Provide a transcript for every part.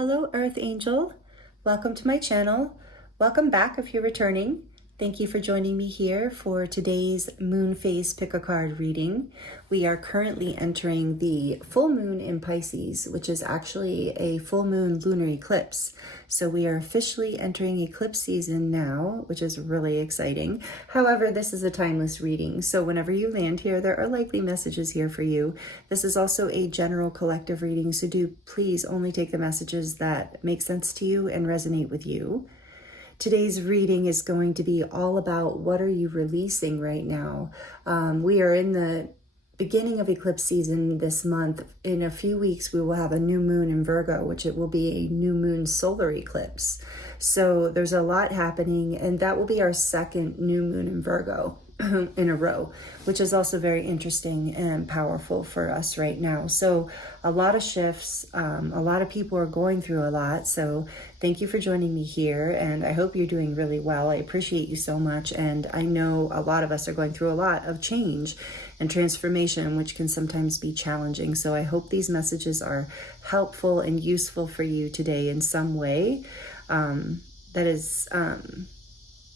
Hello, Earth Angel. Welcome to my channel. Welcome back if you're returning. Thank you for joining me here for today's moon phase pick a card reading. We are currently entering the full moon in Pisces, which is actually a full moon lunar eclipse. So we are officially entering eclipse season now, which is really exciting. However, this is a timeless reading. So whenever you land here, there are likely messages here for you. This is also a general collective reading. So do please only take the messages that make sense to you and resonate with you. Today's reading is going to be all about what are you releasing right now. We are in the beginning of eclipse season this month. In a few weeks, we will have a new moon in Virgo, which it will be a new moon solar eclipse. So there's a lot happening, and that will be our second new moon in Virgo in a row, which is also very interesting and powerful for us right now. So a lot of shifts, a lot of people are going through a lot. So thank you for joining me here, and I hope you're doing really well. I appreciate you so much, and I know a lot of us are going through a lot of change and transformation, which can sometimes be challenging. So I hope these messages are helpful and useful for you today in some way.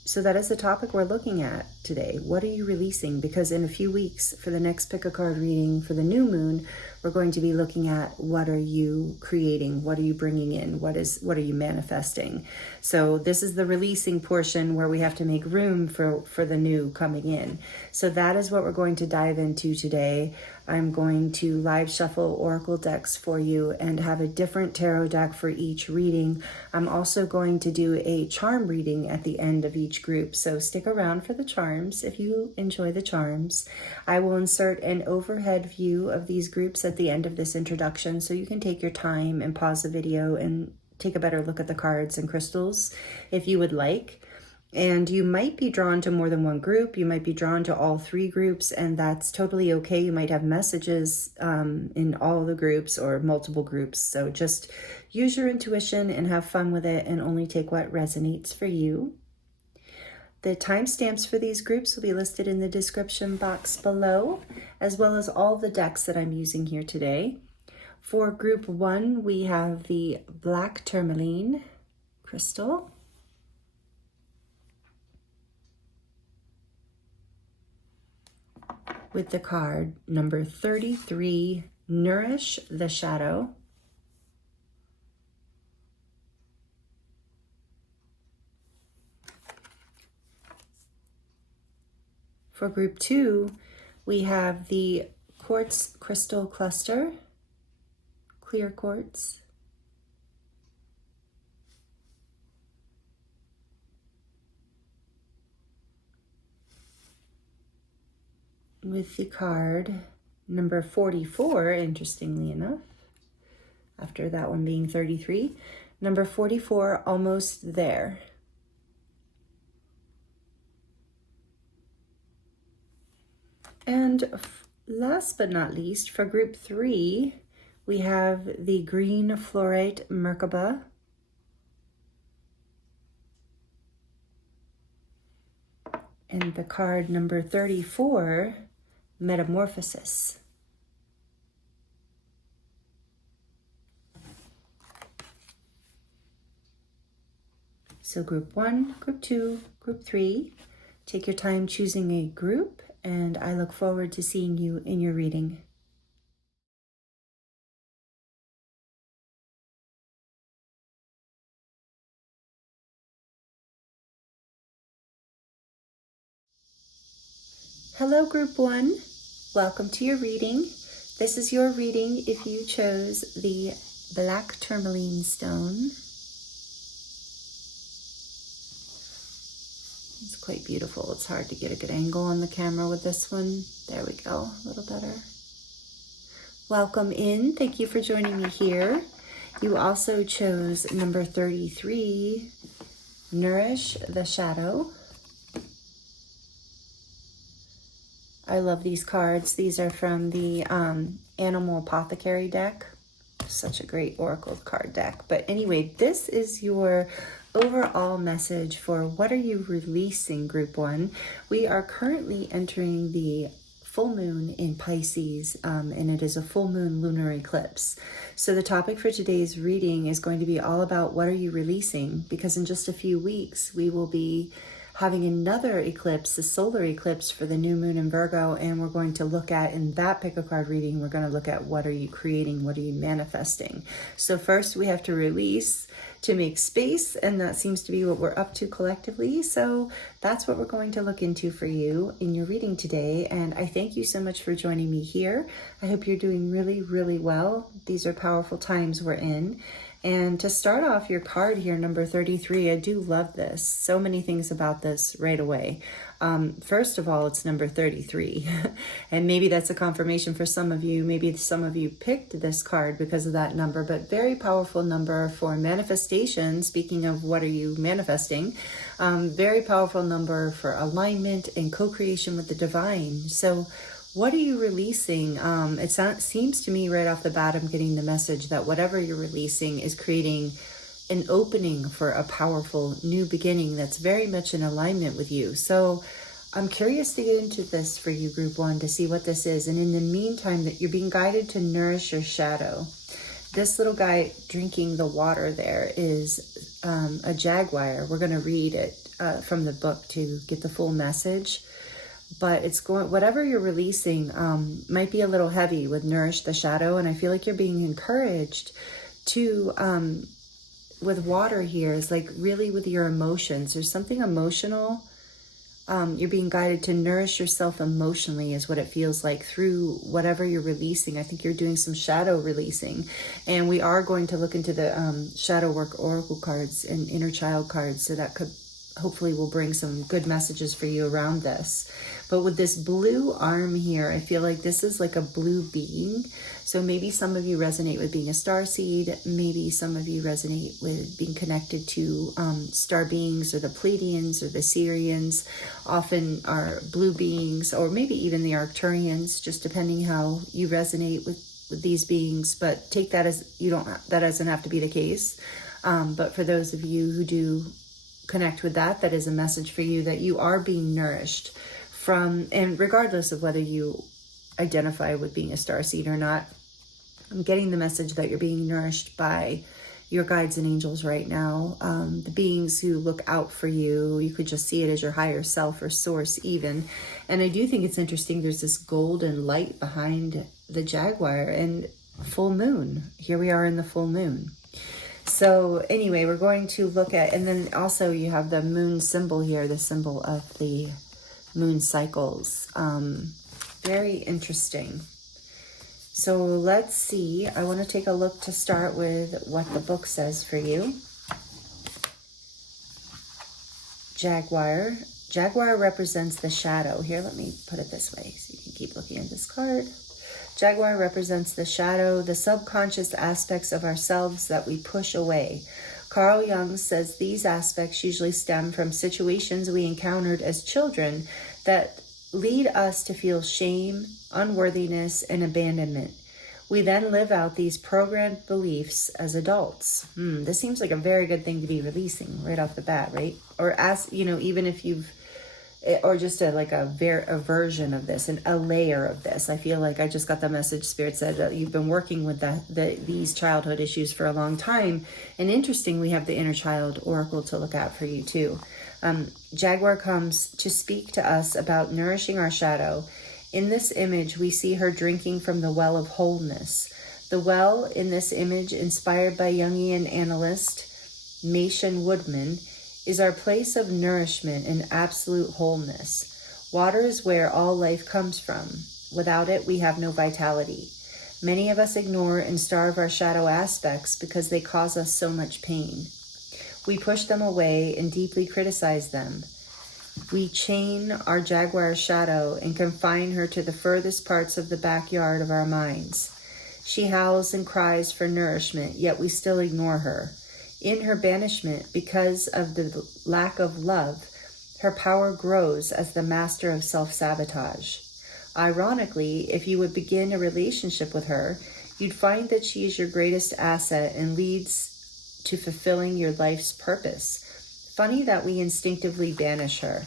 So that is the topic we're looking at today. What are you releasing? Because in a few weeks, for the next pick a card reading for the new moon, we're going to be looking at what are you creating? What are you bringing in? What are you manifesting? So this is the releasing portion where we have to make room for the new coming in. So that is what we're going to dive into today. I'm going to live shuffle oracle decks for you and have a different tarot deck for each reading. I'm also going to do a charm reading at the end of each group. So stick around for the charms if you enjoy the charms. I will insert an overhead view of these groups at the end of this introduction, so you can take your time and pause the video and take a better look at the cards and crystals if you would like. And you might be drawn to more than one group. You might be drawn to all three groups, and that's totally okay. You might have messages in all the groups or multiple groups. So just use your intuition and have fun with it, and only take what resonates for you. The timestamps for these groups will be listed in the description box below, as well as all the decks that I'm using here today. For group 1, we have the black tourmaline crystal. With the card number 33, Nourish the Shadow. For group 2, we have the Quartz crystal cluster, clear quartz. With the card number 44, interestingly enough, after that one being 33, number 44, Almost There. And last but not least, for group 3, we have the green fluorite Merkabah. And the card number 34, Metamorphosis. So group 1, group 2, group 3, take your time choosing a group, and I look forward to seeing you in your reading. Hello, group 1. Welcome to your reading. This is your reading if you chose the black tourmaline stone. It's quite beautiful. It's hard to get a good angle on the camera with this one. There we go, a little better. Welcome in. Thank you for joining me here. You also chose number 33, Nourish the Shadow. I love these cards. These are from the Animal Apothecary deck. Such a great oracle card deck. But anyway, this is your overall message for what are you releasing, group 1. We are currently entering the full moon in Pisces, and it is a full moon lunar eclipse. So the topic for today's reading is going to be all about what are you releasing, because in just a few weeks we will be having another eclipse, the solar eclipse for the new moon in Virgo, and we're going to look at, in that pick a card reading, we're going to look at what are you creating, what are you manifesting. So first we have to release to make space, and that seems to be what we're up to collectively. So that's what we're going to look into for you in your reading today. And I thank you so much for joining me here. I hope you're doing really, really well. These are powerful times we're in. And to start off your card here, number 33, I do love this. So many things about this right away. First of all, it's number 33. And maybe that's a confirmation for some of you. Maybe some of you picked this card because of that number, but very powerful number for manifestation. Speaking of what are you manifesting, very powerful number for alignment and co-creation with the divine. So what are you releasing? It seems to me right off the bat, I'm getting the message that whatever you're releasing is creating an opening for a powerful new beginning that's very much in alignment with you. So I'm curious to get into this for you, Group 1, to see what this is. And in the meantime, that you're being guided to nourish your shadow. This little guy drinking the water there is a jaguar. We're going to read it from the book to get the full message. But it's going, whatever you're releasing might be a little heavy with nourish the shadow. And I feel like you're being encouraged to, with water here, is like really with your emotions. There's something emotional. You're being guided to nourish yourself emotionally is what it feels like through whatever you're releasing. I think you're doing some shadow releasing. And we are going to look into the shadow work oracle cards and inner child cards. So that could hopefully will bring some good messages for you around this. But with this blue arm here, I feel like this is like a blue being. So maybe some of you resonate with being a starseed. Maybe some of you resonate with being connected to star beings or the Pleiadians or the Sirians. Often are blue beings, or maybe even the Arcturians, just depending how you resonate with these beings. But take that as, that doesn't have to be the case. But for those of you who do connect with that, that is a message for you that you are being nourished from, and regardless of whether you identify with being a starseed or not, I'm getting the message that you're being nourished by your guides and angels right now, the beings who look out for you. You could just see it as your higher self or source even. And I do think it's interesting, there's this golden light behind the jaguar and full moon. Here we are in the full moon. So anyway, we're going to look at, and then also you have the moon symbol here, the symbol of the moon cycles. Very interesting. So let's see. I want to take a look to start with what the book says for you. Jaguar. Jaguar represents the shadow. Here, let me put it this way so you can keep looking at this card. Jaguar represents the shadow, the subconscious aspects of ourselves that we push away. Carl Jung says these aspects usually stem from situations we encountered as children that lead us to feel shame, unworthiness, and abandonment. We then live out these programmed beliefs as adults. This seems like a very good thing to be releasing right off the bat, right? Or as, even if you've, or just a version of this, and a layer of this. I feel like I just got the message Spirit said that you've been working with these childhood issues for a long time. And interesting, we have the inner child oracle to look at for you too. Jaguar comes to speak to us about nourishing our shadow. In this image, we see her drinking from the well of wholeness. The well in this image, inspired by Jungian analyst Machen Woodman, is our place of nourishment and absolute wholeness. Water is where all life comes from. Without it, we have no vitality. Many of us ignore and starve our shadow aspects because they cause us so much pain. We push them away and deeply criticize them. We chain our jaguar shadow and confine her to the furthest parts of the backyard of our minds. She howls and cries for nourishment, yet we still ignore her. In her banishment, because of the lack of love, her power grows as the master of self-sabotage. Ironically, if you would begin a relationship with her, you'd find that she is your greatest asset and leads to fulfilling your life's purpose. Funny that we instinctively banish her.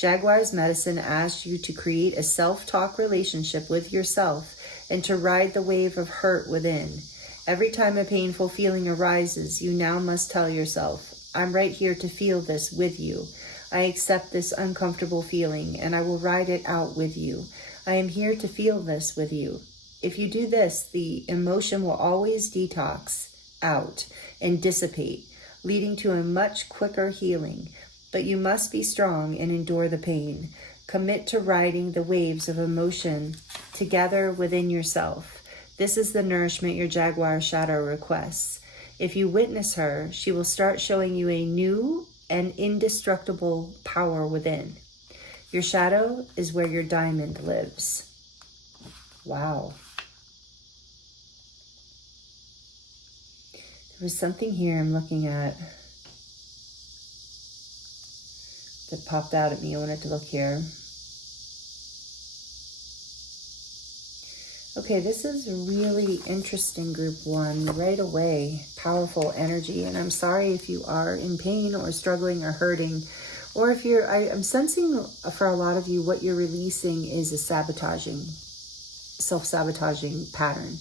Jaguar's medicine asks you to create a self-talk relationship with yourself and to ride the wave of hurt within. Every time a painful feeling arises, you now must tell yourself, I'm right here to feel this with you. I accept this uncomfortable feeling and I will ride it out with you. I am here to feel this with you. If you do this, the emotion will always detox out and dissipate, leading to a much quicker healing. But you must be strong and endure the pain. Commit to riding the waves of emotion together within yourself. This is the nourishment your Jaguar shadow requests. If you witness her, she will start showing you a new and indestructible power within. Your shadow is where your diamond lives. Wow. There was something here I'm looking at that popped out at me. I wanted to look here. Okay, this is really interesting, group 1, right away. Powerful energy. And I'm sorry if you are in pain or struggling or hurting, or if you're, I'm sensing for a lot of you, what you're releasing is a self-sabotaging pattern.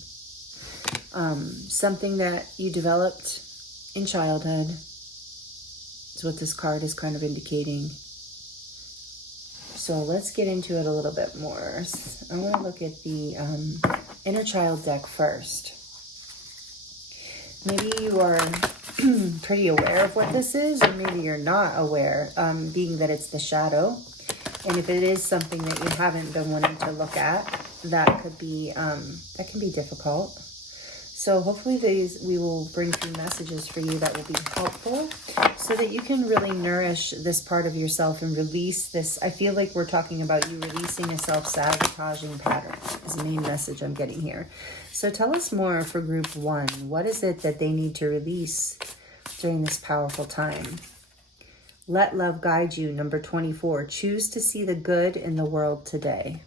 Something that you developed in childhood is what this card is kind of indicating. So let's get into it a little bit more. I want to look at the inner child deck first. Maybe you are pretty aware of what this is, or maybe you're not aware, being that it's the shadow. And if it is something that you haven't been wanting to look at, that can be difficult. So hopefully we will bring through messages for you that will be helpful so that you can really nourish this part of yourself and release this. I feel like we're talking about you releasing a self-sabotaging pattern is the main message I'm getting here. So tell us more for group 1. What is it that they need to release during this powerful time? Let love guide you, number 24. Choose to see the good in the world today.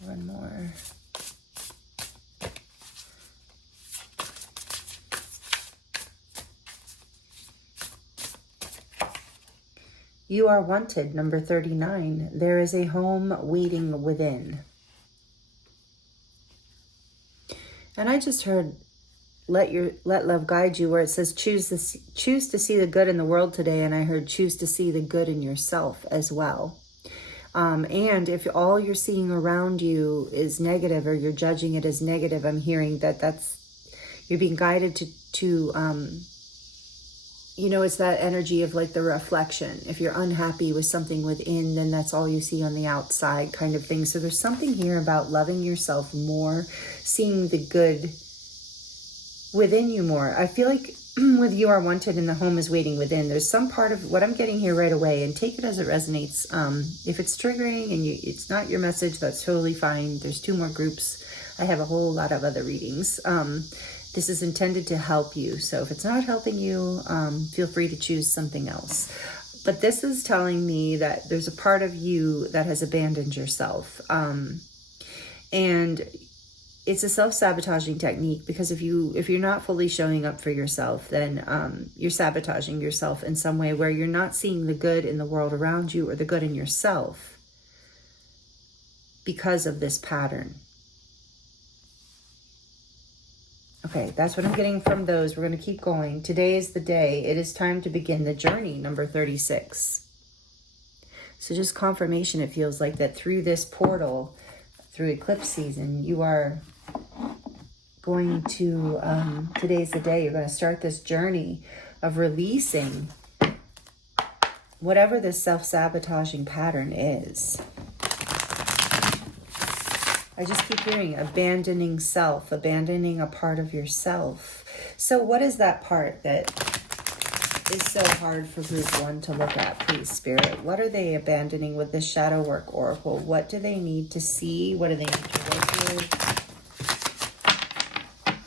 One more. You are wanted, number 39. There is a home waiting within. And I just heard let love guide you, where it says choose to see the good in the world today, and I heard choose to see the good in yourself as well. And if all you're seeing around you is negative, or you're judging it as negative, I'm hearing you're being guided to it's that energy of like the reflection. If you're unhappy with something within, then that's all you see on the outside kind of thing. So there's something here about loving yourself more, seeing the good within you more. I feel like with you are wanted and the home is waiting within, there's some part of what I'm getting here right away, and take it as it resonates. If it's triggering and it's not your message, that's totally fine. There's 2 more groups. I have a whole lot of other readings. This is intended to help you. So if it's not helping you, feel free to choose something else. But this is telling me that there's a part of you that has abandoned yourself. And it's a self-sabotaging technique, because if you're not fully showing up for yourself, then you're sabotaging yourself in some way, where you're not seeing the good in the world around you or the good in yourself because of this pattern. Okay, that's what I'm getting from those. We're going to keep going. Today is the day. It is time to begin the journey, number 36. So just confirmation, it feels like that through this portal, through eclipse season, you are going to, today's the day, you're going to start this journey of releasing whatever this self-sabotaging pattern is. I just keep hearing abandoning self, abandoning a part of yourself. So what is that part that is so hard for group 1 to look at, please, Spirit? What are they abandoning with this shadow work oracle? What do they need to see? What do they need to work with?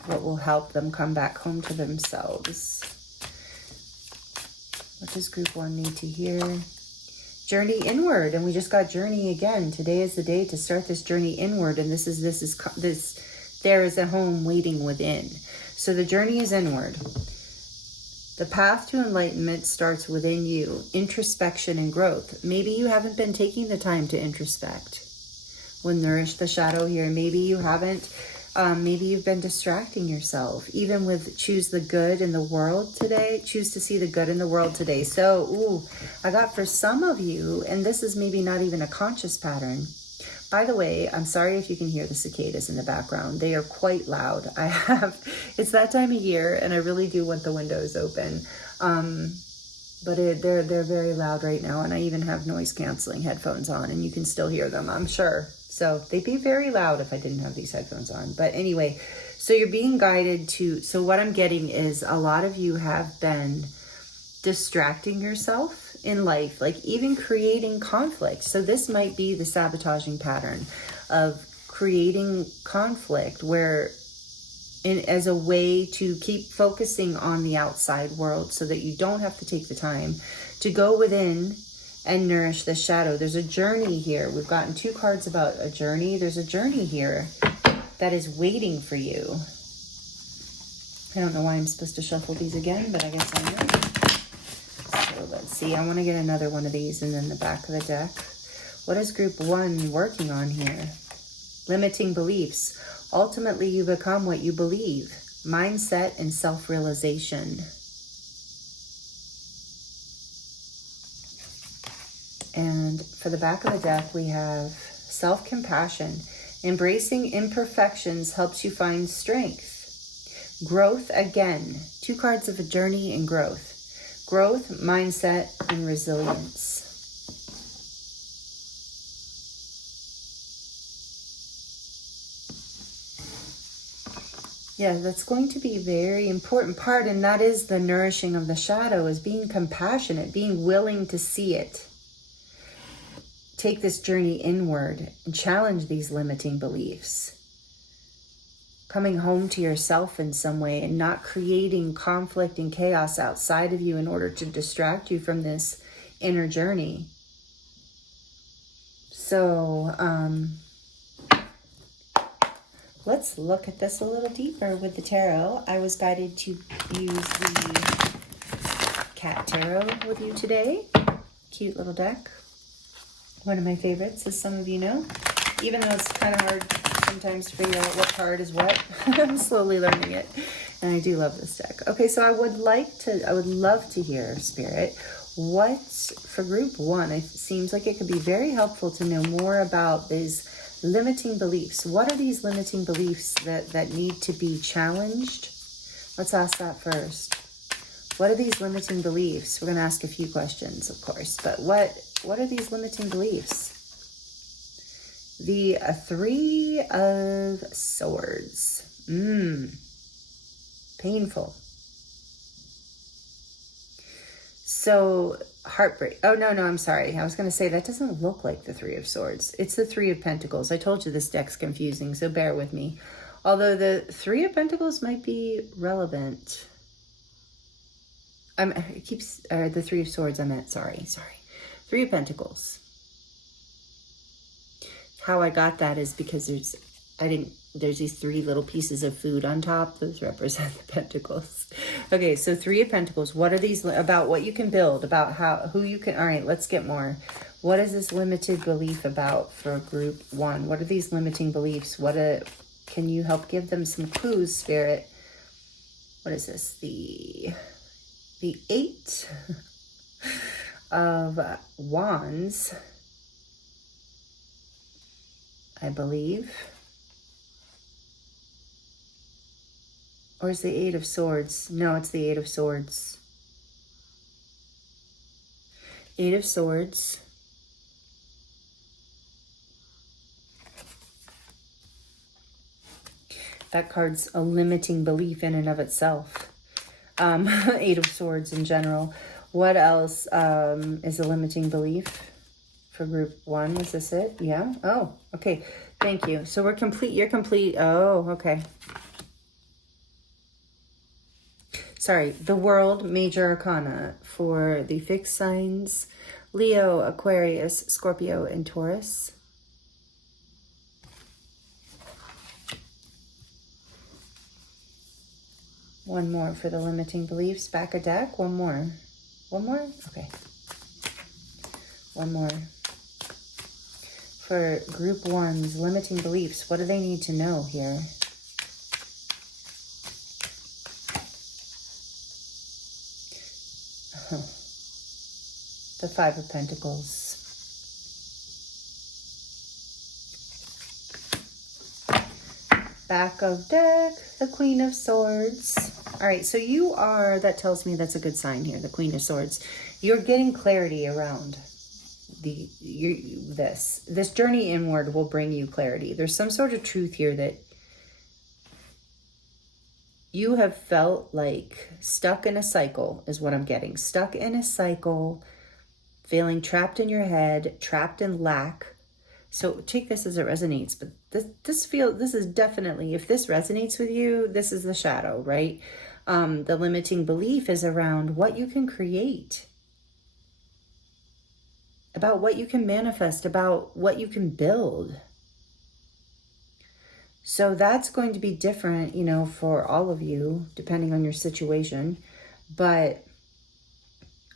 What will help them come back home to themselves? What does group 1 need to hear? Journey inward, and we just got journey again. Today is the day to start this journey inward, and this there is a home waiting within. So the journey is inward. The path to enlightenment starts within you, introspection and growth. Maybe you haven't been taking the time to introspect. We'll nourish the shadow here. Maybe you haven't. Maybe you've been distracting yourself. Even with choose the good in the world today. Choose to see the good in the world today. So, I got for some of you, and this is maybe not even a conscious pattern. By the way, I'm sorry if you can hear the cicadas in the background. They are quite loud. It's that time of year, and I really do want the windows open. But they're very loud right now, and I even have noise canceling headphones on, and you can still hear them, I'm sure. So they'd be very loud if I didn't have these headphones on. But anyway, so you're being guided to, so what I'm getting is a lot of you have been distracting yourself in life, like even creating conflict. So this might be the sabotaging pattern of creating conflict where as a way to keep focusing on the outside world so that you don't have to take the time to go within and nourish the shadow. There's a journey here. We've gotten 2 cards about a journey. There's a journey here that is waiting for you. I don't know why I'm supposed to shuffle these again, but I guess I know. So let's see. I want to get another one of these and then the back of the deck. What is group 1 working on here? Limiting beliefs. Ultimately, you become what you believe. Mindset and self-realization. And for the back of the deck, we have self-compassion. Embracing imperfections helps you find strength. Growth again. 2 cards of a journey and growth. Growth, mindset, and resilience. Yeah, that's going to be a very important part, and that is the nourishing of the shadow, is being compassionate, being willing to see it. Take this journey inward and challenge these limiting beliefs. Coming home to yourself in some way and not creating conflict and chaos outside of you in order to distract you from this inner journey. So, let's look at this a little deeper with the tarot. I was guided to use the Cat Tarot with you today. Cute little deck. One of my favorites, as some of you know. Even though it's kind of hard sometimes to figure out what card is what. I'm slowly learning it. And I do love this deck. Okay, so I would love to hear, Spirit, for group 1, it seems like it could be very helpful to know more about these limiting beliefs. What are these limiting beliefs that need to be challenged? Let's ask that first. What are these limiting beliefs? We're going to ask a few questions, of course, but what are these limiting beliefs? The 3 of Swords. Painful. So, heartbreak. Oh, no, I'm sorry. I was going to say that doesn't look like the 3 of Swords. It's the 3 of Pentacles. I told you this deck's confusing, so bear with me. Although the 3 of Pentacles might be relevant. The 3 of Swords I meant. Sorry. 3 of Pentacles. How I got that is because there's these 3 little pieces of food on top. Those represent the pentacles. Okay, so 3 of Pentacles. What are these about? What you can build, about who you can. All right, let's get more. What is this limited belief about for group 1? What are these limiting beliefs? Can you help give them some clues, Spirit? What is this? The 8 of Wands, I believe. Or is the 8 of Swords? No, it's the 8 of Swords. 8 of Swords. That card's a limiting belief in and of itself. 8 of Swords in general. What else is a limiting belief for group 1? Was this it? Yeah? Oh, okay. Thank you. So we're complete. You're complete. Oh, okay. Sorry. The World Major Arcana for the fixed signs Leo, Aquarius, Scorpio, and Taurus. One more for the limiting beliefs. Back a deck. One more. One more? Okay. One more. For group one's limiting beliefs, what do they need to know here? The Five of Pentacles. Back of deck, the Queen of Swords. All right, so you are, that tells me that's a good sign here, the Queen of Swords. You're getting clarity around this journey inward will bring you clarity. There's some sort of truth here that you have felt like stuck in a cycle is what I'm getting. Stuck in a cycle, feeling trapped in your head, trapped in lack. So take this as it resonates, but this is definitely, if this resonates with you, this is the shadow, right? The limiting belief is around what you can create, about what you can manifest, about what you can build. So that's going to be different, you know, for all of you, depending on your situation. But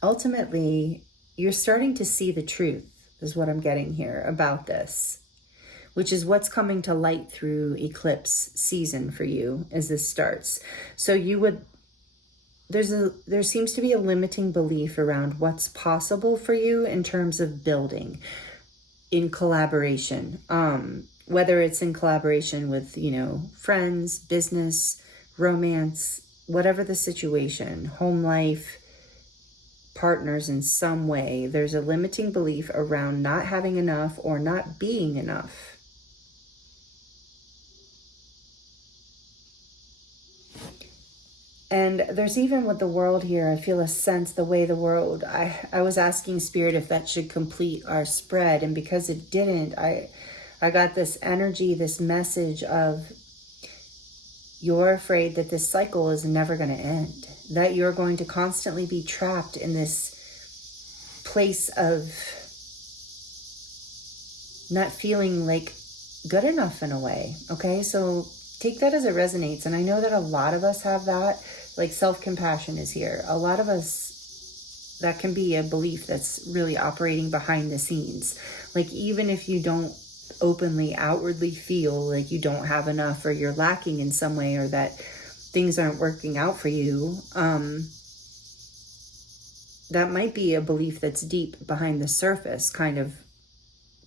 ultimately, you're starting to see the truth, is what I'm getting here about this, which is what's coming to light through eclipse season for you as this starts. So you would, there seems to be a limiting belief around what's possible for you in terms of building in collaboration, whether it's in collaboration with, you know, friends, business, romance, whatever the situation, home life, partners in some way. There's a limiting belief around not having enough or not being enough. And there's even with the world here, I feel a sense the way the world, I was asking Spirit if that should complete our spread. And because it didn't, I got this energy, this message of you're afraid that this cycle is never going to end, that you're going to constantly be trapped in this place of not feeling like good enough in a way. Okay, so take that as it resonates. And I know that a lot of us have that, like self-compassion is here. A lot of us, that can be a belief that's really operating behind the scenes. Like even if you don't openly, outwardly feel like you don't have enough or you're lacking in some way or that things aren't working out for you, that might be a belief that's deep behind the surface, kind of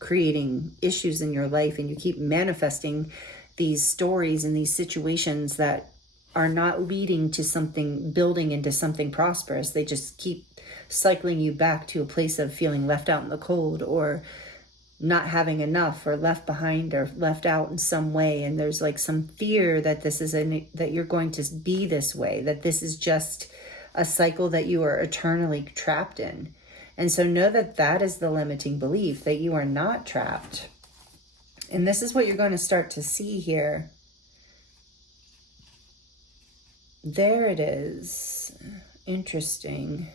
creating issues in your life, and you keep manifesting these stories and these situations that are not leading to something, building into something prosperous. They just keep cycling you back to a place of feeling left out in the cold or not having enough or left behind or left out in some way. And there's like some fear that this is that you're going to be this way, that this is just a cycle that you are eternally trapped in. And so know that that is the limiting belief, that you are not trapped. And this is what you're going to start to see here. There it is. Interesting.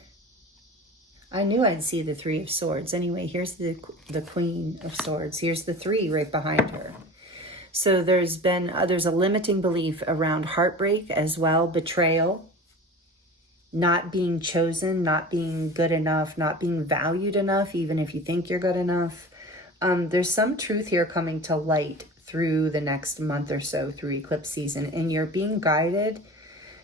I knew I'd see the Three of Swords. Anyway, here's the Queen of Swords. Here's the three right behind her. So there's a limiting belief around heartbreak as well, betrayal, not being chosen, not being good enough, not being valued enough, even if you think you're good enough. There's some truth here coming to light through the next month or so, through eclipse season, and you're being guided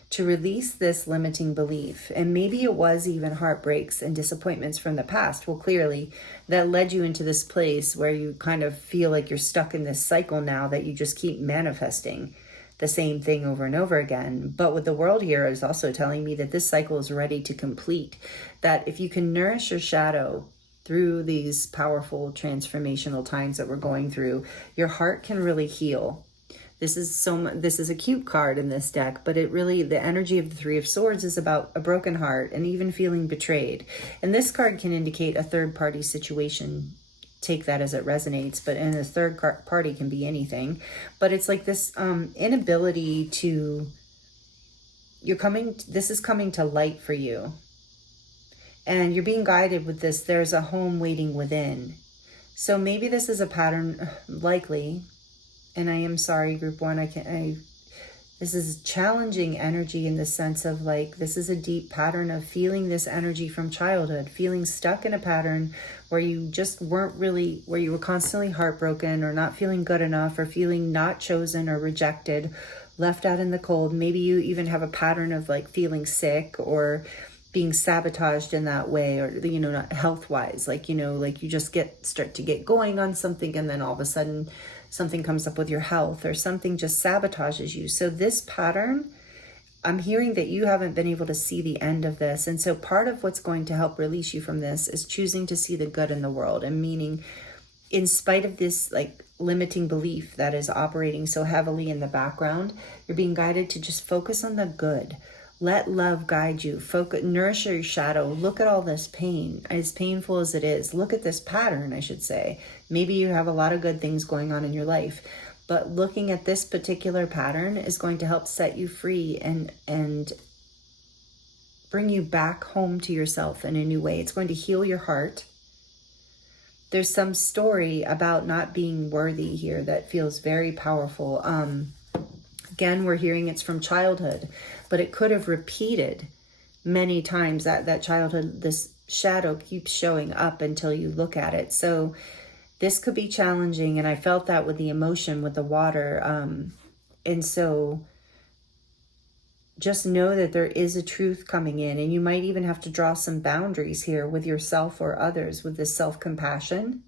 to release this limiting belief. And maybe it was even heartbreaks and disappointments from the past. Well, clearly that led you into this place where you kind of feel like you're stuck in this cycle now, that you just keep manifesting the same thing over and over again. But what the world here is also telling me that this cycle is ready to complete, that if you can nourish your shadow through these powerful transformational times that we're going through, your heart can really heal. This is a cute card in this deck, but it really, the energy of the Three of Swords is about a broken heart and even feeling betrayed. And this card can indicate a third party situation. Take that as it resonates, but in a third party can be anything. But it's like this inability to, this is coming to light for you. And you're being guided with this, there's a home waiting within. So maybe this is a pattern, likely. And I am sorry, group one, This is challenging energy in the sense of like, this is a deep pattern of feeling this energy from childhood, feeling stuck in a pattern where you just weren't really, where you were constantly heartbroken or not feeling good enough or feeling not chosen or rejected, left out in the cold. Maybe you even have a pattern of like feeling sick or being sabotaged in that way, or, you know, not health wise, like, you know, like you just start to get going on something and then all of a sudden something comes up with your health or something just sabotages you. So this pattern, I'm hearing that you haven't been able to see the end of this. And so part of what's going to help release you from this is choosing to see the good in the world, and meaning in spite of this like limiting belief that is operating so heavily in the background, you're being guided to just focus on the good. Let love guide you. Focus, nourish your shadow. Look at all this pain, as painful as it is. Look at this pattern, I should say. Maybe you have a lot of good things going on in your life, but looking at this particular pattern is going to help set you free and bring you back home to yourself in a new way. It's going to heal your heart. There's some story about not being worthy here that feels very powerful. Again, we're hearing it's from childhood, but it could have repeated many times. That childhood, this shadow keeps showing up until you look at it. So this could be challenging, and I felt that with the emotion, with the water. And so just know that there is a truth coming in, and you might even have to draw some boundaries here with yourself or others with this self-compassion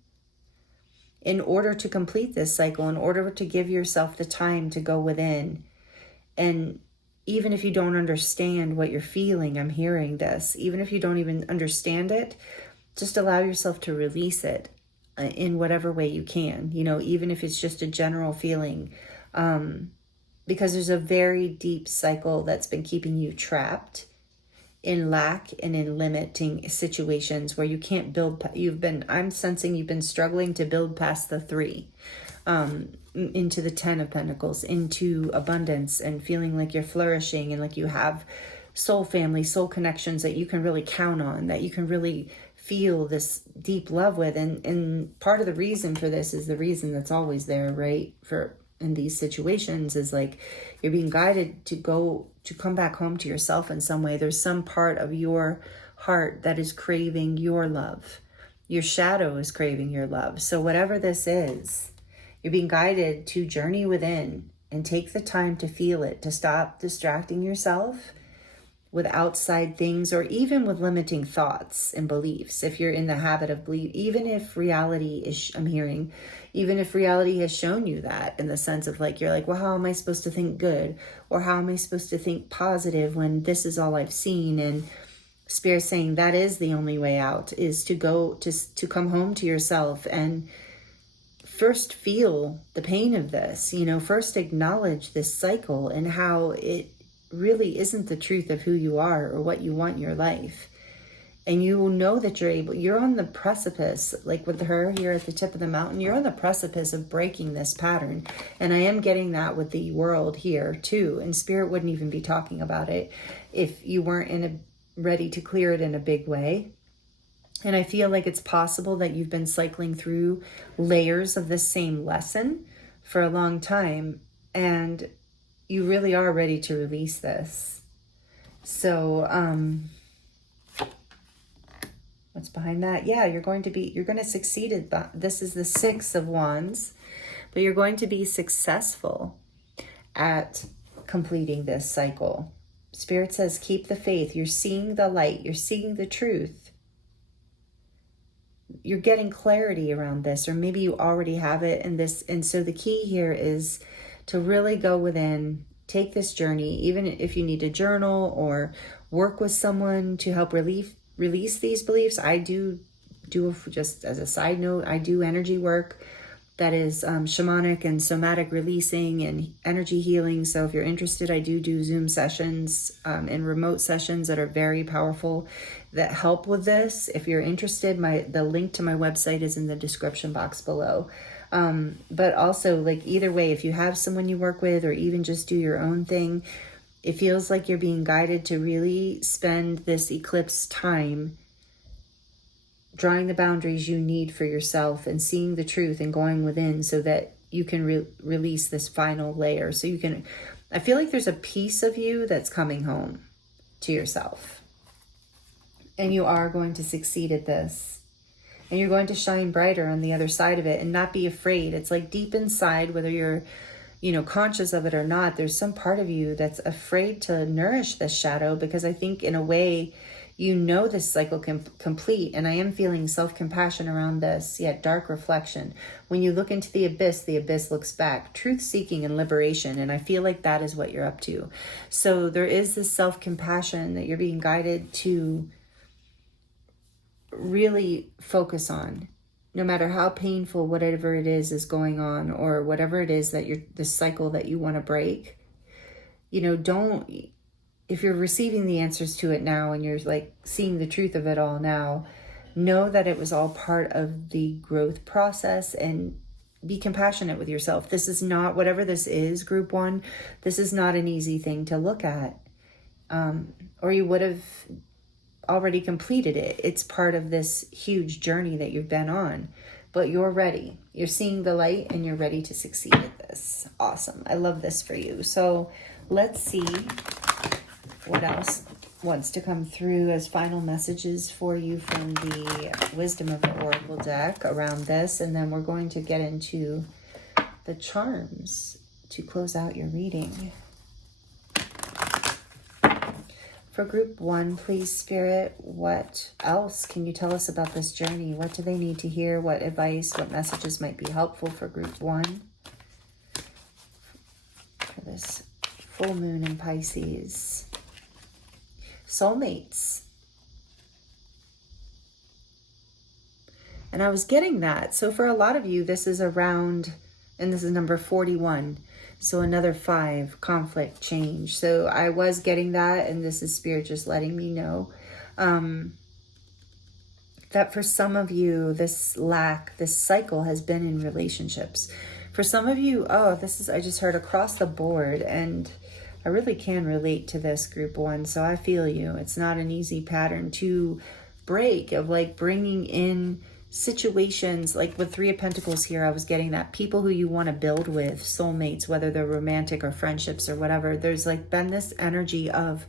in order to complete this cycle, in order to give yourself the time to go within. And even if you don't understand what you're feeling, I'm hearing this, even if you don't even understand it, just allow yourself to release it in whatever way you can, you know, even if it's just a general feeling, because there's a very deep cycle that's been keeping you trapped in lack and in limiting situations where you can't build. I'm sensing you've been struggling to build past the 3, into the 10 of Pentacles, into abundance, and feeling like you're flourishing and like you have soul family, soul connections that you can really count on, that you can really feel this deep love with. And part of the reason for this is the reason that's always there, right? In these situations is like you're being guided to come back home to yourself in some way. There's some part of your heart that is craving your love. Your shadow is craving your love. So whatever this is, you're being guided to journey within and take the time to feel it, to stop distracting yourself with outside things or even with limiting thoughts and beliefs. If you're in the habit of belief, even if reality is, I'm hearing, even if reality has shown you that, in the sense of like, you're like, well, how am I supposed to think good? Or how am I supposed to think positive when this is all I've seen? And Spirit saying that is the only way out, is to go to come home to yourself and first feel the pain of this, you know, first acknowledge this cycle and how it really isn't the truth of who you are or what you want in your life. And you will know that you're on the precipice, like with her here at the tip of the mountain, you're on the precipice of breaking this pattern. And I am getting that with the world here too. And Spirit wouldn't even be talking about it if you weren't ready to clear it in a big way. And I feel like it's possible that you've been cycling through layers of the same lesson for a long time, and you really are ready to release this. So, what's behind that? Yeah, you're going to succeed. This is the 6 of Wands, but you're going to be successful at completing this cycle. Spirit says, keep the faith. You're seeing the light. You're seeing the truth. You're getting clarity around this, or maybe you already have it in this. And so the key here is to really go within, take this journey, even if you need to journal or work with someone to help release these beliefs. I do just as a side note, I do energy work that is shamanic and somatic releasing and energy healing. So if you're interested, I do Zoom sessions and remote sessions that are very powerful that help with this. If you're interested, the link to my website is in the description box below. But also, like, either way, if you have someone you work with or even just do your own thing, it feels like you're being guided to really spend this eclipse time drawing the boundaries you need for yourself and seeing the truth and going within, so that you can release this final layer. So you can, I feel like there's a piece of you that's coming home to yourself. And you are going to succeed at this. And you're going to shine brighter on the other side of it and not be afraid. It's like deep inside, whether you're, conscious of it or not, there's some part of you that's afraid to nourish this shadow, because I think in a way, this cycle can complete. And I am feeling self-compassion around this, yet dark reflection. When you look into the abyss looks back. Truth-seeking and liberation. And I feel like that is what you're up to. So there is this self-compassion that you're being guided to really focus on. No matter how painful whatever it is going on, or whatever it is that the cycle that you want to break, if you're receiving the answers to it now and you're like seeing the truth of it all now, know that it was all part of the growth process, and be compassionate with yourself. This is not, whatever this is, group 1, this is not an easy thing to look at. Or you would have already completed it. It's part of this huge journey that you've been on, but you're ready. You're seeing the light and you're ready to succeed at this. Awesome. I love this for you. So let's see what else wants to come through as final messages for you from the Wisdom of the Oracle deck around this. And then we're going to get into the charms to close out your reading. For group 1, please, Spirit, what else can you tell us about this journey? What do they need to hear? What advice, what messages might be helpful for group 1? For this full moon in Pisces. Soulmates. And I was getting that. So for a lot of you, this is around, and this is number 41. So another 5, conflict, change. So I was getting that, and this is Spirit just letting me know that for some of you, this cycle has been in relationships. For some of you, I just heard across the board, and I really can relate to this, group 1. So I feel you. It's not an easy pattern to break, of like bringing in situations like with 3 of Pentacles here. I was getting that people who you want to build with, soulmates, whether they're romantic or friendships or whatever. There's like been this energy of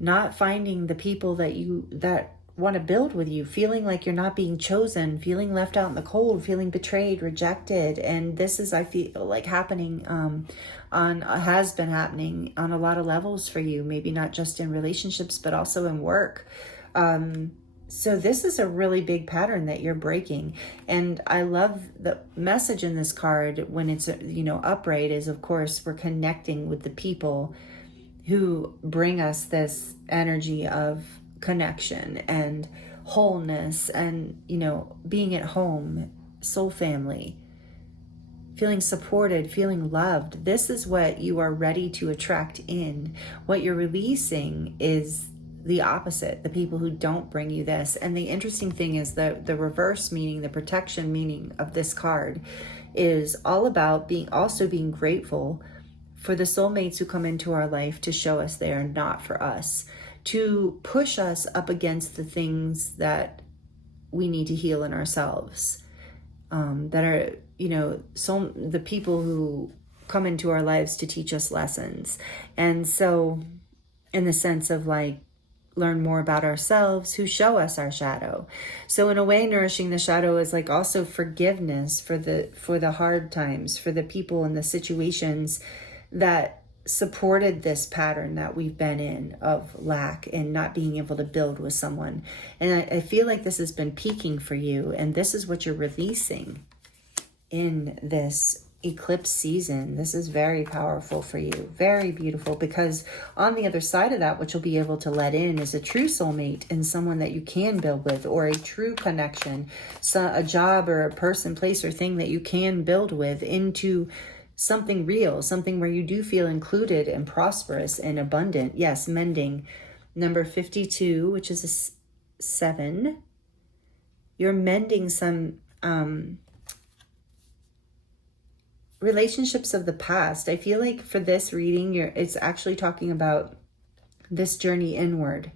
not finding the people that want to build with you, feeling like you're not being chosen, feeling left out in the cold, feeling betrayed, rejected. And this is, I feel like, happening has been happening on a lot of levels for you, maybe not just in relationships, but also in work. So this is a really big pattern that you're breaking. And I love the message in this card when it's, upright, is, of course, we're connecting with the people who bring us this energy of connection and wholeness and, being at home, soul family, feeling supported, feeling loved. This is what you are ready to attract in. What you're releasing is the opposite, the people who don't bring you this. And the interesting thing is the reverse meaning, the protection meaning of this card is all about being grateful for the soulmates who come into our life to show us they are not for us, to push us up against the things that we need to heal in ourselves, that are, the people who come into our lives to teach us lessons. And so in the sense of like, learn more about ourselves, who show us our shadow. So in a way, nourishing the shadow is like also forgiveness for the hard times, for the people and the situations that supported this pattern that we've been in of lack and not being able to build with someone. And I feel like this has been peaking for you, and this is what you're releasing in this eclipse season. This is very powerful for you, very beautiful, because on the other side of that, what you'll be able to let in is a true soulmate and someone that you can build with, or a true connection, so a job or a person, place, or thing that you can build with into something real, something where you do feel included and prosperous and abundant. Yes, mending. Number 52, which is a 7. You're mending some relationships of the past. I feel like for this reading, it's actually talking about this journey inward,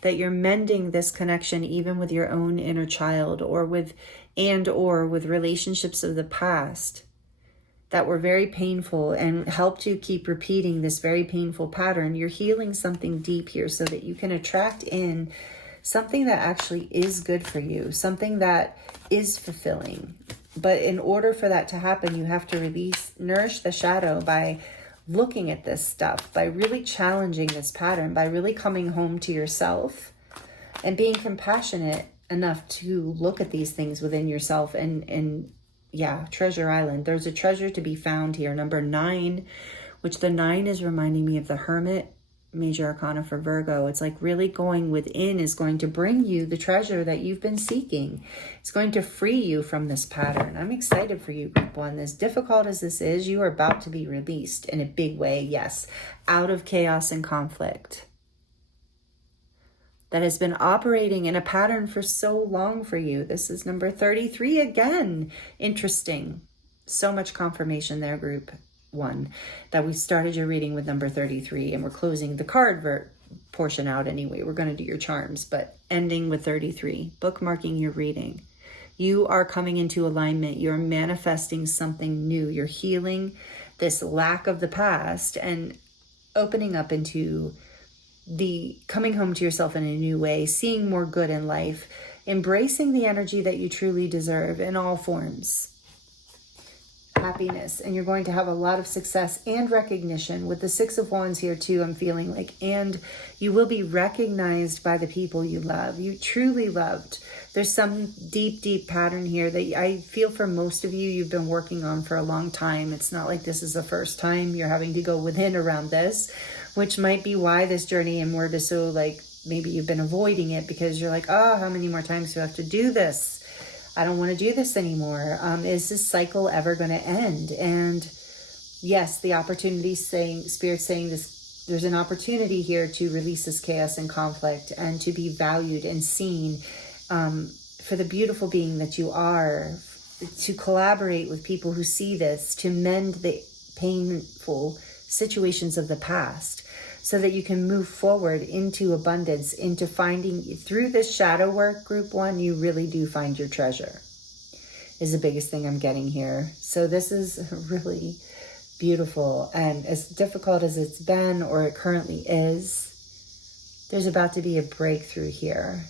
that you're mending this connection even with your own inner child, or with relationships of the past that were very painful and helped you keep repeating this very painful pattern, you're healing something deep here so that you can attract in something that actually is good for you, something that is fulfilling. But in order for that to happen, you have to nourish the shadow by looking at this stuff, by really challenging this pattern, by really coming home to yourself and being compassionate enough to look at these things within yourself. And yeah, Treasure Island. There's a treasure to be found here. Number 9, which the 9 is reminding me of the Hermit, major arcana for Virgo. It's like really going within is going to bring you the treasure that you've been seeking. It's going to free you from this pattern. I'm excited for you, Group 1. As difficult as this is, you are about to be released in a big way. Yes, out of chaos and conflict that has been operating in a pattern for so long for you. This is number 33 again. Interesting. So much confirmation there, Group 1, that we started your reading with number 33, and we're closing the card portion out anyway. We're going to do your charms, but ending with 33, bookmarking your reading. You are coming into alignment. You're manifesting something new. You're healing this lack of the past and opening up into the coming home to yourself in a new way, seeing more good in life, embracing the energy that you truly deserve in all forms. Happiness, and you're going to have a lot of success and recognition with the 6 of Wands here too. I'm feeling like, and you will be recognized by the people you love, you truly loved. There's some deep pattern here that I feel for most of you, you've been working on for a long time. It's not like this is the first time you're having to go within around this, which might be why this journey inward is so like, maybe you've been avoiding it because you're like, oh, how many more times do I have to do this? I don't want to do this anymore. Is this cycle ever going to end? And yes, the opportunity saying, Spirit saying this, there's an opportunity here to release this chaos and conflict and to be valued and seen for the beautiful being that you are, to collaborate with people who see this, to mend the painful situations of the past, so that you can move forward into abundance, into finding, through this shadow work, Group 1, you really do find your treasure, is the biggest thing I'm getting here. So this is really beautiful, and as difficult as it's been, or it currently is, there's about to be a breakthrough here.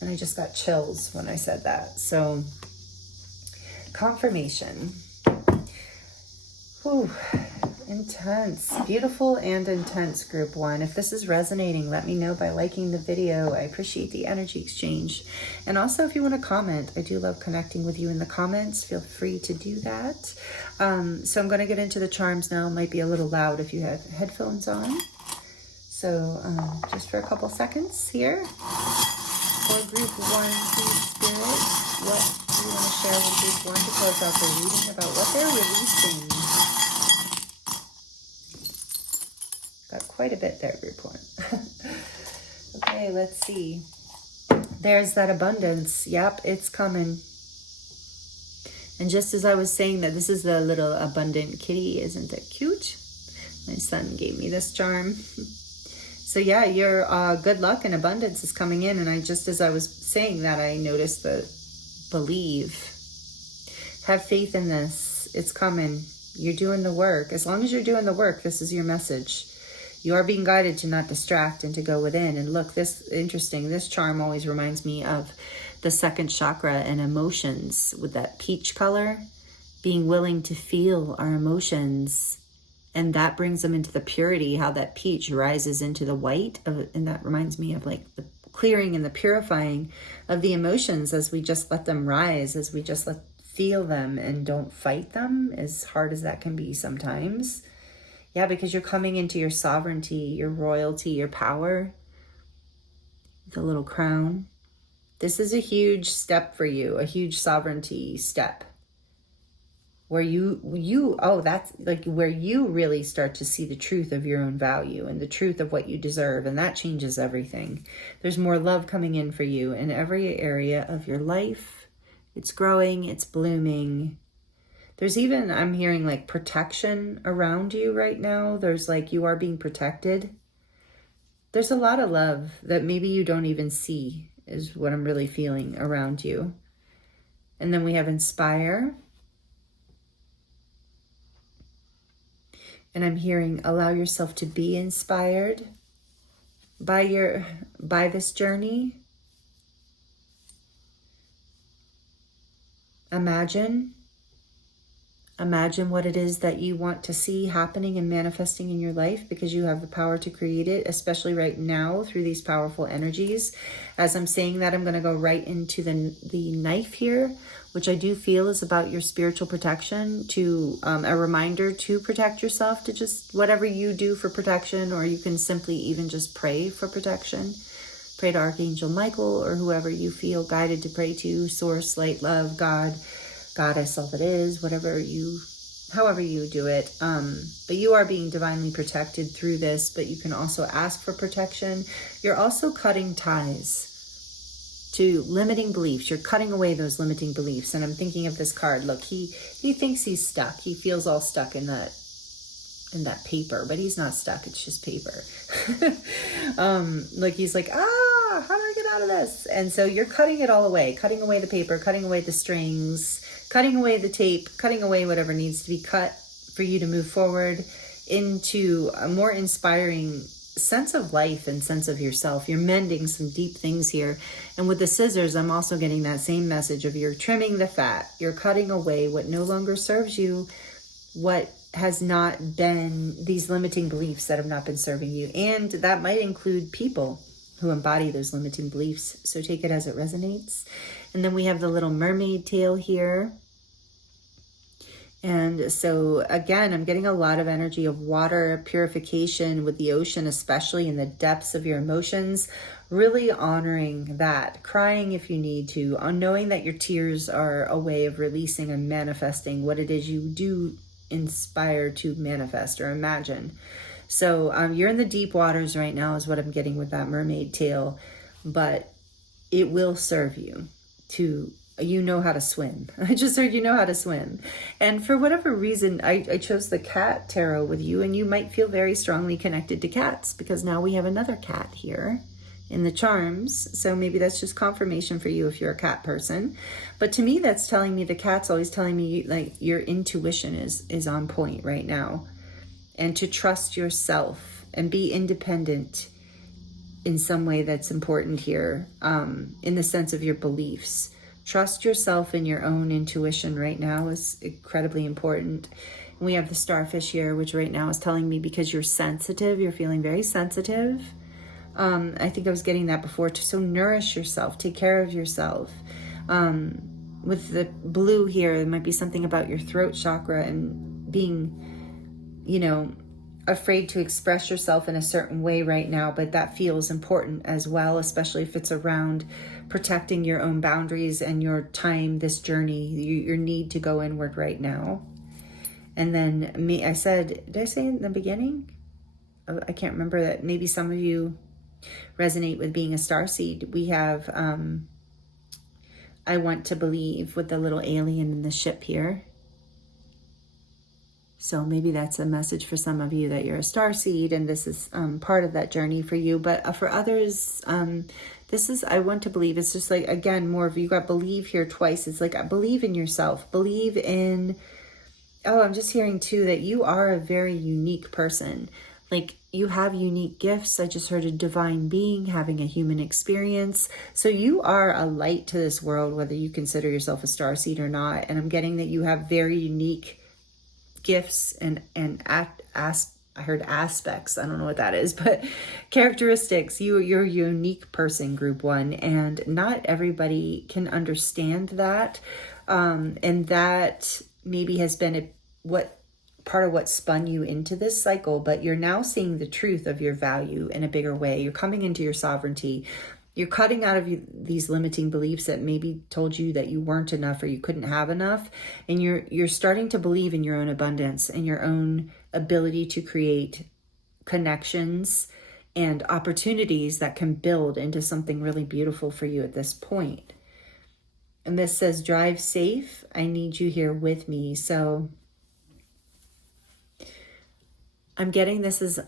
And I just got chills when I said that. So confirmation. Whew. Intense, beautiful and intense, Group 1. If this is resonating, let me know by liking the video. I appreciate the energy exchange. And also, if you want to comment, I do love connecting with you in the comments. Feel free to do that. So I'm going to get into the charms now. It might be a little loud if you have headphones on. So just for a couple seconds here. For Group 1, please, Spirit, what do you want to share with Group 1 to close out the reading about what they're releasing? Got quite a bit there, Group 1. Okay, let's see. There's that abundance. Yep, it's coming. And just as I was saying that this is the little abundant kitty, isn't it cute? My son gave me this charm. So yeah, your good luck and abundance is coming in. And just as I was saying that, I noticed the believe. Have faith in this. It's coming. You're doing the work. As long as you're doing the work, this is your message. You are being guided to not distract and to go within. And look, this interesting. This charm always reminds me of the 2nd chakra and emotions with that peach color, being willing to feel our emotions. And that brings them into the purity, how that peach rises into the white. And that reminds me of like the clearing and the purifying of the emotions as we just let them rise, as we just feel them and don't fight them, as hard as that can be sometimes. Yeah, because you're coming into your sovereignty, your royalty, your power, the little crown. This is a huge step for you, a huge sovereignty step. Where that's like where you really start to see the truth of your own value and the truth of what you deserve. And that changes everything. There's more love coming in for you in every area of your life. It's growing, it's blooming. There's even, I'm hearing like protection around you right now. There's like, you are being protected. There's a lot of love that maybe you don't even see is what I'm really feeling around you. And then we have inspire. And I'm hearing, allow yourself to be inspired by this journey. Imagine what it is that you want to see happening and manifesting in your life, because you have the power to create it, especially right now through these powerful energies. As I'm saying that, I'm going to go right into the knife here, which I do feel is about your spiritual protection, to a reminder to protect yourself, to just whatever you do for protection, or you can simply even just pray for protection. Pray to Archangel Michael or whoever you feel guided to pray to, source, light, love, God, goddess, all that is, however you do it. But you are being divinely protected through this, but you can also ask for protection. You're also cutting ties to limiting beliefs. You're cutting away those limiting beliefs. And I'm thinking of this card. Look, he thinks he's stuck. He feels all stuck in that paper, but he's not stuck. It's just paper. Like he's like, how do I get out of this? And so you're cutting it all away, cutting away the paper, cutting away the strings, cutting away the tape, cutting away whatever needs to be cut for you to move forward into a more inspiring sense of life and sense of yourself. You're mending some deep things here. And with the scissors, I'm also getting that same message of you're trimming the fat. You're cutting away what no longer serves you, what has not been, these limiting beliefs that have not been serving you. And that might include people who embody those limiting beliefs. So take it as it resonates. And then we have the little mermaid tail here. And so again, I'm getting a lot of energy of water purification with the ocean, especially in the depths of your emotions, really honoring that, crying if you need to, knowing that your tears are a way of releasing and manifesting what it is you do inspire to manifest or imagine. So you're in the deep waters right now is what I'm getting with that mermaid tail, but it will serve you to, you know how to swim. I just heard you know how to swim. And for whatever reason, I chose the cat tarot with you, and you might feel very strongly connected to cats because now we have another cat here in the charms. So maybe that's just confirmation for you if you're a cat person. But to me, that's telling me, the cat's always telling me like your intuition is on point right now. And to trust yourself and be independent in some way that's important here, in the sense of your beliefs. Trust yourself and your own intuition right now is incredibly important. And we have the starfish here, which right now is telling me because you're sensitive, you're feeling very sensitive. I think I was getting that before. So nourish yourself, take care of yourself. With the blue here, there might be something about your throat chakra and being, afraid to express yourself in a certain way right now, but that feels important as well, especially if it's around protecting your own boundaries and your time, this journey, your need to go inward right now. And then did I say in the beginning? I can't remember that. Maybe some of you resonate with being a starseed. We have, I want to believe, with the little alien in the ship here. So maybe that's a message for some of you that you're a starseed and this is part of that journey for you. But for others, this is, I want to believe. It's just like, again, more of, you got believe here twice. It's like, believe in yourself. Believe in, I'm just hearing too that you are a very unique person. Like you have unique gifts. I just heard a divine being having a human experience. So you are a light to this world, whether you consider yourself a starseed or not. And I'm getting that you have very unique gifts and I heard aspects. I don't know what that is, but characteristics. You're a unique person, group one, and not everybody can understand that. And that maybe has been part of what spun you into this cycle, but you're now seeing the truth of your value in a bigger way. You're coming into your sovereignty. You're cutting out of these limiting beliefs that maybe told you that you weren't enough or you couldn't have enough. And you're starting to believe in your own abundance and your own ability to create connections and opportunities that can build into something really beautiful for you at this point. And this says, drive safe. I need you here with me. So I'm getting this is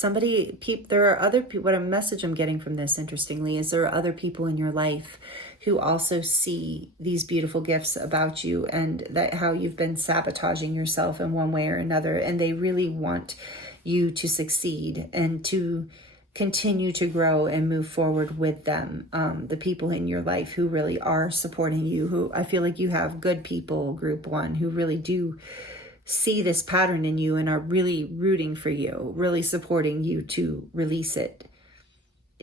there are other people. What a message I'm getting from this, interestingly, is there are other people in your life who also see these beautiful gifts about you, and that how you've been sabotaging yourself in one way or another, and they really want you to succeed and to continue to grow and move forward with them. The people in your life who really are supporting you, who I feel like you have good people, group one, who really do see this pattern in you and are really rooting for you, really supporting you to release it.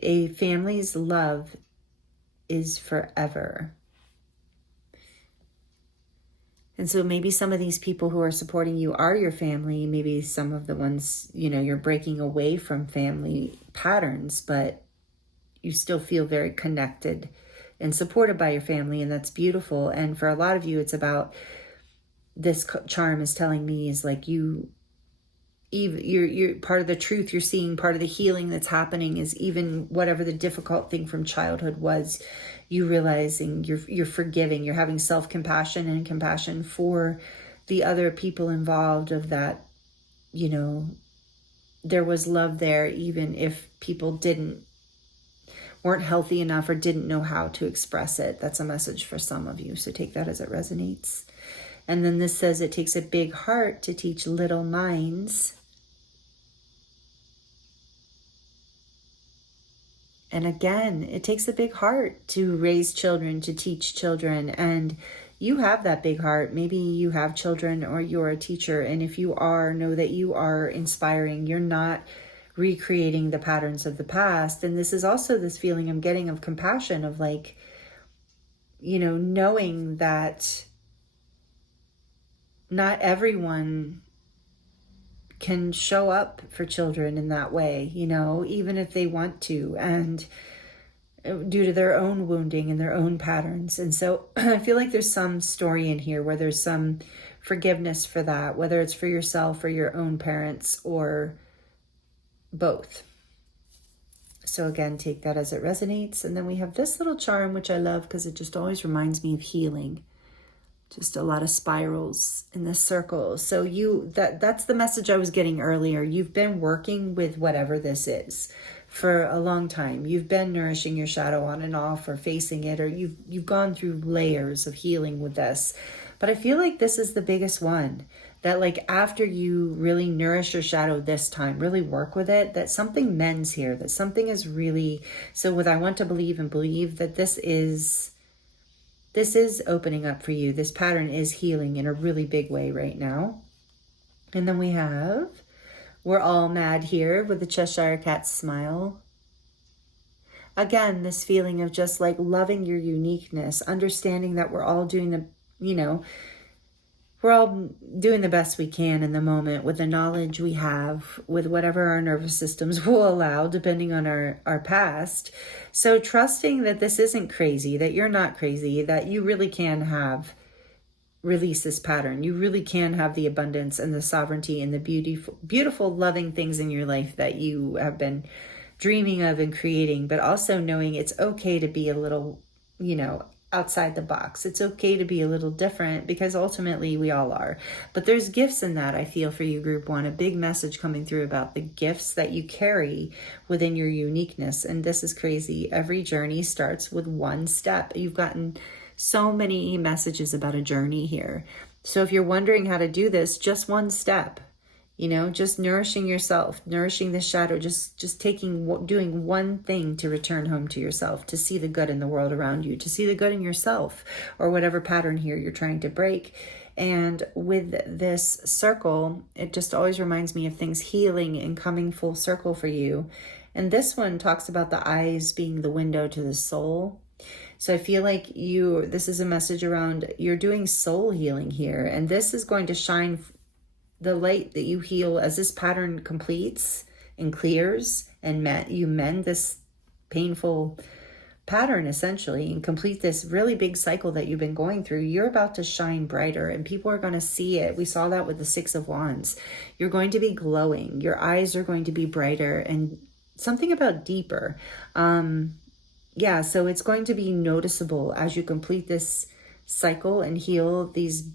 A family's love is forever. And so maybe some of these people who are supporting you are your family. Maybe some of the ones, you're breaking away from family patterns, but you still feel very connected and supported by your family. And that's beautiful. And for a lot of you, it's about, this charm is telling me, is like you're part of the truth you're seeing, part of the healing that's happening is even whatever the difficult thing from childhood was, you realizing you're forgiving, you're having self-compassion and compassion for the other people involved, of that, there was love there, even if people weren't healthy enough or didn't know how to express it. That's a message for some of you. So take that as it resonates. And then this says it takes a big heart to teach little minds. And again, it takes a big heart to raise children, to teach children. And you have that big heart. Maybe you have children or you're a teacher. And if you are, know that you are inspiring. You're not recreating the patterns of the past. And this is also this feeling I'm getting of compassion, of like, knowing that not everyone can show up for children in that way, even if they want to, and due to their own wounding and their own patterns. And so I feel like there's some story in here where there's some forgiveness for that, whether it's for yourself or your own parents or both. So again, take that as it resonates. And then we have this little charm, which I love because it just always reminds me of healing. Just a lot of spirals in this circle. So that's the message I was getting earlier. You've been working with whatever this is for a long time. You've been nourishing your shadow on and off, or facing it, or you've gone through layers of healing with this. But I feel like this is the biggest one, that like after you really nourish your shadow this time, really work with it, that something mends here, that something is really, so what I want to believe that this is opening up for you. This pattern is healing in a really big way right now. And then we have, we're all mad here, with the Cheshire Cat smile. Again, this feeling of just like loving your uniqueness, understanding that we're all doing we're all doing the best we can in the moment with the knowledge we have, with whatever our nervous systems will allow, depending on our past. So trusting that this isn't crazy, that you're not crazy, that you really can release this pattern. You really can have the abundance and the sovereignty and the beautiful, beautiful, loving things in your life that you have been dreaming of and creating, but also knowing it's okay to be a little, outside the box. It's okay to be a little different, because ultimately we all are. But there's gifts in that, I feel, for you, group one, a big message coming through about the gifts that you carry within your uniqueness. And this is crazy. Every journey starts with one step. You've gotten so many messages about a journey here. So if you're wondering how to do this, just one step. Just nourishing yourself, nourishing the shadow, just doing one thing to return home to yourself, to see the good in the world around you, to see the good in yourself, or whatever pattern here you're trying to break. And with this circle, it just always reminds me of things healing and coming full circle for you. And this one talks about the eyes being the window to the soul. So I feel like this is a message around, you're doing soul healing here, and this is going to shine the light that you heal as this pattern completes and clears, and you mend this painful pattern essentially, and complete this really big cycle that you've been going through. You're about to shine brighter, and people are going to see it. We saw that with the Six of Wands. You're going to be glowing. Your eyes are going to be brighter, and something about deeper. So it's going to be noticeable as you complete this cycle and heal these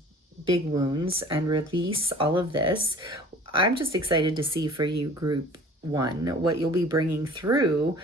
big wounds and release all of this. I'm just excited to see for you, group one, what you'll be bringing through,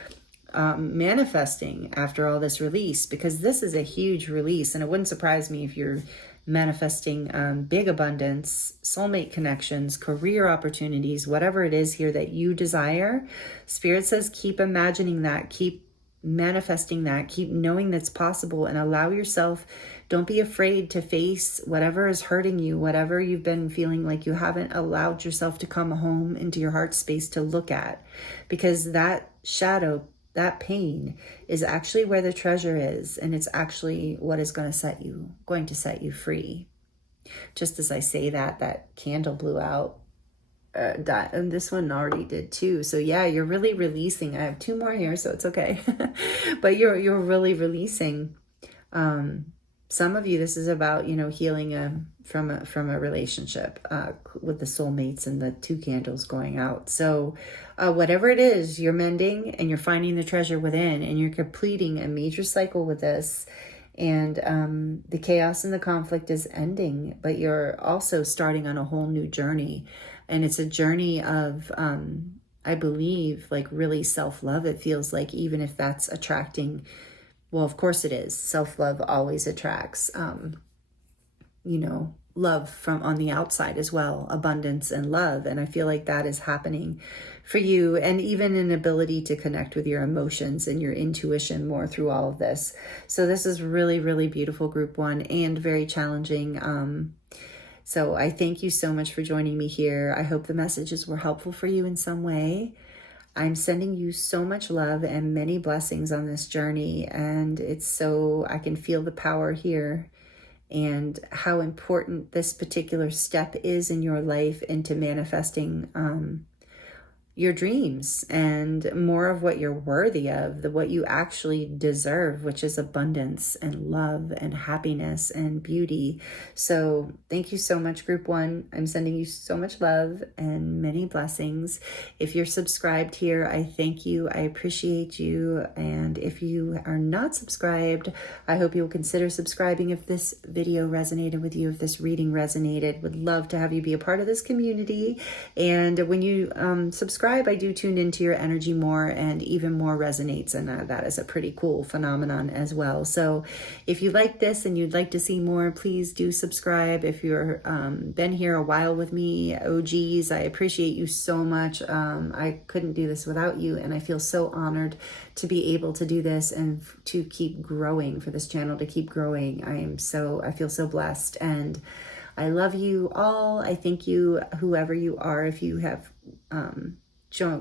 manifesting after all this release, because this is a huge release. And it wouldn't surprise me if you're manifesting big abundance, soulmate connections, career opportunities, whatever it is here that you desire. Spirit says keep imagining that, keep manifesting that, keep knowing that's possible, and allow yourself, don't be afraid to face whatever is hurting you, whatever you've been feeling like you haven't allowed yourself to come home into your heart space to look at, because that shadow, that pain is actually where the treasure is, and it's actually what is going to set you free. Just as I say that, that candle blew out. And this one already did too. So yeah, you're really releasing. I have 2 more here, so it's okay. But you're really releasing. Some of you, this is about, healing from a relationship with the soulmates and the 2 candles going out. So whatever it is, you're mending and you're finding the treasure within, and you're completing a major cycle with this. And the chaos and the conflict is ending, but you're also starting on a whole new journey. And it's a journey of, I believe, like really self-love. It feels like, even if that's attracting, well, of course it is. Self-love always attracts, love from on the outside as well, abundance and love. And I feel like that is happening for you, and even an ability to connect with your emotions and your intuition more through all of this. So this is really, really beautiful, group 1, and very challenging. So I thank you so much for joining me here. I hope the messages were helpful for you in some way. I'm sending you so much love and many blessings on this journey. And I can feel the power here and how important this particular step is in your life into manifesting your dreams and more of what you're worthy of, what you actually deserve, which is abundance and love and happiness and beauty. So thank you so much, group 1. I'm sending you so much love and many blessings. If you're subscribed here, I thank you. I appreciate you. And if you are not subscribed, I hope you'll consider subscribing if this video resonated with you, if this reading resonated. Would love to have you be a part of this community. And when you subscribe, I do tune into your energy more, and even more resonates, and that is a pretty cool phenomenon as well. So if you like this and you'd like to see more, please do subscribe. If you're been here a while with me, OGs, I appreciate you so much. I couldn't do this without you, and I feel so honored to be able to do this and to keep growing, for this channel to keep growing. I feel so blessed, and I love you all. I thank you, whoever you are. If you have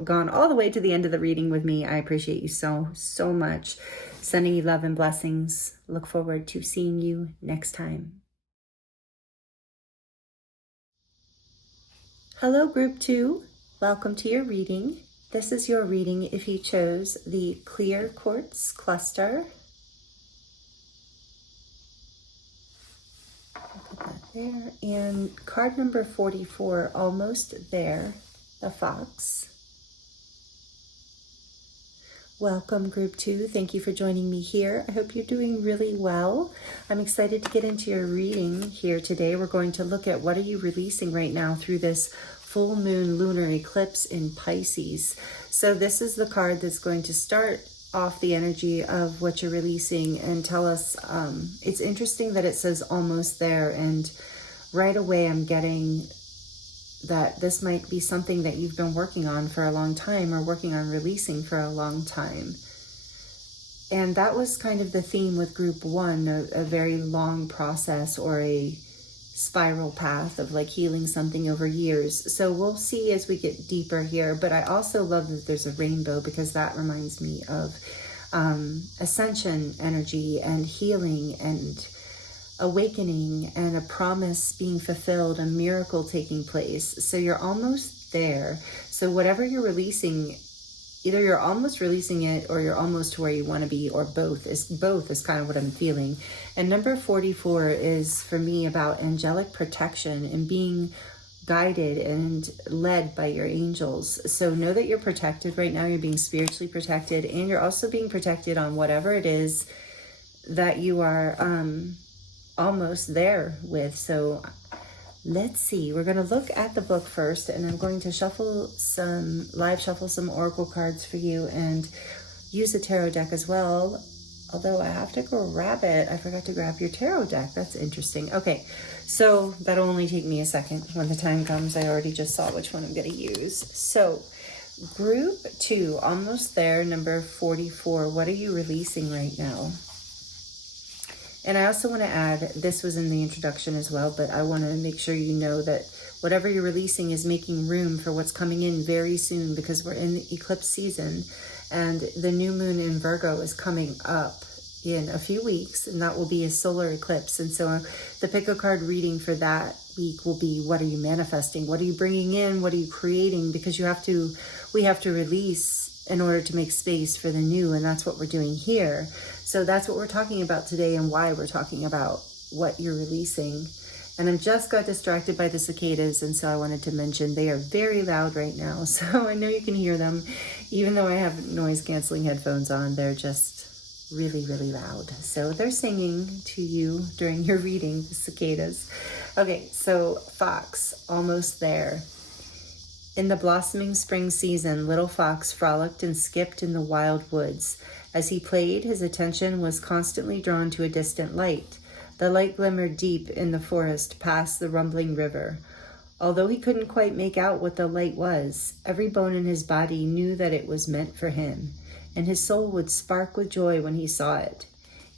gone all the way to the end of the reading with me, I appreciate you so, so much. Sending you love and blessings. Look forward to seeing you next time. Hello, group 2. Welcome to your reading. This is your reading if you chose the clear quartz cluster. I'll put that there. And card number 44, almost there, the fox. Welcome, group 2. Thank you for joining me here. I hope you're doing really well. I'm excited to get into your reading here today. We're going to look at what are you releasing right now through this full moon lunar eclipse in Pisces. So this is the card that's going to start off the energy of what you're releasing and tell us, it's interesting that it says almost there, and right away I'm getting that this might be something that you've been working on for a long time, or working on releasing for a long time. And that was kind of the theme with group 1, a very long process, or a spiral path of like healing something over years. So we'll see as we get deeper here. But I also love that there's a rainbow, because that reminds me of ascension energy and healing and awakening and a promise being fulfilled, a miracle taking place. So you're almost there. So whatever you're releasing, either you're almost releasing it or you're almost to where you want to be, or both is kind of what I'm feeling. And number 44 is for me about angelic protection and being guided and led by your angels. So know that you're protected right now. You're being spiritually protected, and you're also being protected on whatever it is that you are almost there with. So Let's see. We're going to look at the book first, and I'm going to live shuffle some oracle cards for you and use a tarot deck as well. Although I have to grab it. I forgot to grab your tarot deck. That's interesting. Okay, so that'll only take me a second. When the time comes, I already just saw which one I'm going to use. So group 2, almost there, number 44. What are you releasing right now? And I also want to add, this was in the introduction as well, but I want to make sure you know that whatever you're releasing is making room for what's coming in very soon, because we're in the eclipse season and the new moon in Virgo is coming up in a few weeks, and that will be a solar eclipse. And so the pick a card reading for that week will be, what are you manifesting? What are you bringing in? What are you creating? Because we have to release in order to make space for the new, and that's what we're doing here. So that's what we're talking about today, and why we're talking about what you're releasing. And I just got distracted by the cicadas, and so I wanted to mention they are very loud right now. So I know you can hear them. Even though I have noise canceling headphones on, they're just really, really loud. So they're singing to you during your reading, the cicadas. Okay, so Fox, almost there. In the blossoming spring season, little Fox frolicked and skipped in the wild woods. As he played, his attention was constantly drawn to a distant light. The light glimmered deep in the forest past the rumbling river. Although he couldn't quite make out what the light was, every bone in his body knew that it was meant for him, and his soul would spark with joy when he saw it.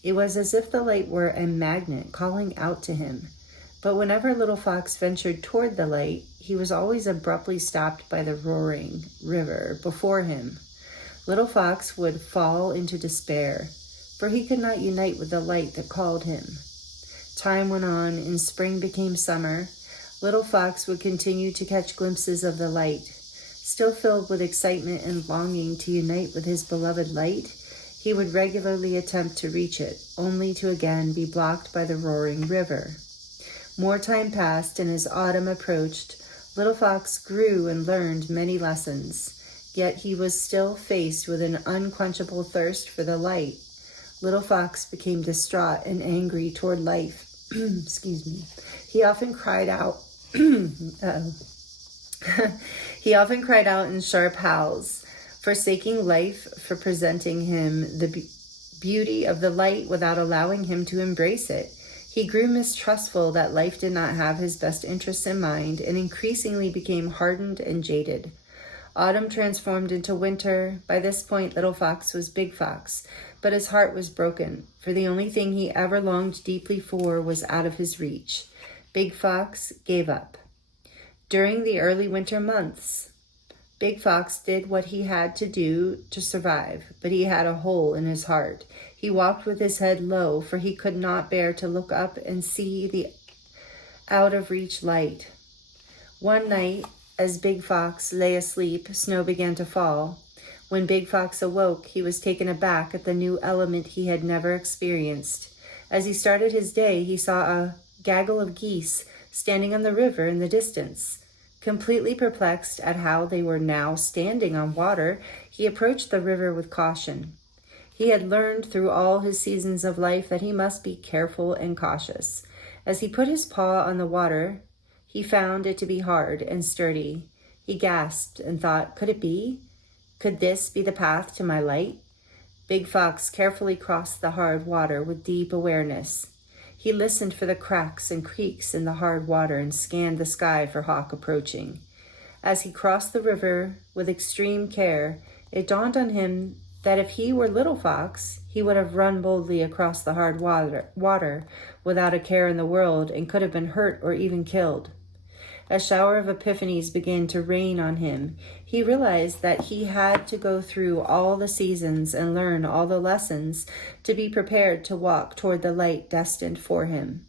It was as if the light were a magnet calling out to him. But whenever little Fox ventured toward the light, he was always abruptly stopped by the roaring river before him. Little Fox would fall into despair, for he could not unite with the light that called him. Time went on, and spring became summer. Little Fox would continue to catch glimpses of the light. Still filled with excitement and longing to unite with his beloved light, he would regularly attempt to reach it, only to again be blocked by the roaring river. More time passed, and as autumn approached, Little Fox grew and learned many lessons. Yet he was still faced with an unquenchable thirst for the light. Little Fox became distraught and angry toward life. Excuse me. He often cried out. He often cried out in sharp howls, forsaking life for presenting him the beauty of the light without allowing him to embrace it. He grew mistrustful that life did not have his best interests in mind, and increasingly became hardened and jaded. Autumn transformed into winter. By this point, Little Fox was Big Fox, but his heart was broken, for the only thing he ever longed deeply for was out of his reach. Big Fox gave up. During the early winter months, Big Fox did what he had to do to survive, but he had a hole in his heart. He walked with his head low, for he could not bear to look up and see the out-of-reach light. One night, as Big Fox lay asleep, snow began to fall. When Big Fox awoke, he was taken aback at the new element he had never experienced. As he started his day, he saw a gaggle of geese standing on the river in the distance. Completely perplexed at how they were now standing on water, he approached the river with caution. He had learned through all his seasons of life that he must be careful and cautious. As he put his paw on the water, he found it to be hard and sturdy. He gasped and thought, could it be? Could this be the path to my light? Big Fox carefully crossed the hard water with deep awareness. He listened for the cracks and creaks in the hard water and scanned the sky for hawk approaching. As he crossed the river with extreme care, it dawned on him that if he were Little Fox, he would have run boldly across the hard water without a care in the world, and could have been hurt or even killed. A shower of epiphanies began to rain on him. He realized that he had to go through all the seasons and learn all the lessons to be prepared to walk toward the light destined for him.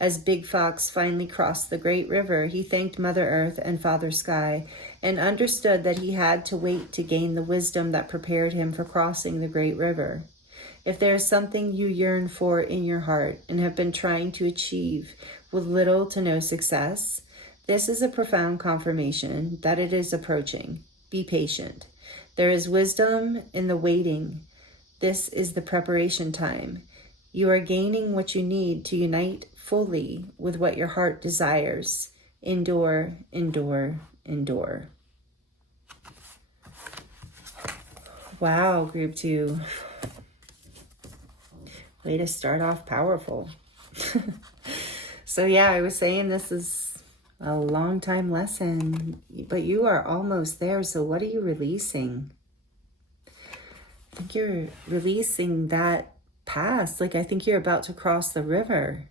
As Big Fox finally crossed the great river, he thanked Mother Earth and Father Sky, and understood that he had to wait to gain the wisdom that prepared him for crossing the great river. If there is something you yearn for in your heart and have been trying to achieve with little to no success, this is a profound confirmation that it is approaching. Be patient. There is wisdom in the waiting. This is the preparation time. You are gaining what you need to unite fully with what your heart desires. Endure, endure, endure. Wow, group 2. Way to start off powerful. So yeah, I was saying this is a long time lesson, but you are almost there. So what are you releasing? I think you're releasing that past. Like, I think you're about to cross the river.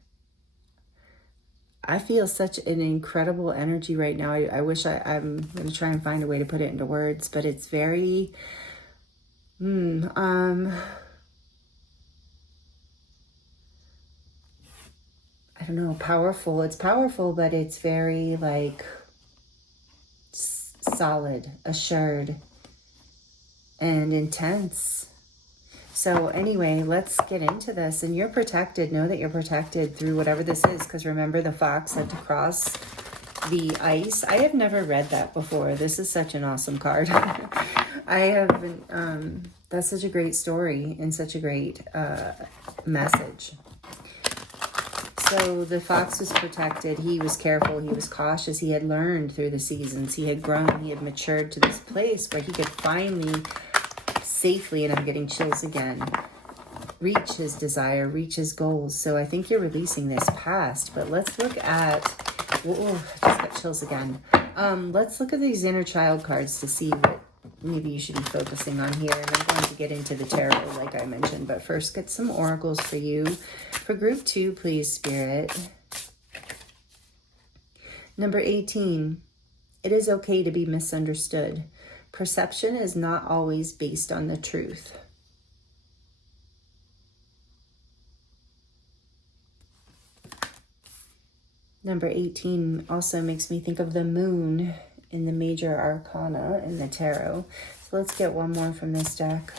I feel such an incredible energy right now. I wish I'm going to try and find a way to put it into words, but it's very, I don't know, powerful. It's powerful, but it's very like solid, assured, and intense. So anyway, let's get into this. And you're protected. Know that you're protected through whatever this is. Because remember, the fox had to cross the ice. I have never read that before. This is such an awesome card. I have been, that's such a great story and such a great message. So the fox was protected. He was careful. He was cautious. He had learned through the seasons. He had grown. He had matured to this place where he could finally safely, and I'm getting chills again, reach his desire, reach his goals. So I think you're releasing this past, but let's look at, oh, I just got chills again. Let's look at these inner child cards to see what maybe you should be focusing on here. And I'm going to get into the tarot like I mentioned, but first get some oracles for you. For group 2, please, Spirit. Number 18, it is okay to be misunderstood. Perception is not always based on the truth. Number 18 also makes me think of the moon in the major arcana in the tarot. So let's get one more from this deck.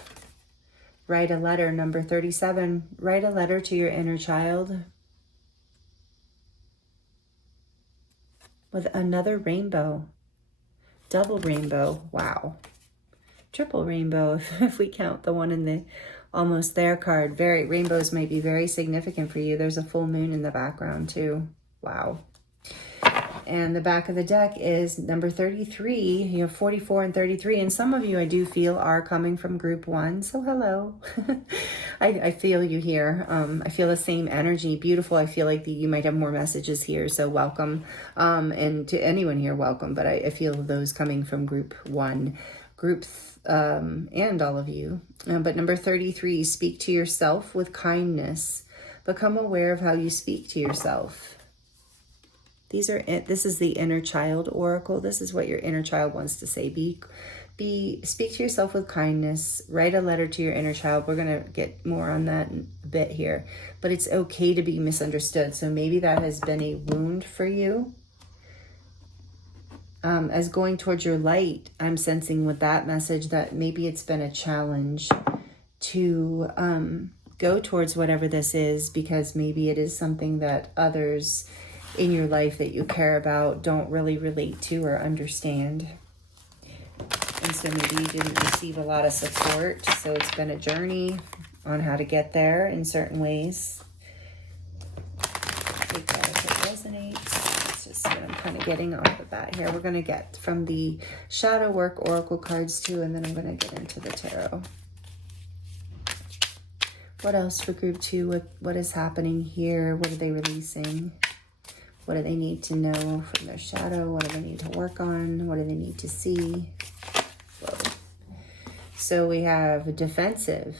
Write a letter. Number 37. Write a letter to your inner child. With another rainbow. Double rainbow. Wow. Triple rainbow if we count the one in the almost there card. Rainbows might be very significant for you. There's a full moon in the background too. Wow. And the back of the deck is number 33. You have 44 and 33. And some of you, I do feel, are coming from group 1. So hello. I feel you here. I feel the same energy. Beautiful. I feel like you might have more messages here. So welcome. And to anyone here, welcome. But I feel those coming from group 1. And all of you. But number 33, speak to yourself with kindness. Become aware of how you speak to yourself. This is the inner child oracle. This is what your inner child wants to say. Speak to yourself with kindness. Write a letter to your inner child. We're going to get more on that in a bit here. But it's okay to be misunderstood. So maybe that has been a wound for you. As going towards your light, I'm sensing with that message that maybe it's been a challenge to go towards whatever this is, because maybe it is something that others in your life that you care about don't really relate to or understand. And so maybe you didn't receive a lot of support. So it's been a journey on how to get there in certain ways. Take that if it resonates. That's just what I'm kind of getting off the bat here. We're going to get from the shadow work oracle cards too, and then I'm going to get into the tarot. What else for group 2? What is happening here? What are they releasing? What do they need to know from their shadow? What do they need to work on? What do they need to see? Whoa. So we have defensive,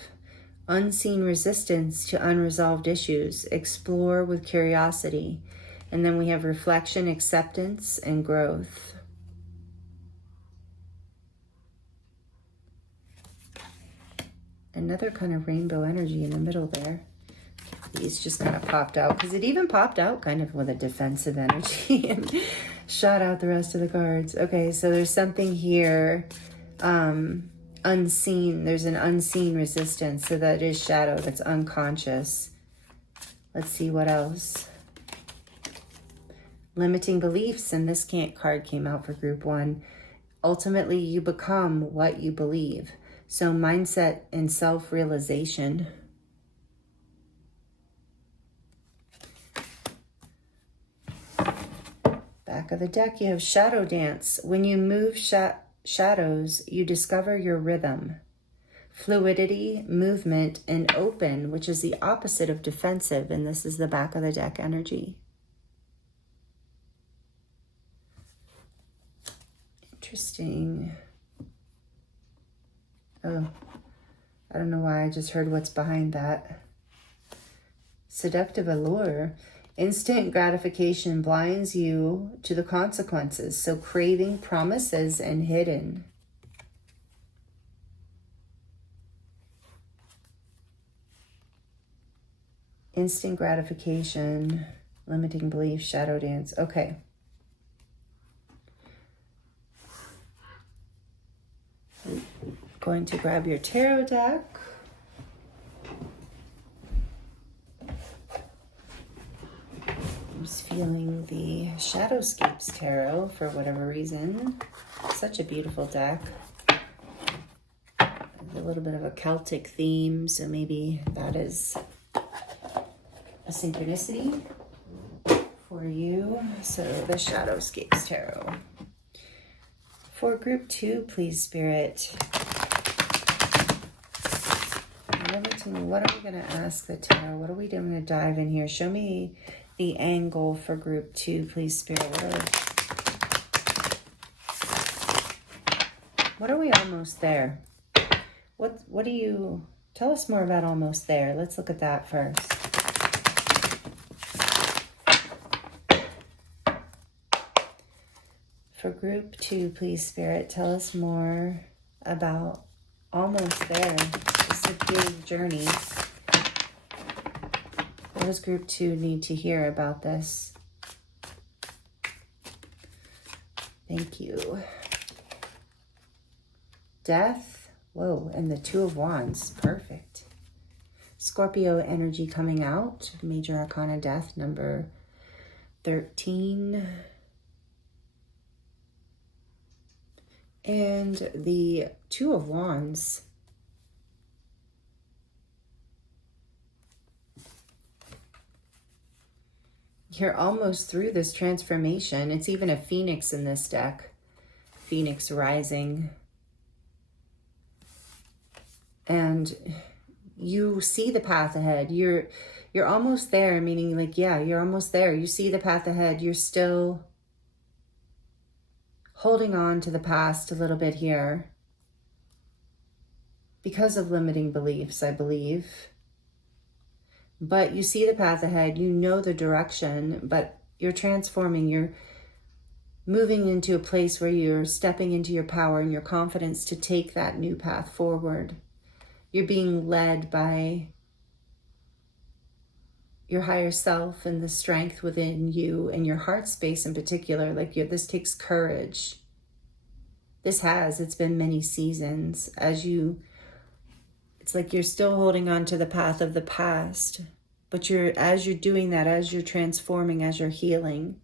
unseen resistance to unresolved issues, explore with curiosity. And then we have reflection, acceptance, and growth. Another kind of rainbow energy in the middle there. These just kind of popped out, because it even popped out kind of with a defensive energy and shot out the rest of the cards. Okay, so there's something here unseen. There's an unseen resistance. So that is shadow. That's unconscious. Let's see what else. Limiting beliefs. And this card came out for group 1. Ultimately, you become what you believe. So mindset and self-realization. Back of the deck, you have shadow dance. When you move shadows, you discover your rhythm. Fluidity, movement, and open, which is the opposite of defensive, and this is the back of the deck energy. Interesting. Oh, I don't know why I just heard what's behind that. Seductive allure. Instant gratification blinds you to the consequences, so craving promises and hidden. Instant gratification, limiting belief, shadow dance. Okay. Going to grab your tarot deck. I'm just feeling the Shadowscapes Tarot for whatever reason. Such a beautiful deck. A little bit of a Celtic theme, so maybe that is a synchronicity for you. So the Shadowscapes Tarot. For group 2, please, Spirit. What are we going to ask the tarot? What are we doing to dive in here? Show me the angle for group 2, please, Spirit. What are we almost there? What do you... Tell us more about almost there. Let's look at that first. For group 2, please, Spirit, tell us more about almost there. It's a big journey. What does group 2 need to hear about this? Thank you. Death. Whoa, and the 2 of Wands. Perfect. Scorpio energy coming out. Major Arcana Death, number 13. And the 2 of Wands. You're almost through this transformation. It's even a Phoenix in this deck. Phoenix rising. And you see the path ahead. You're almost there, meaning like, yeah, you're almost there. You see the path ahead. You're still holding on to the past a little bit here because of limiting beliefs, I believe. But you see the path ahead, you know the direction, but you're transforming, you're moving into a place where you're stepping into your power and your confidence to take that new path forward. You're being led by your higher self and the strength within you and your heart space in particular. Like this takes courage. It's been many seasons it's like you're still holding on to the path of the past, but as you're doing that, as you're transforming, as you're healing,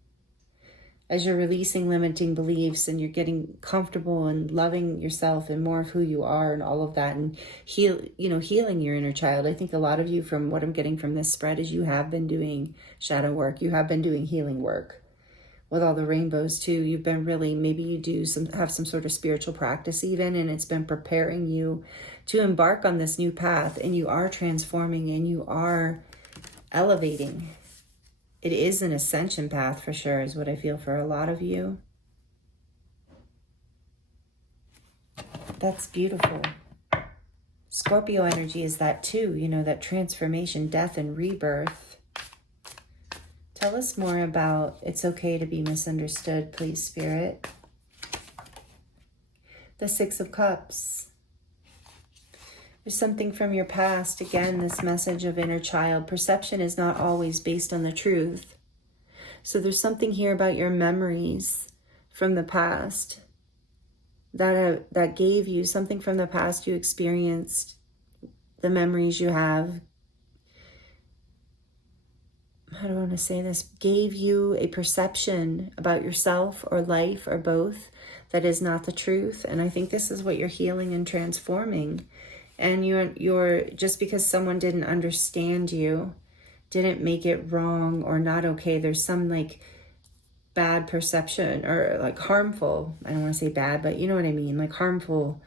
as you're releasing limiting beliefs and you're getting comfortable and loving yourself and more of who you are and all of that, and healing your inner child. I think a lot of you, from what I'm getting from this spread, is you have been doing shadow work. You have been doing healing work with all the rainbows too. You've been really, maybe you have some sort of spiritual practice even, and it's been preparing you to embark on this new path, and you are transforming and you are elevating. It is an ascension path for sure, is what I feel for a lot of you. That's beautiful. Scorpio energy is that too, that transformation, death and rebirth. Tell us more about It's Okay to Be Misunderstood, please, Spirit. The 6 of Cups. There's something from your past. Again, this message of inner child. Perception is not always based on the truth. So there's something here about your memories from the past that gave you something from the past you experienced. The memories you have, how do I want to say this, gave you a perception about yourself or life or both that is not the truth. And I think this is what you're healing and transforming. And you're just because someone didn't understand you, didn't make it wrong or not okay. There's some bad perception, or like harmful, I don't want to say bad, but you know what I mean, like harmful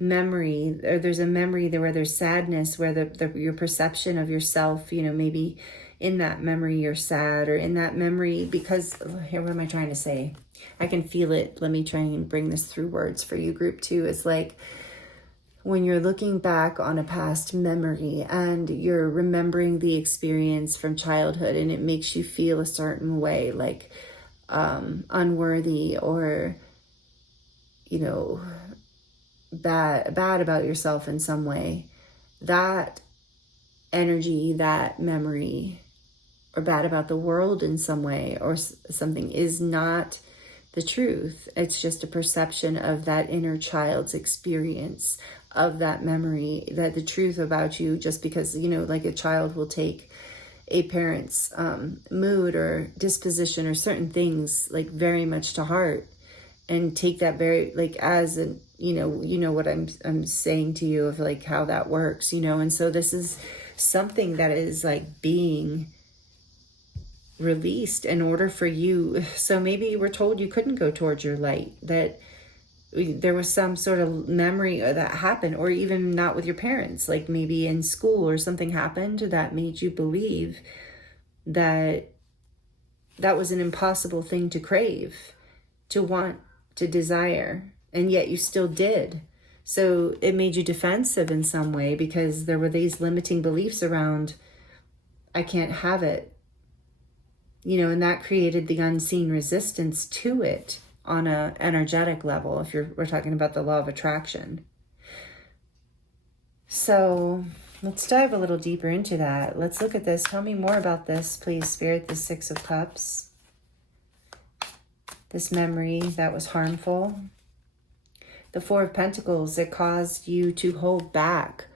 memory, or there's a memory there where there's sadness, where your perception of yourself, you know, maybe in that memory you're sad, or in that memory, because here, what am I trying to say? I can feel it. Let me try and bring this through words for you, group 2. It's like when you're looking back on a past memory and you're remembering the experience from childhood, and it makes you feel a certain way, like unworthy, or, you know, bad about yourself in some way. That energy, that memory, or bad about the world in some way or something, is not the truth. It's just a perception of that inner child's experience of that memory, that the truth about you, just because, you know, like a child will take a parent's mood or disposition or certain things like very much to heart, and take that very like as an, you know what I'm saying to you, of like how that works, you know. And so this is something that is like being released in order for you. So maybe you were told you couldn't go towards your light, that there was some sort of memory that happened, or even not with your parents, like maybe in school or something happened that made you believe that that was an impossible thing to crave, to want, to desire, and yet you still did. So it made you defensive in some way, because there were these limiting beliefs around, I can't have it, you know, and that created the unseen resistance to it on a energetic level, if we're talking about the law of attraction. So let's dive a little deeper into that. Let's look at this. Tell me more about this, please, Spirit. The 6 of Cups. This memory that was harmful. The 4 of Pentacles, it caused you to hold back,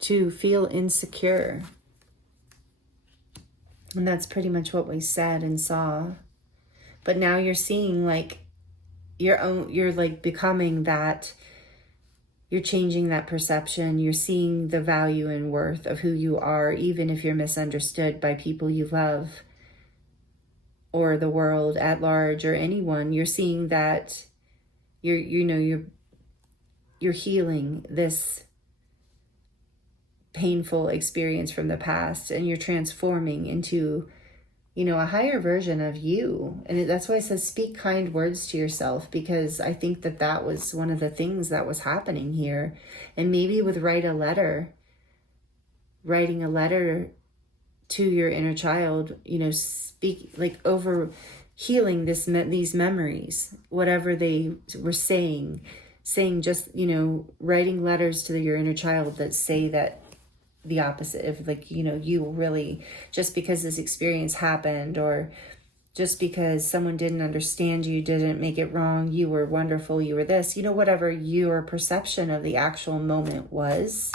to feel insecure. And that's pretty much what we said and saw. But now you're seeing like you're like becoming that, you're changing that perception. You're seeing the value and worth of who you are, even if you're misunderstood by people you love, or the world at large, or anyone. You're seeing that you're healing this painful experience from the past, and you're transforming into, you know, a higher version of you. And that's why it says speak kind words to yourself, because I think that was one of the things that was happening here. And maybe with writing a letter to your inner child, you know, speak like over healing these memories, whatever they were saying, just, you know, writing letters to your inner child that say that the opposite of, like, you know, you really, just because this experience happened, or just because someone didn't understand you, didn't make it wrong, you were wonderful, you were this, you know, whatever your perception of the actual moment was,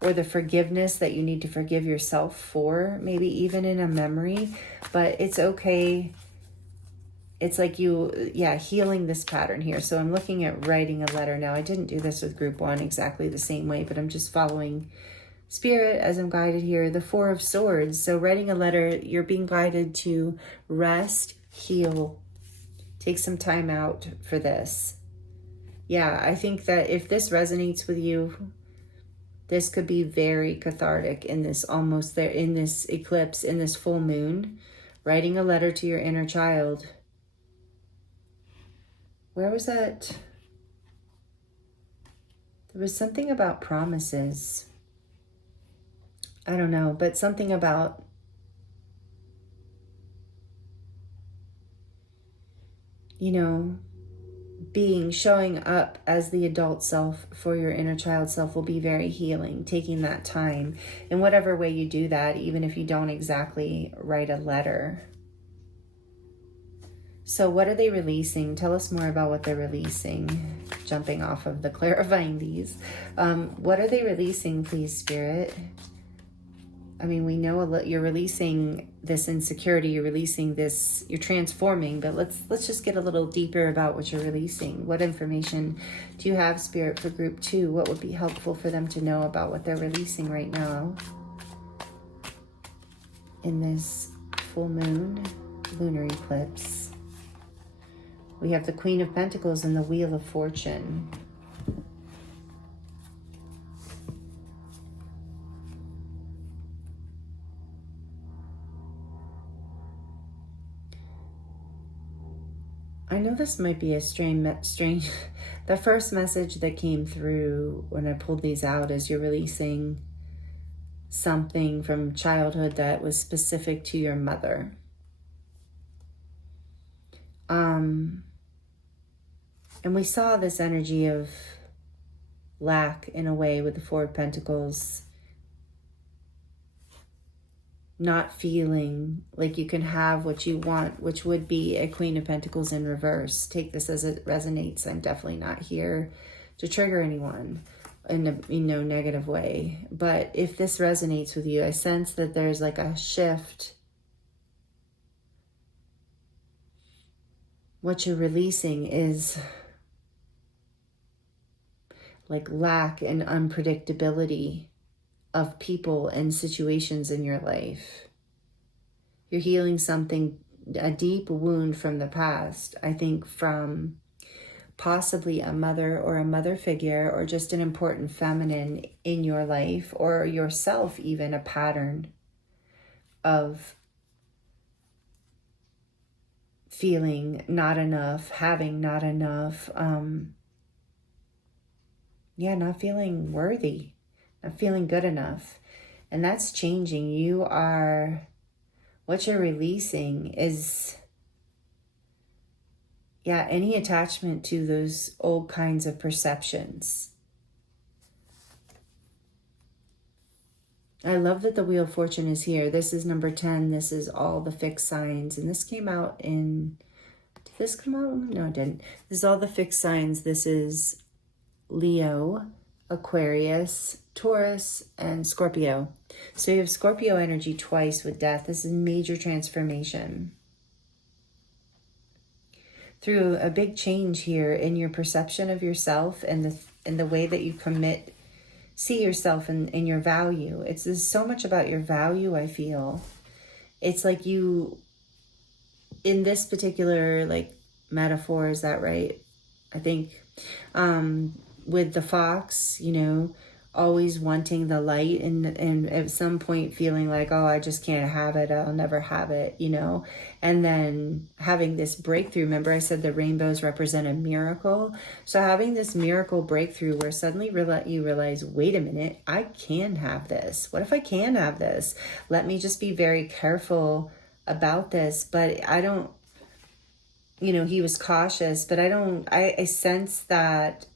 or the forgiveness that you need to forgive yourself for, maybe even in a memory. But it's okay. It's like healing this pattern here. So I'm looking at writing a letter now. I didn't do this with group 1 exactly the same way, but I'm just following Spirit as I'm guided here. The 4 of Swords. So writing a letter, you're being guided to rest, heal, take some time out for this. Yeah, I think that if this resonates with you, this could be very cathartic in this in this eclipse, in this full moon. Writing a letter to your inner child. Where was that? There was something about promises. I don't know, but something about showing up as the adult self for your inner child self will be very healing, taking that time in whatever way you do that, even if you don't exactly write a letter. So what are they releasing? Tell us more about what they're releasing. Jumping off of the clarifying these. What are they releasing, please, Spirit? I mean, we know you're releasing this insecurity, you're releasing this, you're transforming, but let's just get a little deeper about what you're releasing. What information do you have, Spirit, for group 2? What would be helpful for them to know about what they're releasing right now? in this full moon lunar eclipse. We have the Queen of Pentacles and the Wheel of Fortune. I know this might be a strange. The first message that came through when I pulled these out is you're releasing something from childhood that was specific to your mother. And we saw this energy of lack in a way with the Four of Pentacles. Not feeling like you can have what you want, which would be a Queen of Pentacles in reverse. Take this as it resonates. I'm definitely not here to trigger anyone in a negative way. But if this resonates with you, I sense that there's like a shift. What you're releasing is like lack and unpredictability of people and situations in your life. You're healing something, a deep wound from the past. I think from possibly a mother or a mother figure, or just an important feminine in your life, or yourself, even a pattern of feeling not enough, having not enough, not feeling worthy, not feeling good enough. And that's changing. What you're releasing is, any attachment to those old kinds of perceptions. I love that the Wheel of Fortune is here. This is number 10. This is all the fixed signs. And this came out did this come out? No, it didn't. This is all the fixed signs. This is Leo, Aquarius, Taurus, and Scorpio. So you have Scorpio energy twice with death. This is major transformation. Through a big change here in your perception of yourself and the way that you see yourself and your value. There's so much about your value, I feel. It's like you, in this particular metaphor, is that right? I think with the fox, always wanting the light and at some point feeling like, oh, I just can't have it. I'll never have it, and then having this breakthrough. Remember I said the rainbows represent a miracle. So having this miracle breakthrough where suddenly you realize, wait a minute, I can have this. What if I can have this? Let me just be very careful about this. But I don't, he was cautious, but I sense that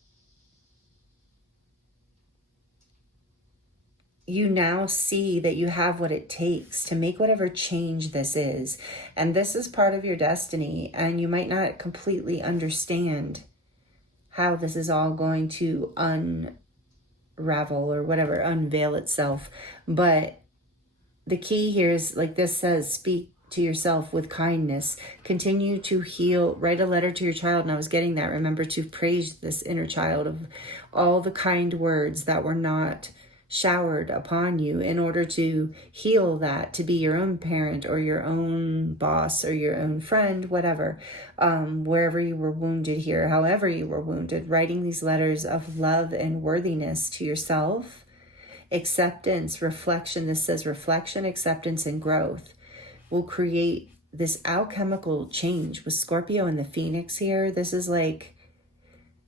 you now see that you have what it takes to make whatever change this is. And this is part of your destiny. And you might not completely understand how this is all going to unravel or whatever, unveil itself. But the key here is, like this says, speak to yourself with kindness. Continue to heal. Write a letter to your child. And I was getting that. Remember to praise this inner child of all the kind words that were not showered upon you in order to heal that, to be your own parent or your own boss or your own friend, whatever, wherever you were wounded here, however you were wounded, writing these letters of love and worthiness to yourself, acceptance, reflection. This says reflection, acceptance, and growth will create this alchemical change. With Scorpio and the Phoenix here, this is like,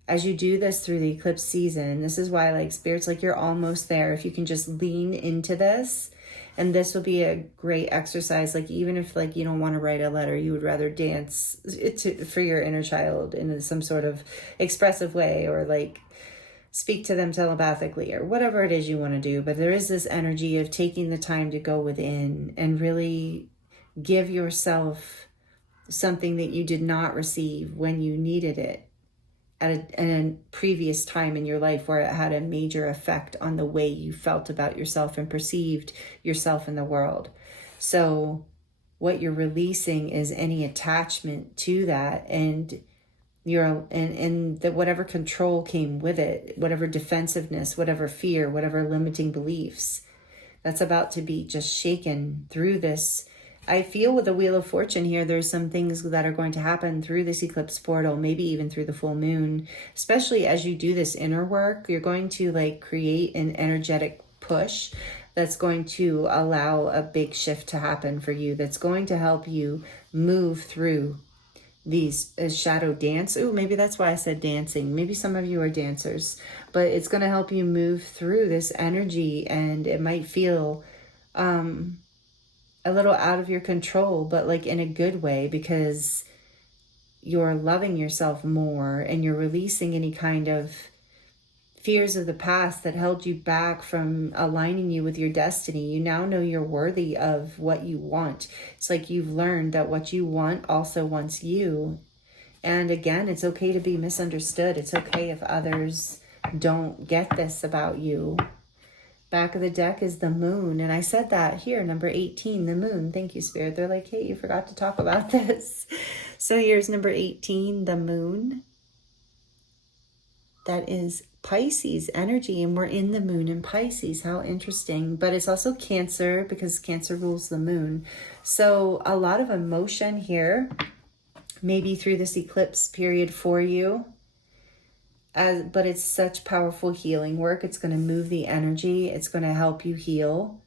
as you do this through the eclipse season, this is why Spirit's you're almost there. If you can just lean into this, and this will be a great exercise. Even if you don't want to write a letter, you would rather dance for your inner child in some sort of expressive way, or speak to them telepathically, or whatever it is you want to do. But there is this energy of taking the time to go within and really give yourself something that you did not receive when you needed it at a previous time in your life, where it had a major effect on the way you felt about yourself and perceived yourself in the world. So what you're releasing is any attachment to that, and that whatever control came with it, whatever defensiveness, whatever fear, whatever limiting beliefs that's about to be just shaken through this. I feel with the Wheel of Fortune here, there's some things that are going to happen through this eclipse portal, maybe even through the full moon, especially as you do this inner work. You're going to like create an energetic push that's going to allow a big shift to happen for you, that's going to help you move through these shadow dance. Oh, maybe that's why I said dancing. Maybe some of you are dancers, but it's going to help you move through this energy, and it might feel a little out of your control, but like in a good way, because you're loving yourself more and you're releasing any kind of fears of the past that held you back from aligning you with your destiny. You now know you're worthy of what you want. It's like you've learned that what you want also wants you. And again, it's okay to be misunderstood. It's okay if others don't get this about you. Back of the deck is the moon. And I said that here, number 18, the moon. Thank you, Spirit. They're like, hey, you forgot to talk about this. So here's number 18, the moon. That is Pisces energy, and we're in the moon in Pisces. How interesting. But it's also Cancer, because Cancer rules the moon. So a lot of emotion here, maybe through this eclipse period for you. But it's such powerful healing work. It's going to move the energy. It's going to help you heal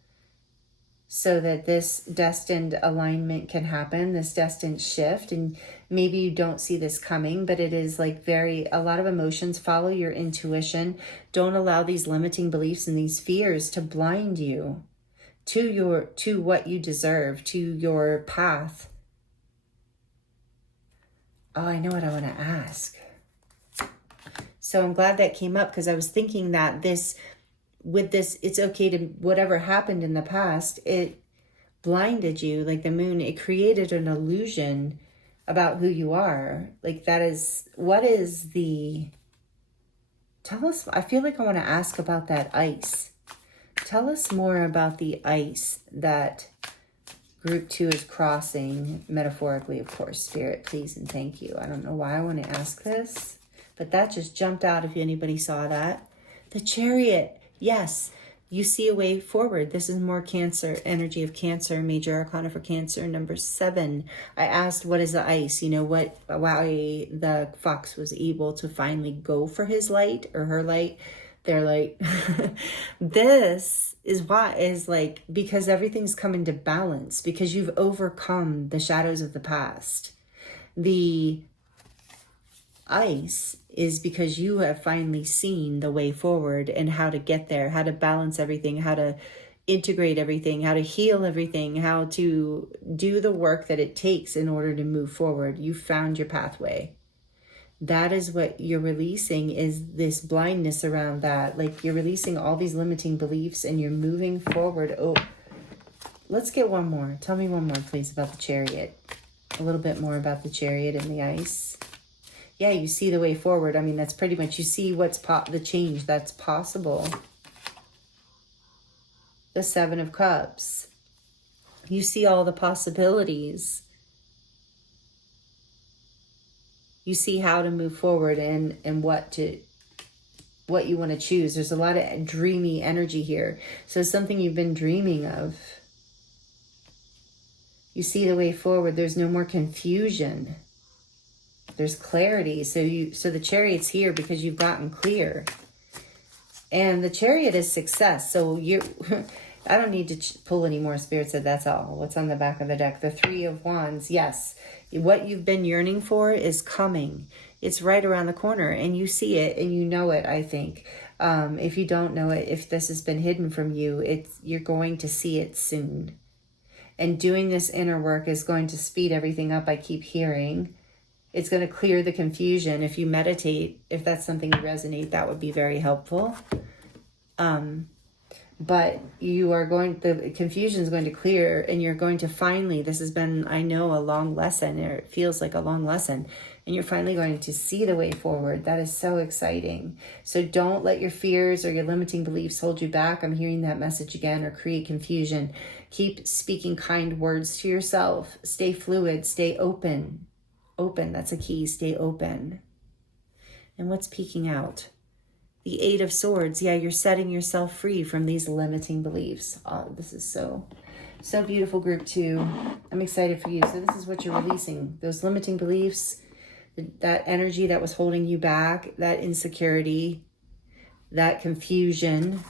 so that this destined alignment can happen, this destined shift. And maybe you don't see this coming, but it is like a lot of emotions. Follow your intuition. Don't allow these limiting beliefs and these fears to blind you to what you deserve, to your path. Oh, I know what I want to ask. So I'm glad that came up, because I was thinking that it's okay to, whatever happened in the past, it blinded you, like the moon, it created an illusion about who you are. Like tell us, I feel like I want to ask about that ice. Tell us more about the ice that group 2 is crossing, metaphorically, of course. Spirit, please and thank you. I don't know why I want to ask this, but that just jumped out if anybody saw that. The Chariot. Yes, you see a way forward. This is more Cancer, energy of Cancer, major arcana for Cancer, number 7. I asked, what is the ice? You know, why the fox was able to finally go for his light or her light. They're like, this is because everything's come into balance, because you've overcome the shadows of the past. The ice is because you have finally seen the way forward and how to get there, how to balance everything, how to integrate everything, how to heal everything, how to do the work that it takes in order to move forward. You found your pathway. That is what you're releasing, is this blindness around that. Like you're releasing all these limiting beliefs and you're moving forward. Oh, let's get one more. Tell me one more, please, about the Chariot. A little bit more about the Chariot and the ice. Yeah, you see the way forward. I mean, that's pretty much, you see what's the change that's possible. The 7 of Cups. You see all the possibilities. You see how to move forward and what you want to choose. There's a lot of dreamy energy here. So something you've been dreaming of. You see the way forward. There's no more confusion. There's clarity. So the Chariot's here because you've gotten clear. And the Chariot is success. So I don't need to pull any more. Spirit said that's all. What's on the back of the deck? The 3 of Wands. Yes. What you've been yearning for is coming. It's right around the corner, and you see it and you know it, I think. If you don't know it, if this has been hidden from you, you're going to see it soon. And doing this inner work is going to speed everything up. I keep hearing. It's going to clear the confusion. If you meditate, if that's something you resonate, that would be very helpful. But the confusion is going to clear, and you're going to finally, this has been, I know, a long lesson, or it feels like a long lesson, and you're finally going to see the way forward. That is so exciting. So don't let your fears or your limiting beliefs hold you back. I'm hearing that message again, or create confusion. Keep speaking kind words to yourself. Stay fluid, stay open. Open, that's a key. Stay open. And what's peeking out? The Eight of Swords. Yeah, you're setting yourself free from these limiting beliefs. Oh, this is so beautiful, group 2. I'm excited for you. So this is what you're releasing. Those limiting beliefs, that energy that was holding you back, that insecurity, that confusion.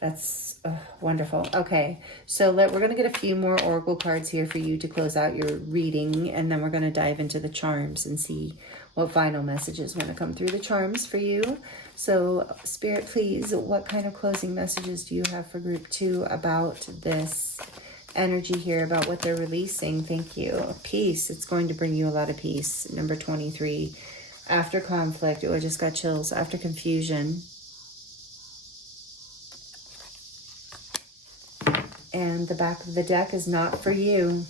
That's wonderful. Okay, so we're going to get a few more oracle cards here for you to close out your reading, and then we're going to dive into the charms and see what final messages want to come through the charms for you. So, Spirit, please, what kind of closing messages do you have for group 2 about this energy here, about what they're releasing? Thank you. Peace. It's going to bring you a lot of peace. Number 23. After conflict. Oh, I just got chills. After confusion. And the back of the deck is not for you.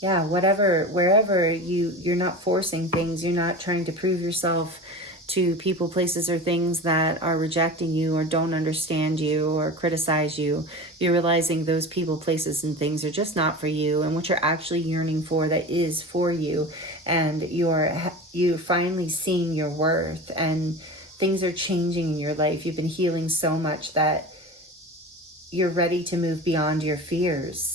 Yeah, wherever you're not forcing things, you're not trying to prove yourself to people, places, or things that are rejecting you or don't understand you or criticize you. You're realizing those people, places, and things are just not for you, and what you're actually yearning for that is for you. And you're finally seeing your worth, and things are changing in your life. You've been healing so much that you're ready to move beyond your fears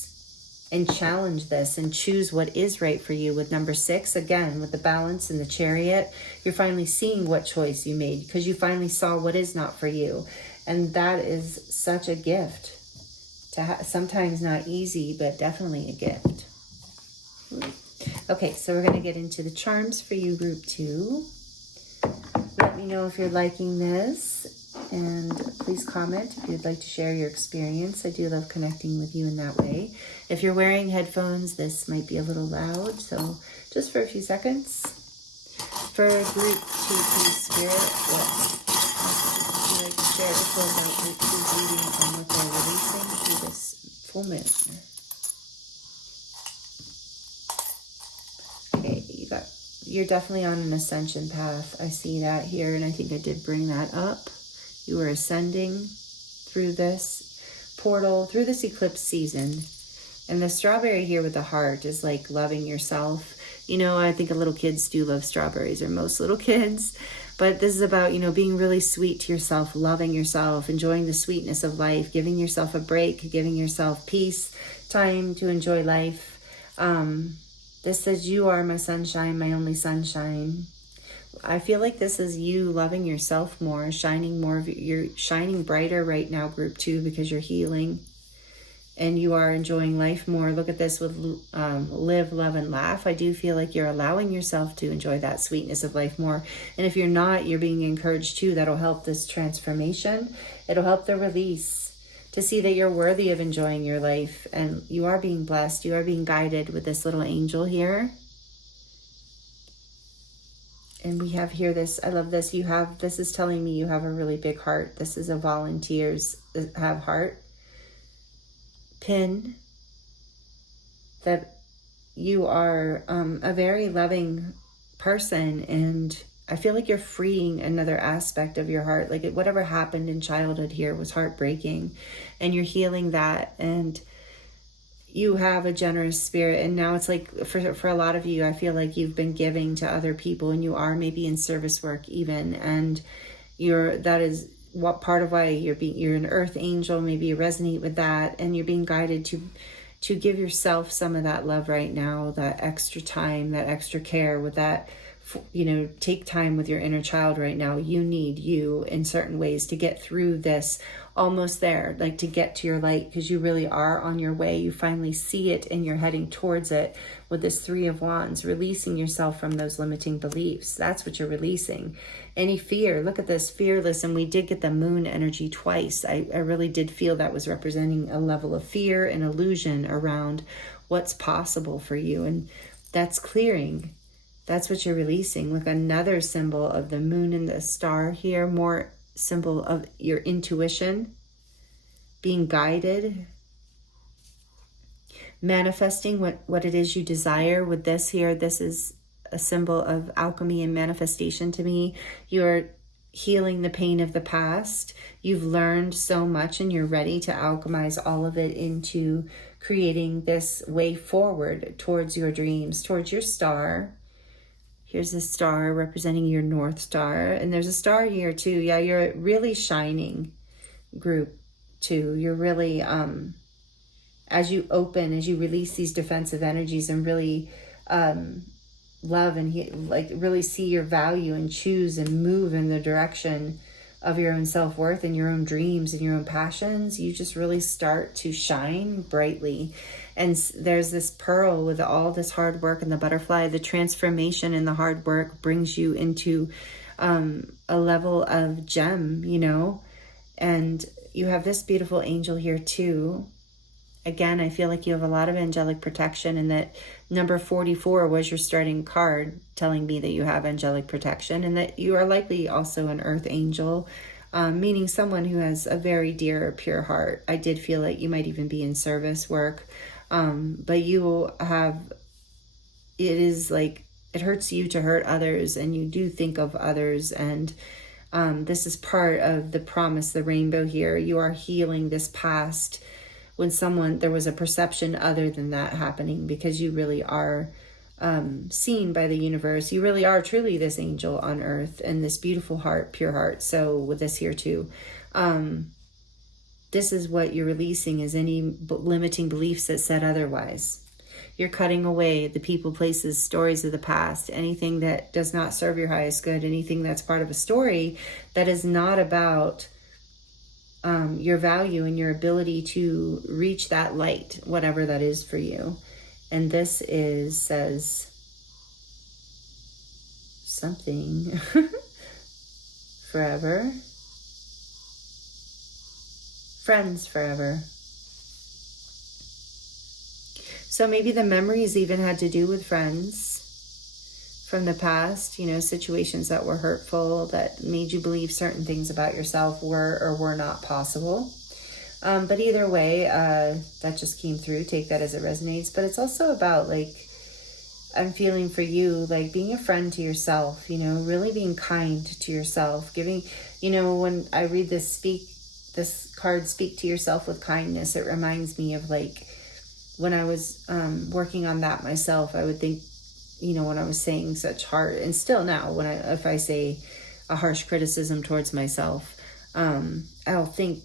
and challenge this and choose what is right for you. With number 6, again, with the Balance and the Chariot, you're finally seeing what choice you made because you finally saw what is not for you. And that is such a gift to have. Sometimes not easy, but definitely a gift. Okay, so we're going to get into the charms for you, group 2. Let me know if you're liking this. And please comment if you'd like to share your experience. I do love connecting with you in that way. If you're wearing headphones, this might be a little loud, so just for a few seconds. For group 2, please, Spirit, what would you like to share to close out group 2's reading on what they're releasing through this full moon? Okay, you're definitely on an ascension path. I see that here, and I think I did bring that up. You are ascending through this portal, through this eclipse season. And the strawberry here with the heart is like loving yourself. You know, I think little kids do love strawberries, or most little kids. But this is about, being really sweet to yourself, loving yourself, enjoying the sweetness of life, giving yourself a break, giving yourself peace, time to enjoy life. This says, you are my sunshine, my only sunshine. I feel like this is you loving yourself more, you're shining brighter right now, group 2, because you're healing and you are enjoying life more. Look at this with live, love, and laugh. I do feel like you're allowing yourself to enjoy that sweetness of life more. And if you're not, you're being encouraged too. That'll help this transformation. It'll help the release to see that you're worthy of enjoying your life, and you are being blessed. You are being guided with this little angel here. And we have here this, I love this. This is telling me you have a really big heart. This is a volunteers have heart pin, that you are a very loving person. And I feel like you're freeing another aspect of your heart. Like whatever happened in childhood here was heartbreaking, and you're healing that. And you have a generous spirit, and now it's like for a lot of you, I feel like you've been giving to other people, and you are maybe in service work even, and that is what part of why you're an earth angel. Maybe you resonate with that, and you're being guided to give yourself some of that love right now, that extra time, that extra care with that. Take time with your inner child right now. You need you in certain ways to get through this, almost there, like to get to your light, because you really are on your way. You finally see it and you're heading towards it with this 3 of Wands, releasing yourself from those limiting beliefs. That's what you're releasing. Any fear, look at this, fearless. And we did get the moon energy twice. I really did feel that was representing a level of fear and illusion around what's possible for you. And that's clearing. That's what you're releasing. Look, another symbol of the moon and the star here, more symbol of your intuition, being guided, manifesting what it is you desire. With this here, this is a symbol of alchemy and manifestation to me. You're healing the pain of the past. You've learned so much, and you're ready to alchemize all of it into creating this way forward towards your dreams, towards your star. Here's a star representing your North Star. And there's a star here too. Yeah, you're really shining, group two. You're really, as you open, as you release these defensive energies and really love and like really see your value and choose and move in the direction of your own self-worth and your own dreams and your own passions, you just really start to shine brightly. And there's this pearl with all this hard work and the butterfly. The transformation and the hard work brings you into a level of gem, you know. And you have this beautiful angel here too. Again, I feel like you have a lot of angelic protection, and that number 44 was your starting card, telling me that you have angelic protection and that you are likely also an earth angel, meaning someone who has a very dear, pure heart. I did feel like you might even be in service work, but you have, it is like, it hurts you to hurt others, and you do think of others, and this is part of the promise, the rainbow here. You are healing this past when there was a perception other than that happening, because you really are seen by the universe. You really are truly this angel on earth and this beautiful heart, pure heart. So with this here too, this is what you're releasing, is any limiting beliefs that said otherwise. You're cutting away the people, places, stories of the past, anything that does not serve your highest good, anything that's part of a story that is not about your value and your ability to reach that light, whatever that is for you. And this says something forever, friends forever. So maybe the memories even had to do with friends from the past, you know, situations that were hurtful, that made you believe certain things about yourself were or were not possible. But either way, that just came through. Take that as it resonates. But it's also about, like, I'm feeling for you, like being a friend to yourself, you know, really being kind to yourself, giving, you know, when I read this card, speak to yourself with kindness, it reminds me of, like, when I was working on that myself, I would think, you know, when I was saying such hard, and still now, if I say a harsh criticism towards myself, I'll think,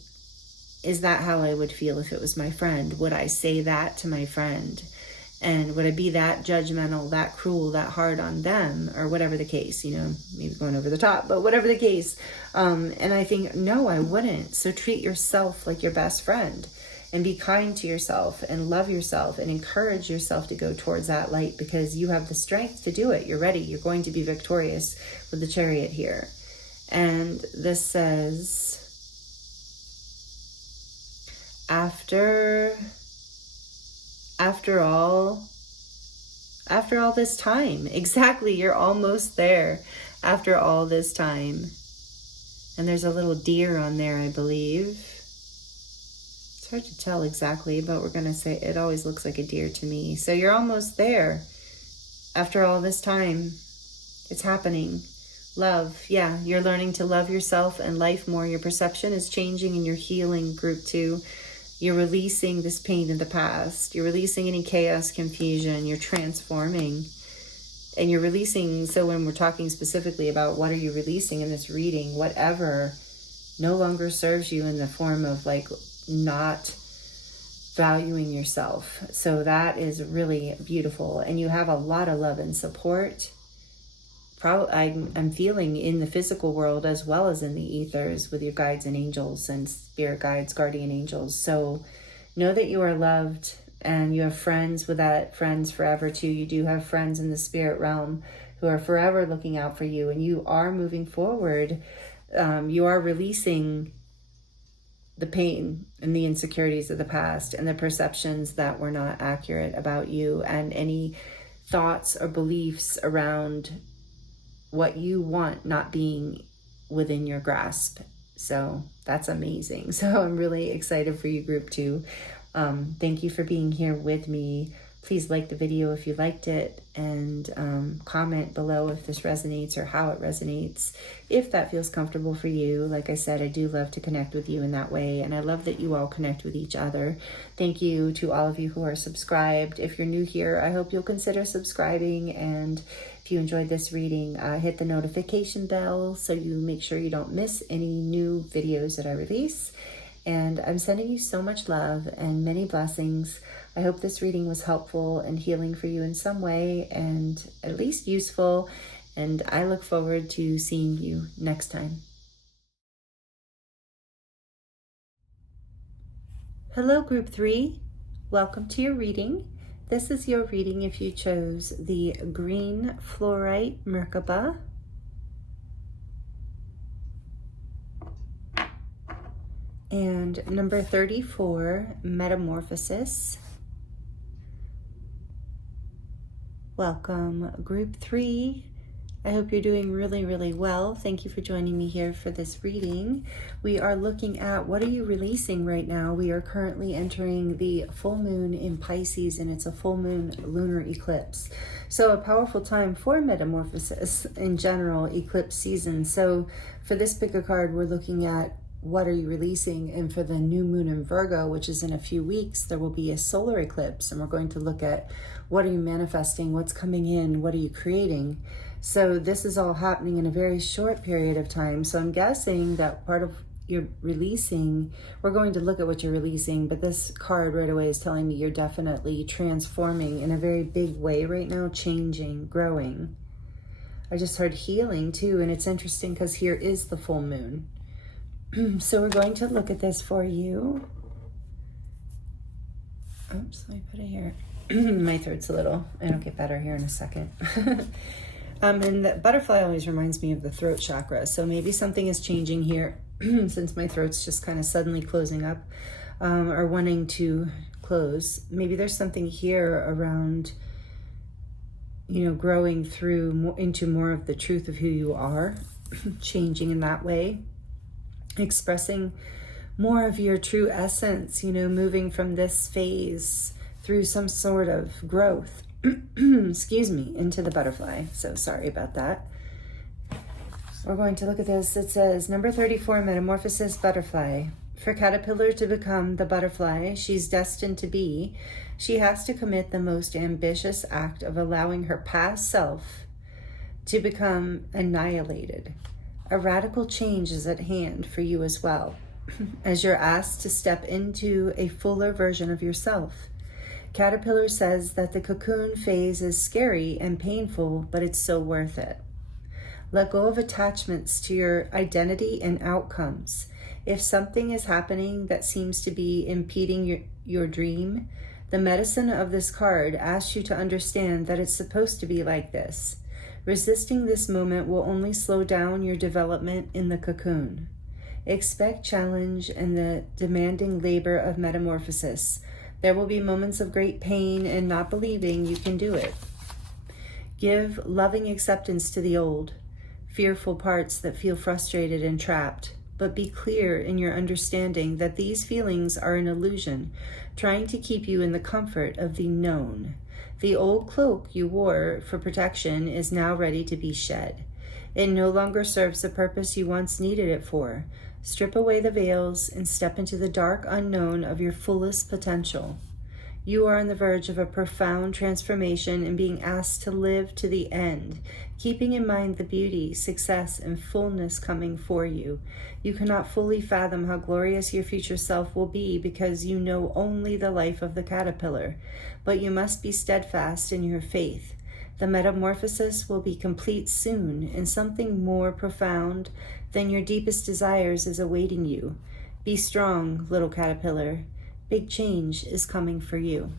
is that how I would feel if it was my friend? Would I say that to my friend? And would I be that judgmental, that cruel, that hard on them, or whatever the case, you know, maybe going over the top, but whatever the case. And I think, no, I wouldn't. So treat yourself like your best friend, and be kind to yourself and love yourself and encourage yourself to go towards that light, because you have the strength to do it. You're ready. You're going to be victorious with the Chariot here. And this says, after all this time, exactly, you're almost there after all this time. And there's a little deer on there, I believe. It's hard to tell exactly, but we're going to say it always looks like a deer to me. So you're almost there. After all this time, it's happening. Love. Yeah, you're learning to love yourself and life more. Your perception is changing and you're healing, group two. You're releasing this pain in the past. You're releasing any chaos, confusion. You're transforming. And you're releasing, so when we're talking specifically about what are you releasing in this reading, whatever no longer serves you in the form of, like, not valuing yourself. So that is really beautiful. And you have a lot of love and support. I'm feeling in the physical world as well as in the ethers with your guides and angels and spirit guides, guardian angels. So know that you are loved, and you have friends with that, friends forever too. You do have friends in the spirit realm who are forever looking out for you, and you are moving forward. You are releasing the pain and the insecurities of the past and the perceptions that were not accurate about you, and any thoughts or beliefs around what you want not being within your grasp. So that's amazing. So I'm really excited for you, group two. Thank you for being here with me. Please like the video if you liked it, and comment below if this resonates or how it resonates, if that feels comfortable for you. Like I said, I do love to connect with you in that way, and I love that you all connect with each other. Thank you to all of you who are subscribed. If you're new here, I hope you'll consider subscribing, and if If you enjoyed this reading, hit the notification bell so you make sure you don't miss any new videos that I release. And I'm sending you so much love and many blessings. I hope this reading was helpful and healing for you in some way, and at least useful. And I look forward to seeing you next time. Hello, Group 3. Welcome to your reading. This is your reading if you chose the green Fluorite Merkabah. And number 34, Metamorphosis. Welcome, Group 3. I hope you're doing really, really well. Thank you for joining me here for this reading. We are looking at what are you releasing right now. We are currently entering the full moon in Pisces, and it's a full moon lunar eclipse. So a powerful time for metamorphosis in general, eclipse season. So for this pick a card, we're looking at what are you releasing? And for the new moon in Virgo, which is in a few weeks, there will be a solar eclipse, and we're going to look at what are you manifesting, what's coming in, what are you creating. So this is all happening in a very short period of time. So I'm guessing that part of your releasing, we're going to look at what you're releasing, but this card right away is telling me you're definitely transforming in a very big way right now, changing, growing. I just heard healing too, and it's interesting because here is the full moon. So we're going to look at this for you. Oops, let me put it here. My throat's a little, it'll get better here in a second. And the butterfly always reminds me of the throat chakra. So maybe something is changing here since my throat's just kind of suddenly closing up or wanting to close. Maybe there's something here around, you know, growing through into more of the truth of who you are, changing in that way, expressing more of your true essence, you know, moving from this phase through some sort of growth. Excuse me, into the butterfly. So sorry about that. We're going to look at this. It says, number 34, Metamorphosis Butterfly. For caterpillar to become the butterfly she's destined to be, she has to commit the most ambitious act of allowing her past self to become annihilated. A radical change is at hand for you as well, as you're asked to step into a fuller version of yourself. Caterpillar says that the cocoon phase is scary and painful, but it's so worth it. Let go of attachments to your identity and outcomes. If something is happening that seems to be impeding your dream, the medicine of this card asks you to understand that it's supposed to be like this. Resisting this moment will only slow down your development in the cocoon. Expect challenge and the demanding labor of metamorphosis. There will be moments of great pain and not believing you can do it. Give loving acceptance to the old, fearful parts that feel frustrated and trapped, but be clear in your understanding that these feelings are an illusion, trying to keep you in the comfort of the known. The old cloak you wore for protection is now ready to be shed. It no longer serves the purpose you once needed it for. Strip away the veils and step into the dark unknown of your fullest potential. You are on the verge of a profound transformation and being asked to live to the end, keeping in mind the beauty, success, and fullness coming for you. You cannot fully fathom how glorious your future self will be because you know only the life of the caterpillar, but you must be steadfast in your faith. The metamorphosis will be complete soon, and something more profound than your deepest desires is awaiting you. Be strong, little caterpillar. Big change is coming for you.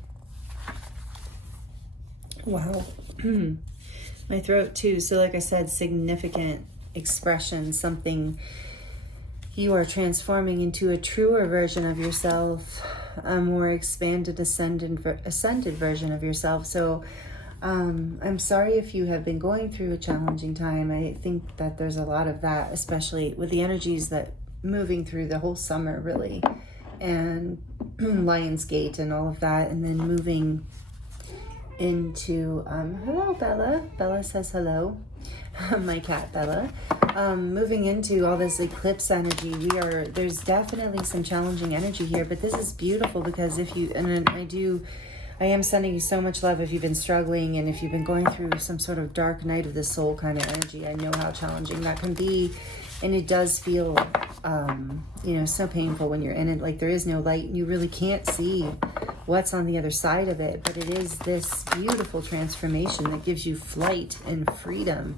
Wow. My throat too. So like I said, significant expression, something you are transforming into a truer version of yourself, a more expanded, ascended version of yourself. So I'm sorry if you have been going through a challenging time. I think that there's a lot of that, especially with the energies that moving through the whole summer, really, and Lionsgate and all of that, and then moving into, hello, Bella. Bella says hello. My cat, Bella. Moving into all this eclipse energy, there's definitely some challenging energy here, but this is beautiful because if you, and I do I am sending you so much love if you've been struggling and if you've been going through some sort of dark night of the soul kind of energy. I know how challenging that can be. And it does feel, so painful when you're in it. Like there is no light and you really can't see what's on the other side of it. But it is this beautiful transformation that gives you flight and freedom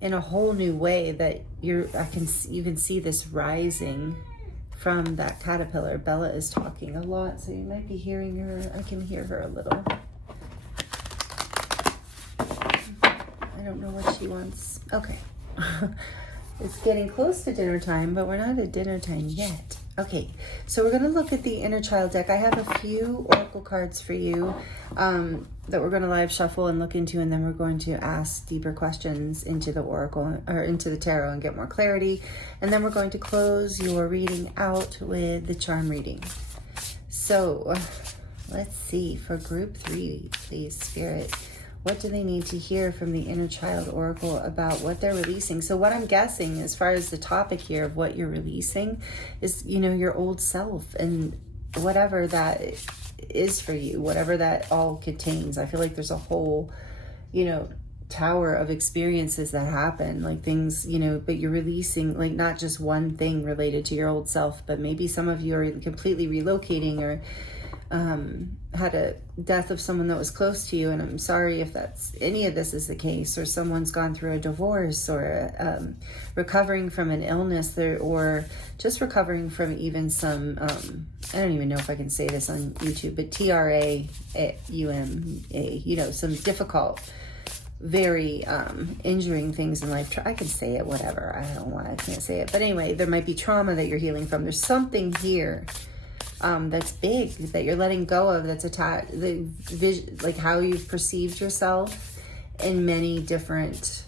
in a whole new way that you can see this rising from that caterpillar. Bella is talking a lot, so you might be hearing her. I can hear her a little. I don't know what she wants. Okay. It's getting close to dinner time, but we're not at dinner time yet. Okay, so we're going to look at the inner child deck. I have a few oracle cards for you that we're going to live shuffle and look into, and then we're going to ask deeper questions into the oracle or into the tarot and get more clarity. And then we're going to close your reading out with the charm reading. So let's see, for group 3, please, Spirit. What do they need to hear from the inner child oracle about what they're releasing? So what I'm guessing as far as the topic here of what you're releasing is, your old self and whatever that is for you, whatever that all contains. I feel like there's a whole, tower of experiences that happen, like things, but you're releasing like not just one thing related to your old self, but maybe some of you are completely relocating or had a death of someone that was close to you, and I'm sorry if that's any of this is the case, or someone's gone through a divorce, or recovering from an illness there, or just recovering from even some I don't even know if I can say this on YouTube, but TRAUMA, some difficult, very injuring things in life. I can say it, whatever. I don't know why I can't say it, but anyway, there might be trauma that you're healing from. There's something here that's big that you're letting go of, that's attached, the vision, like how you've perceived yourself in many different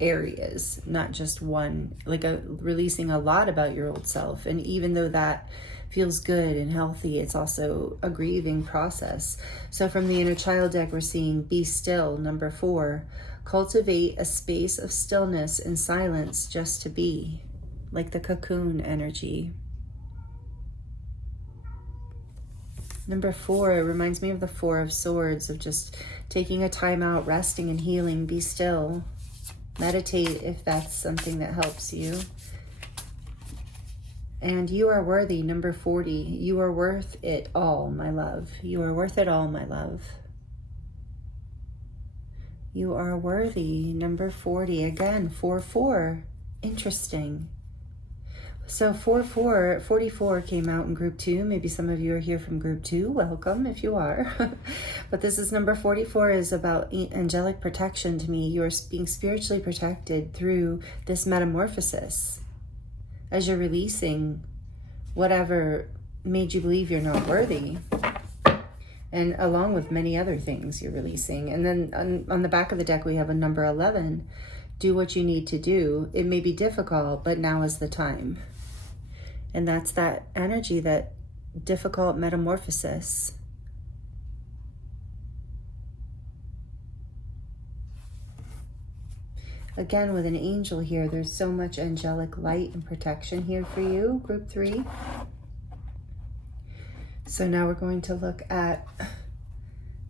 areas, not just one, like releasing a lot about your old self. And even though that feels good and healthy, it's also a grieving process. So from the inner child deck, we're seeing be still, number 4, cultivate a space of stillness and silence just to be, like the cocoon energy. Number 4, it reminds me of the 4 of Swords, of just taking a time out, resting and healing. Be still. Meditate if that's something that helps you. And you are worthy, number 40. You are worth it all, my love. You are worth it all, my love. You are worthy, number 40. Again, 4-4. Interesting. So 44 came out in group 2. Maybe some of you are here from group 2. Welcome if you are. But this is number 44, is about angelic protection to me. You are being spiritually protected through this metamorphosis as you're releasing whatever made you believe you're not worthy. And along with many other things you're releasing. And then on the back of the deck, we have a number 11. Do what you need to do. It may be difficult, but now is the time. And that's that energy, that difficult metamorphosis. Again, with an angel here, there's so much angelic light and protection here for you, group 3. So now we're going to look at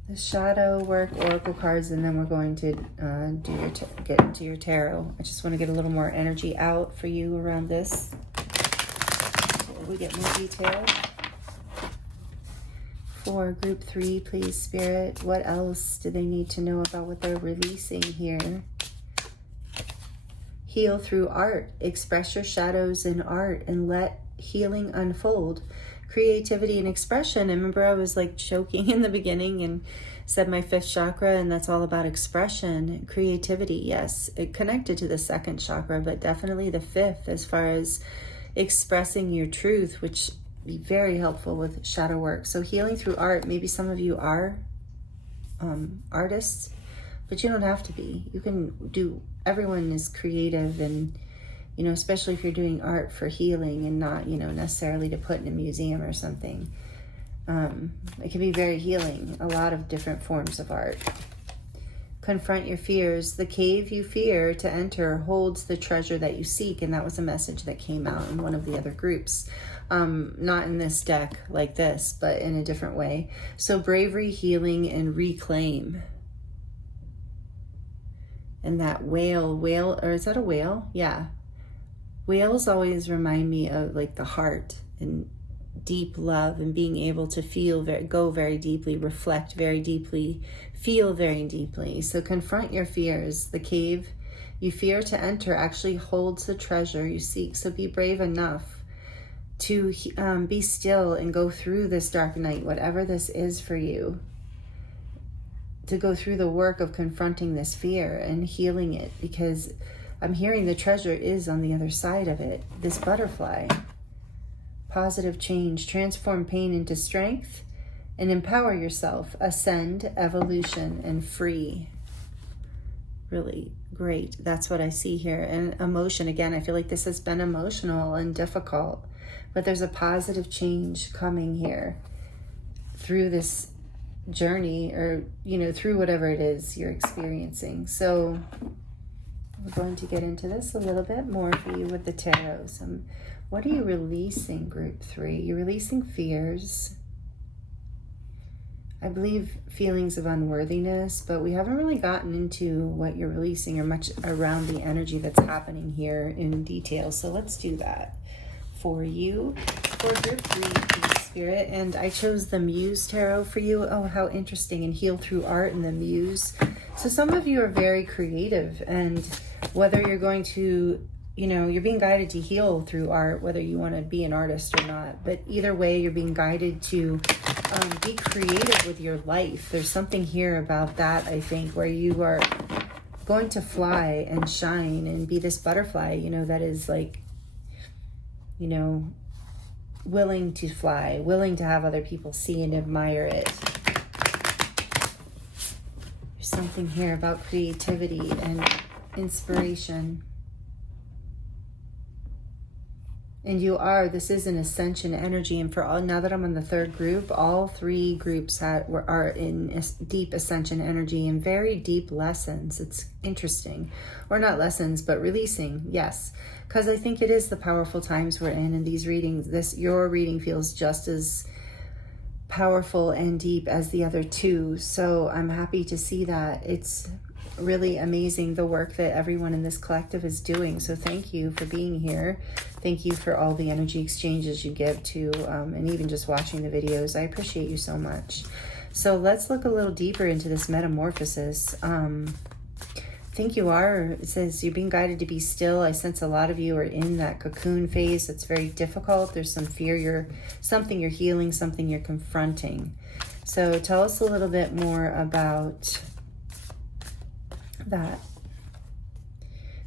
the shadow work oracle cards, and then we're going to get into your tarot. I just want to get a little more energy out for you around this. We get more detail. For group 3, please, Spirit, what else do they need to know about what they're releasing here? Heal through art. Express your shadows in art and let healing unfold. Creativity and expression. I remember I was like choking in the beginning and said my 5th chakra, and that's all about expression, creativity. Yes, it connected to the 2nd chakra, but definitely the 5th as far as expressing your truth, which be very helpful with shadow work. So healing through art. Maybe some of you are artists, but you don't have to be. You can do, everyone is creative, and especially if you're doing art for healing and not necessarily to put in a museum or something. It can be very healing, a lot of different forms of art. Confront your fears. The cave you fear to enter holds the treasure that you seek. And that was a message that came out in one of the other groups. Not in this deck like this, but in a different way. So bravery, healing, and reclaim. And that whale, or is that a whale? Yeah. Whales always remind me of like the heart and deep love and being able to feel, go very deeply, reflect very deeply, feel very deeply. So confront your fears. The cave you fear to enter actually holds the treasure you seek. So be brave enough to be still and go through this dark night, whatever this is for you, to go through the work of confronting this fear and healing it, because I'm hearing the treasure is on the other side of it. This butterfly, positive change, transform pain into strength and empower yourself, ascend, evolution, and free. Really great. That's what I see here. And emotion, again, I feel like this has been emotional and difficult, but there's a positive change coming here through this journey, or, you know, through whatever it is you're experiencing. So we're going to get into this a little bit more for you with the tarot. What are you releasing, group 3? You're releasing fears. I believe feelings of unworthiness, but we haven't really gotten into what you're releasing or much around the energy that's happening here in detail. So let's do that for you. For group 3, please, Spirit. And I chose the Muse Tarot for you. Oh, how interesting. And Heal Through Art and the Muse. So some of you are very creative, and whether you're going to, you know, you're being guided to heal through art, whether you want to be an artist or not. But either way, you're being guided to be creative with your life. There's something here about that, I think, where you are going to fly and shine and be this butterfly, you know, that is like, you know, willing to fly, willing to have other people see and admire it. There's something here about creativity and inspiration. And this is an ascension energy. And for all, now that I'm on the 3rd group, all 3 groups are in deep ascension energy and very deep lessons. It's interesting. Or not lessons, but releasing. Yes. Because I think it is the powerful times we're in these readings. Your reading feels just as powerful and deep as the other 2. So I'm happy to see that. It's really amazing the work that everyone in this collective is doing. So thank you for being here. Thank you for all the energy exchanges you give to, and even just watching the videos. I appreciate you so much. So let's look a little deeper into this metamorphosis. I think you are, it says you're being guided to be still. I sense a lot of you are in that cocoon phase. That's very difficult. There's some fear, something you're healing, something you're confronting. So tell us a little bit more about that.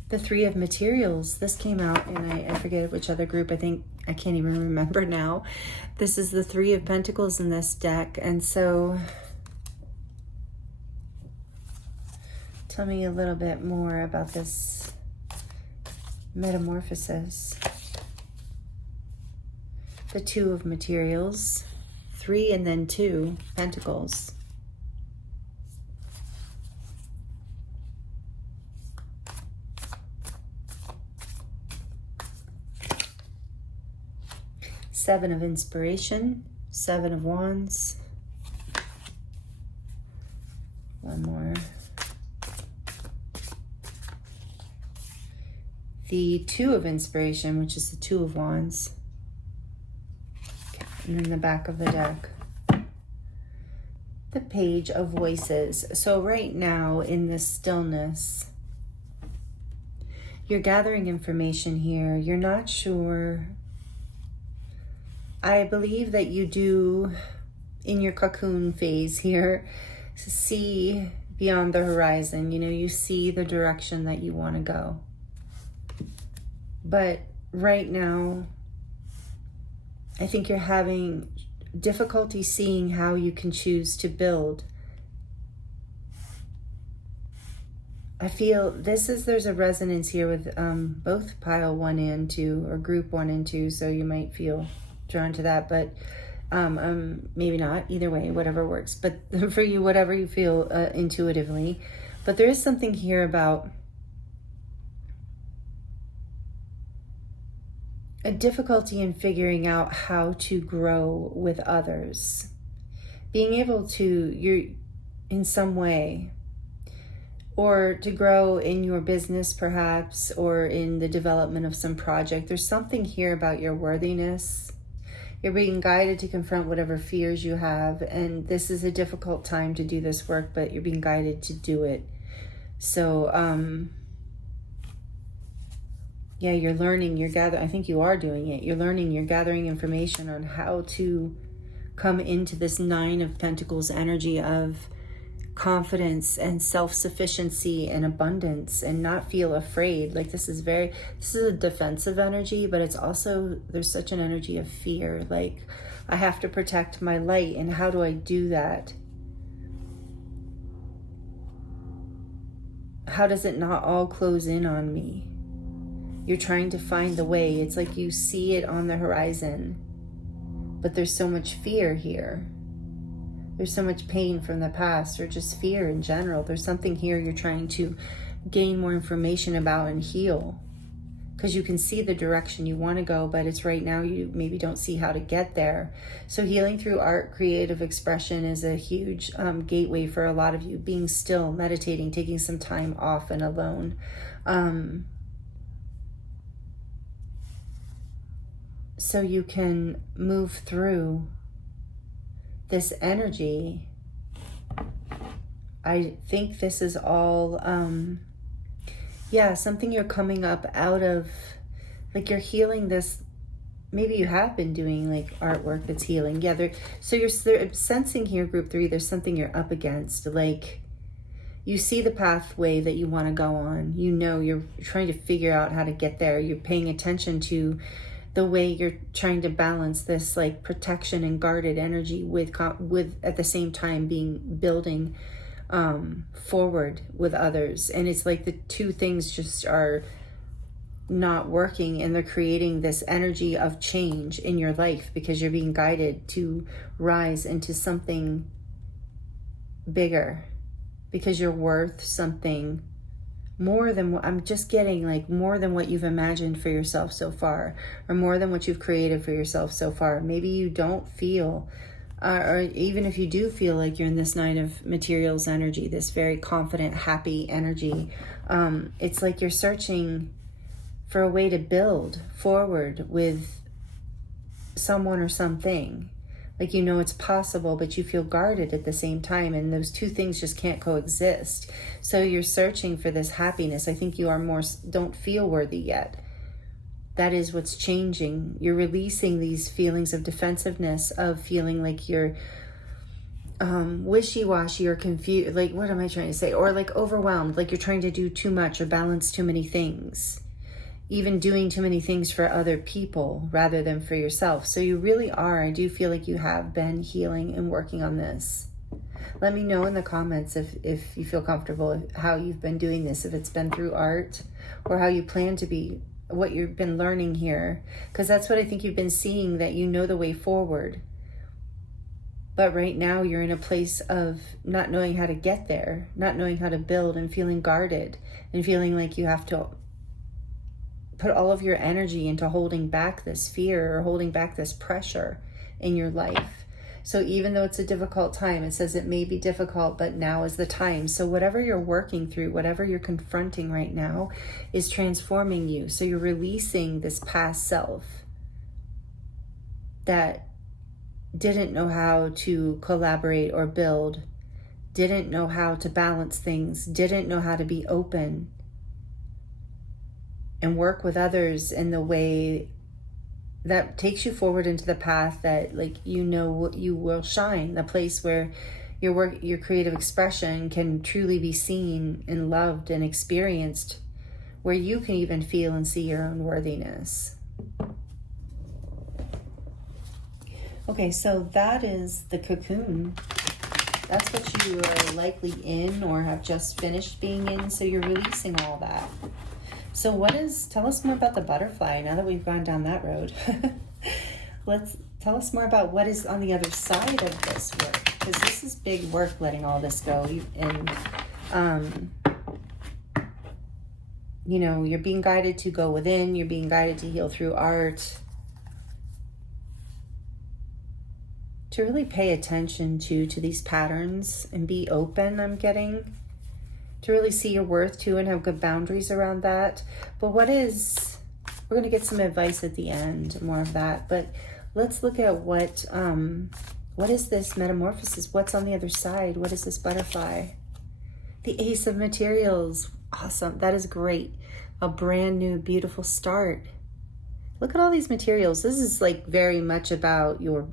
The 3 of Materials. This came out in, I forget which other group. I think, I can't even remember now. This is the 3 of Pentacles in this deck. And so tell me a little bit more about this metamorphosis. The 2 of Materials, 3 and then 2 Pentacles. Seven of Inspiration, 7 of Wands. One more. The 2 of Inspiration, which is the 2 of Wands. Okay. And then the back of the deck. The Page of Voices. So right now in this stillness, you're gathering information here. You're not sure. I believe that you do, in your cocoon phase here, see beyond the horizon. You know, you see the direction that you want to go. But right now, I think you're having difficulty seeing how you can choose to build. I feel there's a resonance here with both pile 1 and 2, or group 1 and 2, so you might feel drawn to that, but maybe not. Either way, whatever works. But for you, whatever you feel intuitively. But there is something here about a difficulty in figuring out how to grow with others. Being able to, in some way, or to grow in your business perhaps, or in the development of some project. There's something here about your worthiness. You're being guided to confront whatever fears you have, and this is a difficult time to do this work, but you're being guided to do it. So, yeah, you're learning, I think you are doing it. You're learning, you're gathering information on how to come into this Nine of Pentacles energy of confidence and self-sufficiency and abundance, and not feel afraid. Like this is a defensive energy, but it's also, there's such an energy of fear. Like, I have to protect my light, and how do I do that? How does it not all close in on me? You're trying to find the way. It's like you see it on the horizon, but there's so much fear here. There's so much pain from the past, or just fear in general. There's something here you're trying to gain more information about and heal, because you can see the direction you want to go, but it's right now you maybe don't see how to get there. So healing through art, creative expression is a huge gateway for a lot of you. Being still, meditating, taking some time off and alone. So you can move through this energy. I think this is all, something you're coming up out of, like you're healing this. Maybe you have been doing like artwork that's healing. Yeah, so you're sensing here, group 3, there's something you're up against. Like, you see the pathway that you want to go on. You know, you're trying to figure out how to get there. You're paying attention to the way you're trying to balance this like protection and guarded energy with at the same time building forward with others. And it's like the two things just are not working, and they're creating this energy of change in your life, because you're being guided to rise into something bigger, because you're worth something more than what I'm just getting, like more than what you've imagined for yourself so far, or more than what you've created for yourself so far. Maybe you don't feel, or even if you do feel like you're in this Nine of Materials energy, this very confident, happy energy, it's like you're searching for a way to build forward with someone or something. Like, you know it's possible, but you feel guarded at the same time, and those two things just can't coexist. So you're searching for this happiness. I think you don't feel worthy yet. That is what's changing. You're releasing these feelings of defensiveness, of feeling like you're wishy-washy or confused. Like, what am I trying to say? Or like overwhelmed, like you're trying to do too much or balance too many things. Even doing too many things for other people rather than for yourself. So you really are, I do feel like you have been healing and working on this. Let me know in the comments if you feel comfortable, how you've been doing this, if it's been through art, or how you plan to be, what you've been learning here. Because that's what I think you've been seeing, that you know the way forward. But right now you're in a place of not knowing how to get there, not knowing how to build, and feeling guarded, and feeling like you have to put all of your energy into holding back this fear or holding back this pressure in your life. So even though it's a difficult time, it says it may be difficult, but now is the time. So whatever you're working through, whatever you're confronting right now is transforming you. So you're releasing this past self that didn't know how to collaborate or build, didn't know how to balance things, didn't know how to be open and work with others in the way that takes you forward into the path that, like, you know, you will shine, the place where your work, your creative expression can truly be seen and loved and experienced, where you can even feel and see your own worthiness. Okay, so that is the cocoon. That's what you are likely in or have just finished being in. So you're releasing all that. So tell us more about the butterfly now that we've gone down that road. Tell us more about what is on the other side of this work, because this is big work, letting all this go. And you know, you're being guided to go within, you're being guided to heal through art, to really pay attention to these patterns and be open, I'm getting, to really see your worth too and have good boundaries around that. But we're going to get some advice at the end, more of that, but let's look at what is this metamorphosis? What's on the other side? What is this butterfly? The Ace of Materials. Awesome. That is great. A brand new, beautiful start. Look at all these materials. This is like very much about your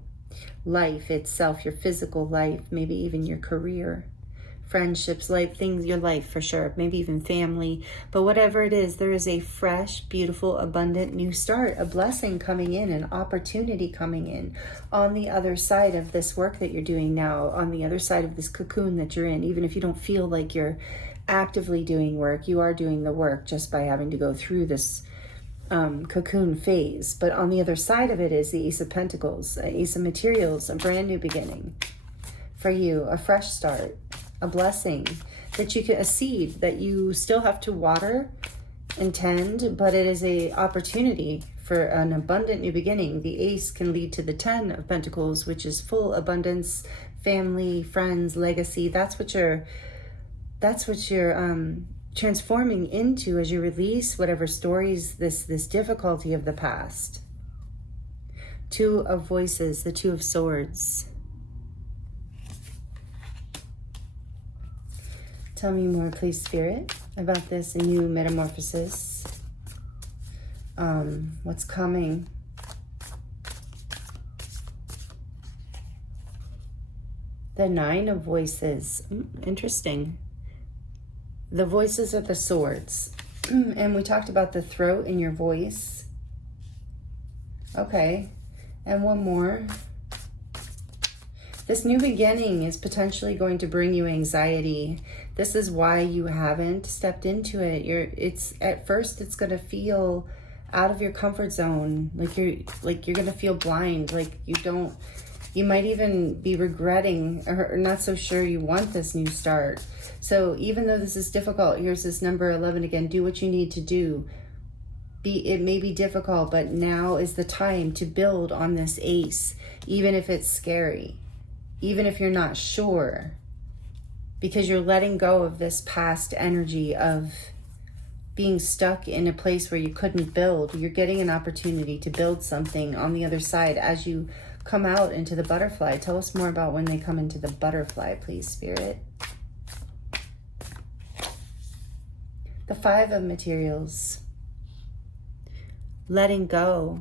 life itself, your physical life, maybe even your career, friendships, life, things, your life for sure, maybe even family. But whatever it is, there is a fresh, beautiful, abundant new start, a blessing coming in, an opportunity coming in on the other side of this work that you're doing now, on the other side of this cocoon that you're in. Even if you don't feel like you're actively doing work, you are doing the work just by having to go through this cocoon phase. But on the other side of it is the Ace of Pentacles, Ace of Materials, a brand new beginning for you, a fresh start, a blessing that you can, a seed that you still have to water and tend, but it is a opportunity for an abundant new beginning. The Ace can lead to the 10 of Pentacles, which is full abundance, family, friends, legacy. That's what you're transforming into as you release whatever stories, this difficulty of the past. Two of Voices, the Two of Swords. Tell me more, please, Spirit, about this new metamorphosis. What's coming? The Nine of Voices. Interesting. The voices are the swords. And we talked about the throat in your voice. Okay. And one more. This new beginning is potentially going to bring you anxiety. This is why you haven't stepped into it. It's at first it's going to feel out of your comfort zone. Like you're going to feel blind. Like you might even be regretting or not so sure you want this new start. So even though this is difficult, here's this number 11 again. Do what you need to do. It may be difficult, but now is the time to build on this ace, even if it's scary, even if you're not sure, because you're letting go of this past energy of being stuck in a place where you couldn't build. You're getting an opportunity to build something on the other side as you come out into the butterfly. Tell us more about when they come into the butterfly, please, Spirit. The Five of Materials. Letting go.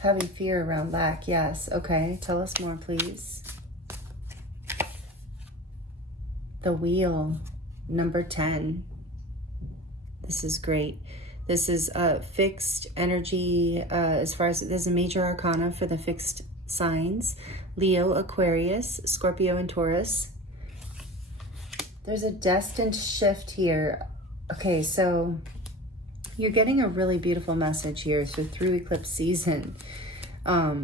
Having fear around lack. Yes. Okay. Tell us more, please. The Wheel. Number 10. This is great. This is fixed energy as far as there's a major arcana for the fixed signs. Leo, Aquarius, Scorpio, and Taurus. There's a destined shift here. Okay, so you're getting a really beautiful message here. So through eclipse season, I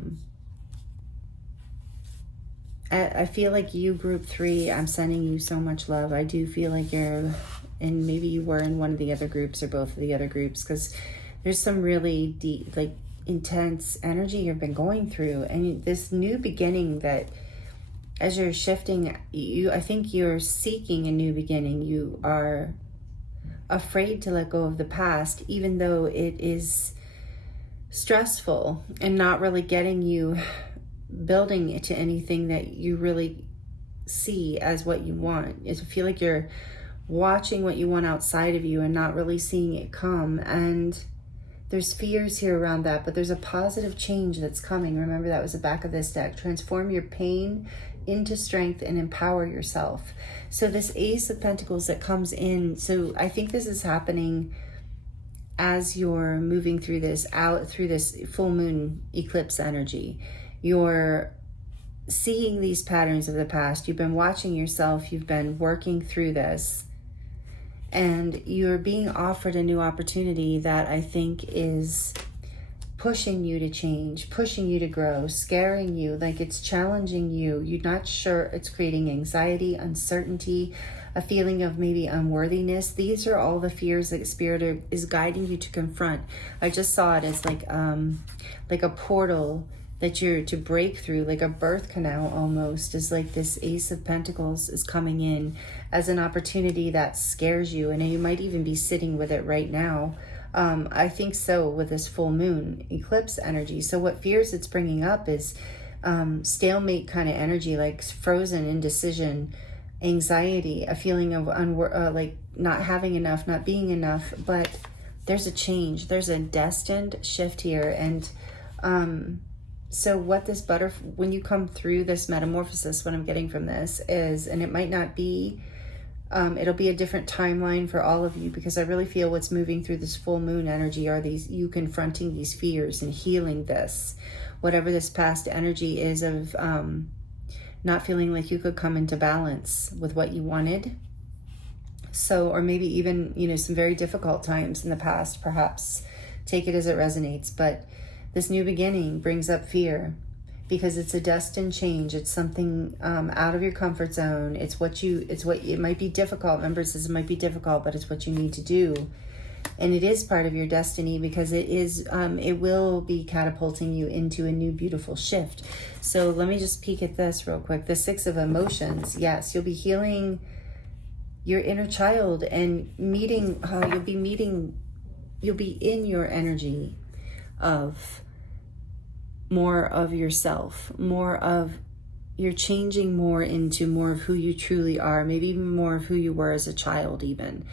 feel like you, group 3, I'm sending you so much love. I do feel like you're, and maybe you were in one of the other groups or both of the other groups, because there's some really deep, like intense energy you've been going through. And this new beginning that as you're shifting, I think you're seeking a new beginning. You are afraid to let go of the past, even though it is stressful and not really getting you building it to anything that you really see as what you want. I feel like you're watching what you want outside of you and not really seeing it come. And there's fears here around that, but there's a positive change that's coming. Remember, that was the back of this deck. Transform your pain into strength and empower yourself. So this Ace of Pentacles that comes in, so I think this is happening as you're moving through this, out through this full moon eclipse energy. You're seeing these patterns of the past. You've been watching yourself. You've been working through this. And you're being offered a new opportunity that I think is pushing you to change, pushing you to grow, scaring you, like it's challenging you. You're not sure. It's creating anxiety, uncertainty, a feeling of maybe unworthiness. These are all the fears that Spirit is guiding you to confront. I just saw it as like a portal that you're to break through, like a birth canal almost, is like this Ace of Pentacles is coming in as an opportunity that scares you. And you might even be sitting with it right now. I think so, with this full moon eclipse energy. So what fears it's bringing up is stalemate kind of energy, like frozen, indecision, anxiety, a feeling of like not having enough, not being enough. But there's a change, there's a destined shift here. And so what this when you come through this metamorphosis, what I'm getting from this is, and it might not be, it'll be a different timeline for all of you, because I really feel what's moving through this full moon energy are you confronting these fears and healing this, whatever this past energy is of not feeling like you could come into balance with what you wanted. So, or maybe even, some very difficult times in the past, perhaps. Take it as it resonates. But this new beginning brings up fear, because it's a destined change. It's something out of your comfort zone. It might be difficult. Remember, it says it might be difficult, but it's what you need to do. And it is part of your destiny, because it will be catapulting you into a new beautiful shift. So let me just peek at this real quick. The Six of Emotions. Yes, you'll be healing your inner child and you'll be in your energy of more of yourself, you're changing more into more of who you truly are, maybe even more of who you were as a child even.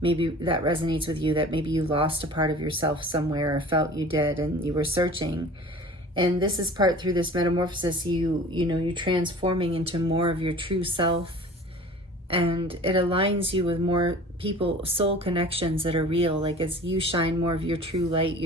Maybe that resonates with you, that maybe you lost a part of yourself somewhere, or felt you did, and you were searching. And this is part through this metamorphosis, you're transforming into more of your true self. And it aligns you with more people, soul connections that are real, like as you shine more of your true light.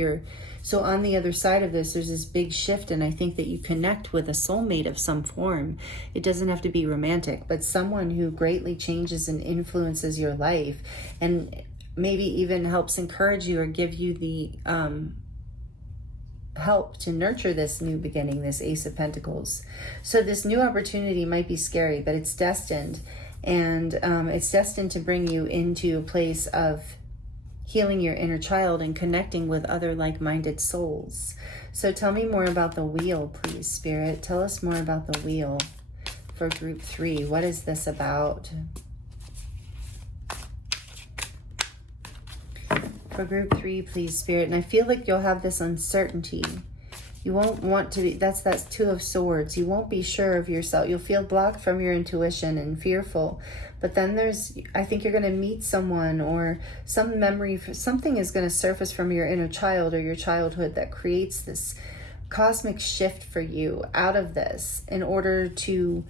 So on the other side of this, there's this big shift, and I think that you connect with a soulmate of some form. It doesn't have to be romantic, but someone who greatly changes and influences your life, and maybe even helps encourage you or give you the help to nurture this new beginning, this Ace of Pentacles. So this new opportunity might be scary, but it's destined. And it's destined to bring you into a place of healing your inner child and connecting with other like-minded souls. So tell me more about the wheel, please, Spirit. Tell us more about the wheel for group 3. What is this about? For group 3, please, Spirit. And I feel like you'll have this uncertainty. You won't want to be, that's Two of Swords. You won't be sure of yourself. You'll feel blocked from your intuition and fearful. But then I think you're going to meet someone, or some memory, something is going to surface from your inner child or your childhood that creates this cosmic shift for you out of this, in order to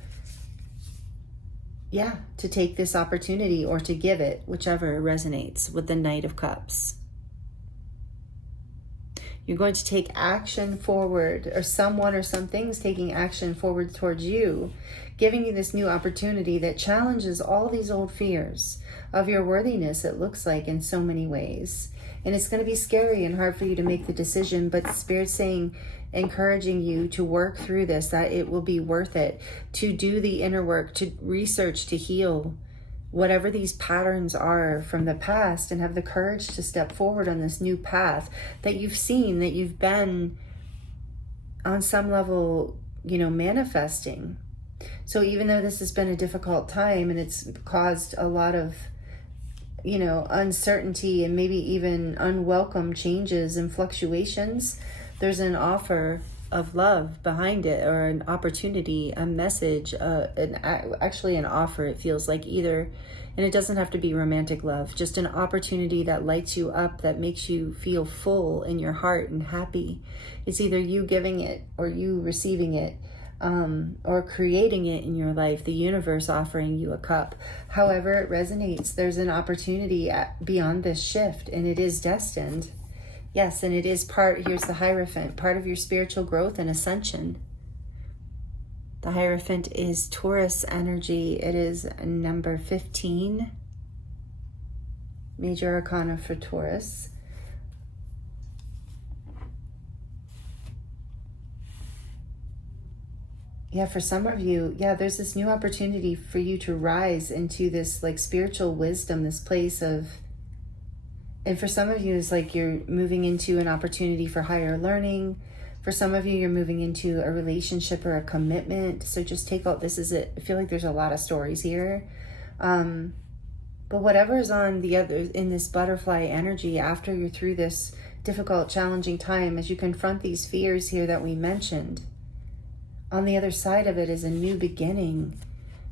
take this opportunity, or to give it, whichever resonates with the Knight of Cups. You're going to take action forward, or someone or some things taking action forward towards you, giving you this new opportunity that challenges all these old fears of your worthiness, it looks like, in so many ways. And it's going to be scary and hard for you to make the decision, but Spirit's saying, encouraging you to work through this, that it will be worth it, to do the inner work, to research, to heal whatever these patterns are from the past, and have the courage to step forward on this new path that you've seen, that you've been on some level, manifesting. So even though this has been a difficult time and it's caused a lot of, uncertainty and maybe even unwelcome changes and fluctuations, there's an offer of love behind it, or an opportunity, a message, actually an offer, it feels like, either, and it doesn't have to be romantic love, just an opportunity that lights you up, that makes you feel full in your heart and happy. It's either you giving it or you receiving it, or creating it in your life, the universe offering you a cup. However it resonates, there's an opportunity beyond this shift, and it is destined. Yes, and it is here's the Hierophant, part of your spiritual growth and ascension. The Hierophant is Taurus energy. It is number 15, Major Arcana for Taurus. yeah, for some of you, yeah, there's this new opportunity for you to rise into this like spiritual wisdom, this place of, and for some of you, it's like you're moving into an opportunity for higher learning. For some of you, you're moving into a relationship or a commitment. So just take out, this is it. I feel like there's a lot of stories here. But whatever is on the other, in this butterfly energy, after you're through this difficult, challenging time, as you confront these fears here that we mentioned, on the other side of it is a new beginning.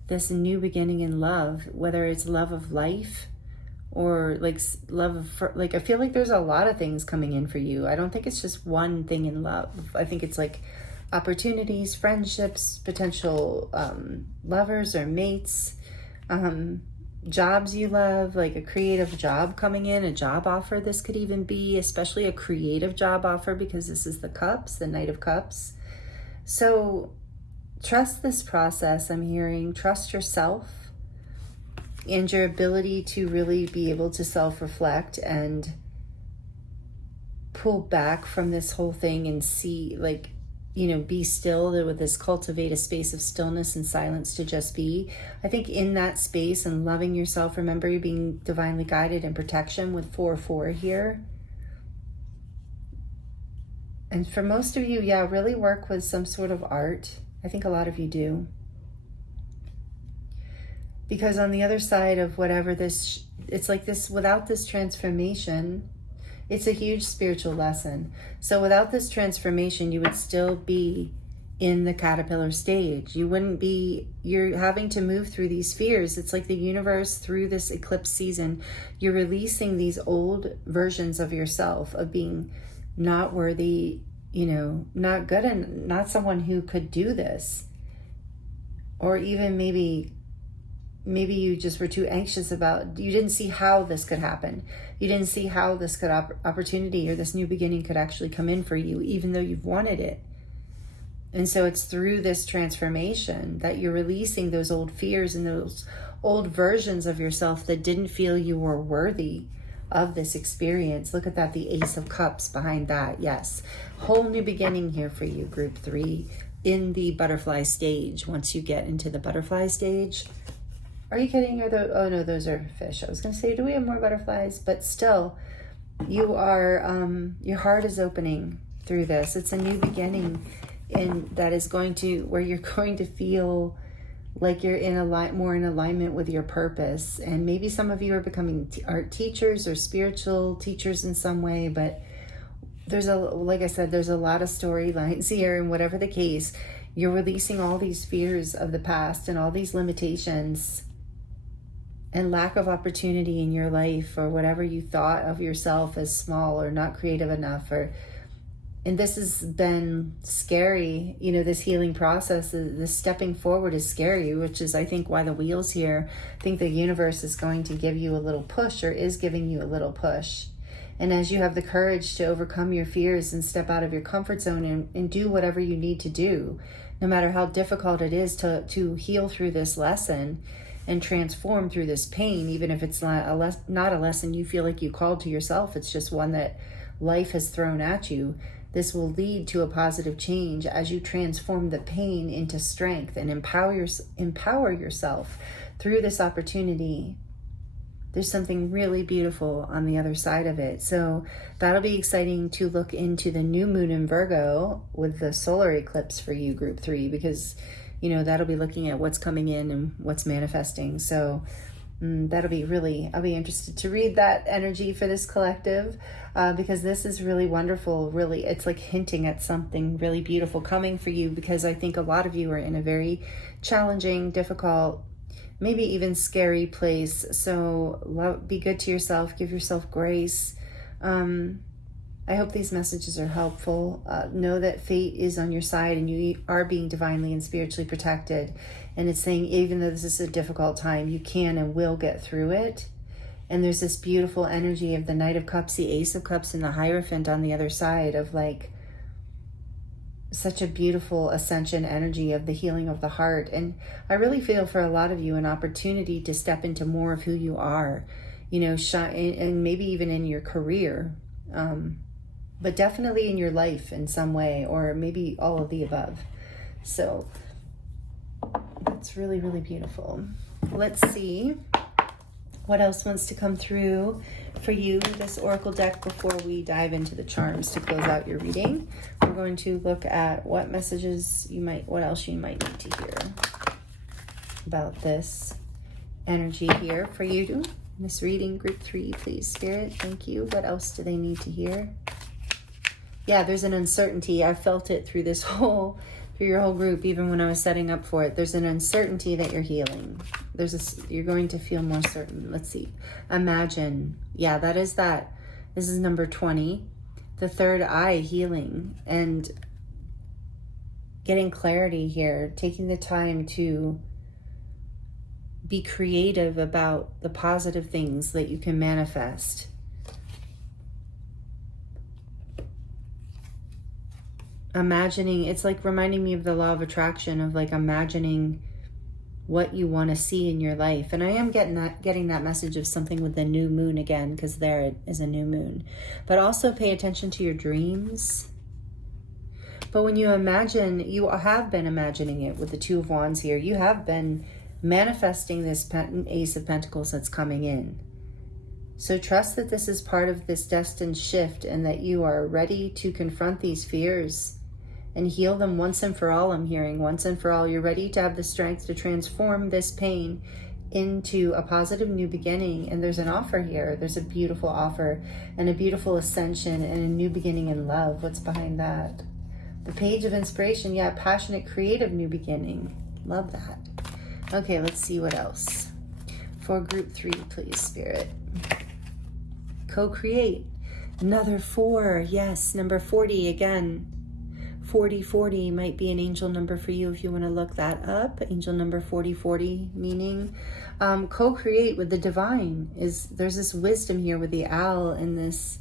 This new beginning in love, whether it's love of life or like love of, like, I feel like there's a lot of things coming in for you. I don't think it's just one thing in love. I think it's like opportunities, friendships, potential lovers or mates, jobs you love, like a creative job coming in, a job offer. This could even be especially a creative job offer, because this is the cups, the Knight of Cups. So trust this process. I'm hearing trust yourself and your ability to really be able to self-reflect and pull back from this whole thing and see, like, you know, be still, with this, cultivate a space of stillness and silence to just be. I think in that space and loving yourself, remember you're being divinely guided in protection with 4-4 here. And for most of you, yeah, really work with some sort of art. I think a lot of you do. Because on the other side of whatever this, it's like this, without this transformation, it's a huge spiritual lesson. So without this transformation, you would still be in the caterpillar stage. You wouldn't be, you're having to move through these fears. It's like the universe, through this eclipse season, you're releasing these old versions of yourself, of being not worthy, you know, not good, and not someone who could do this. Or even maybe you just were too anxious about, you didn't see how this could happen. You didn't see how this could opportunity or this new beginning could actually come in for you, even though you've wanted it. And so it's through this transformation that you're releasing those old fears and those old versions of yourself that didn't feel you were worthy of this experience. Look at that, the Ace of Cups behind that. Yes, whole new beginning here for you, group 3, in the butterfly stage. Once you get into the butterfly stage, are you kidding? Oh no, those are fish. I was going to say, do we have more butterflies? But still, you are, your heart is opening through this. It's a new beginning, and that is going to, where you're going to feel like you're in more in alignment with your purpose. And maybe some of you are becoming art teachers or spiritual teachers in some way, but there's like I said, there's a lot of storylines here, and whatever the case, you're releasing all these fears of the past and all these limitations and lack of opportunity in your life, or whatever you thought of yourself as small or not creative enough, and this has been scary, you know, this healing process, this stepping forward is scary, which is, I think, why the wheel's here. I think the universe is going to give you a little push, or is giving you a little push. And as you have the courage to overcome your fears and step out of your comfort zone and do whatever you need to do, no matter how difficult it is to heal through this lesson and transform through this pain, even if it's not a lesson you feel like you called to yourself, it's just one that life has thrown at you. This will lead to a positive change as you transform the pain into strength and empower yourself through this opportunity. There's something really beautiful on the other side of it. So that'll be exciting to look into the new moon in Virgo with the solar eclipse for you, group 3, because, you know, that'll be looking at what's coming in and what's manifesting. So that'll be really, I'll be interested to read that energy for this collective, because this is really wonderful. Really, it's like hinting at something really beautiful coming for you, because I think a lot of you are in a very challenging, difficult, maybe even scary place. So be good to yourself, give yourself grace. I hope these messages are helpful. Know that fate is on your side, and you are being divinely and spiritually protected. And it's saying, even though this is a difficult time, you can and will get through it. And there's this beautiful energy of the Knight of Cups, the Ace of Cups, and the Hierophant on the other side, of like such a beautiful ascension energy of the healing of the heart. And I really feel for a lot of you an opportunity to step into more of who you are, you know, and maybe even in your career, but definitely in your life in some way, or maybe all of the above. So It's really, really beautiful. Let's see what else wants to come through for you, this oracle deck, before we dive into the charms to close out your reading. We're going to look at what messages what else you might need to hear about this energy here for you. This reading, group 3, please, Spirit. Thank you. What else do they need to hear? Yeah, there's an uncertainty. I felt it through your whole group, even when I was setting up for it. There's an uncertainty that you're healing. You're going to feel more certain. Let's see. Imagine. Yeah, that is that. This is number 20. The third eye, healing and getting clarity here. Taking the time to be creative about the positive things that you can manifest. Imagining, it's like reminding me of the law of attraction, of like imagining what you want to see in your life. And I am getting that message of something with the new moon again, because there it is, a new moon. But also pay attention to your dreams. But when you imagine, you have been imagining it with the Two of Wands here. You have been manifesting this Ace of Pentacles that's coming in. So trust that this is part of this destined shift, and that you are ready to confront these fears and heal them once and for all. I'm hearing once and for all. You're ready to have the strength to transform this pain into a positive new beginning. And there's an offer here. There's a beautiful offer and a beautiful ascension and a new beginning in love. What's behind that? The Page of Inspiration. Yeah, passionate, creative new beginning. Love that. Okay, let's see what else. For group 3, please, Spirit. Co-create. Another 4. Yes, number 40 again. 4040 might be an angel number for you if you want to look that up. Angel number 4040, meaning co-create with the divine. There's this wisdom here with the owl and this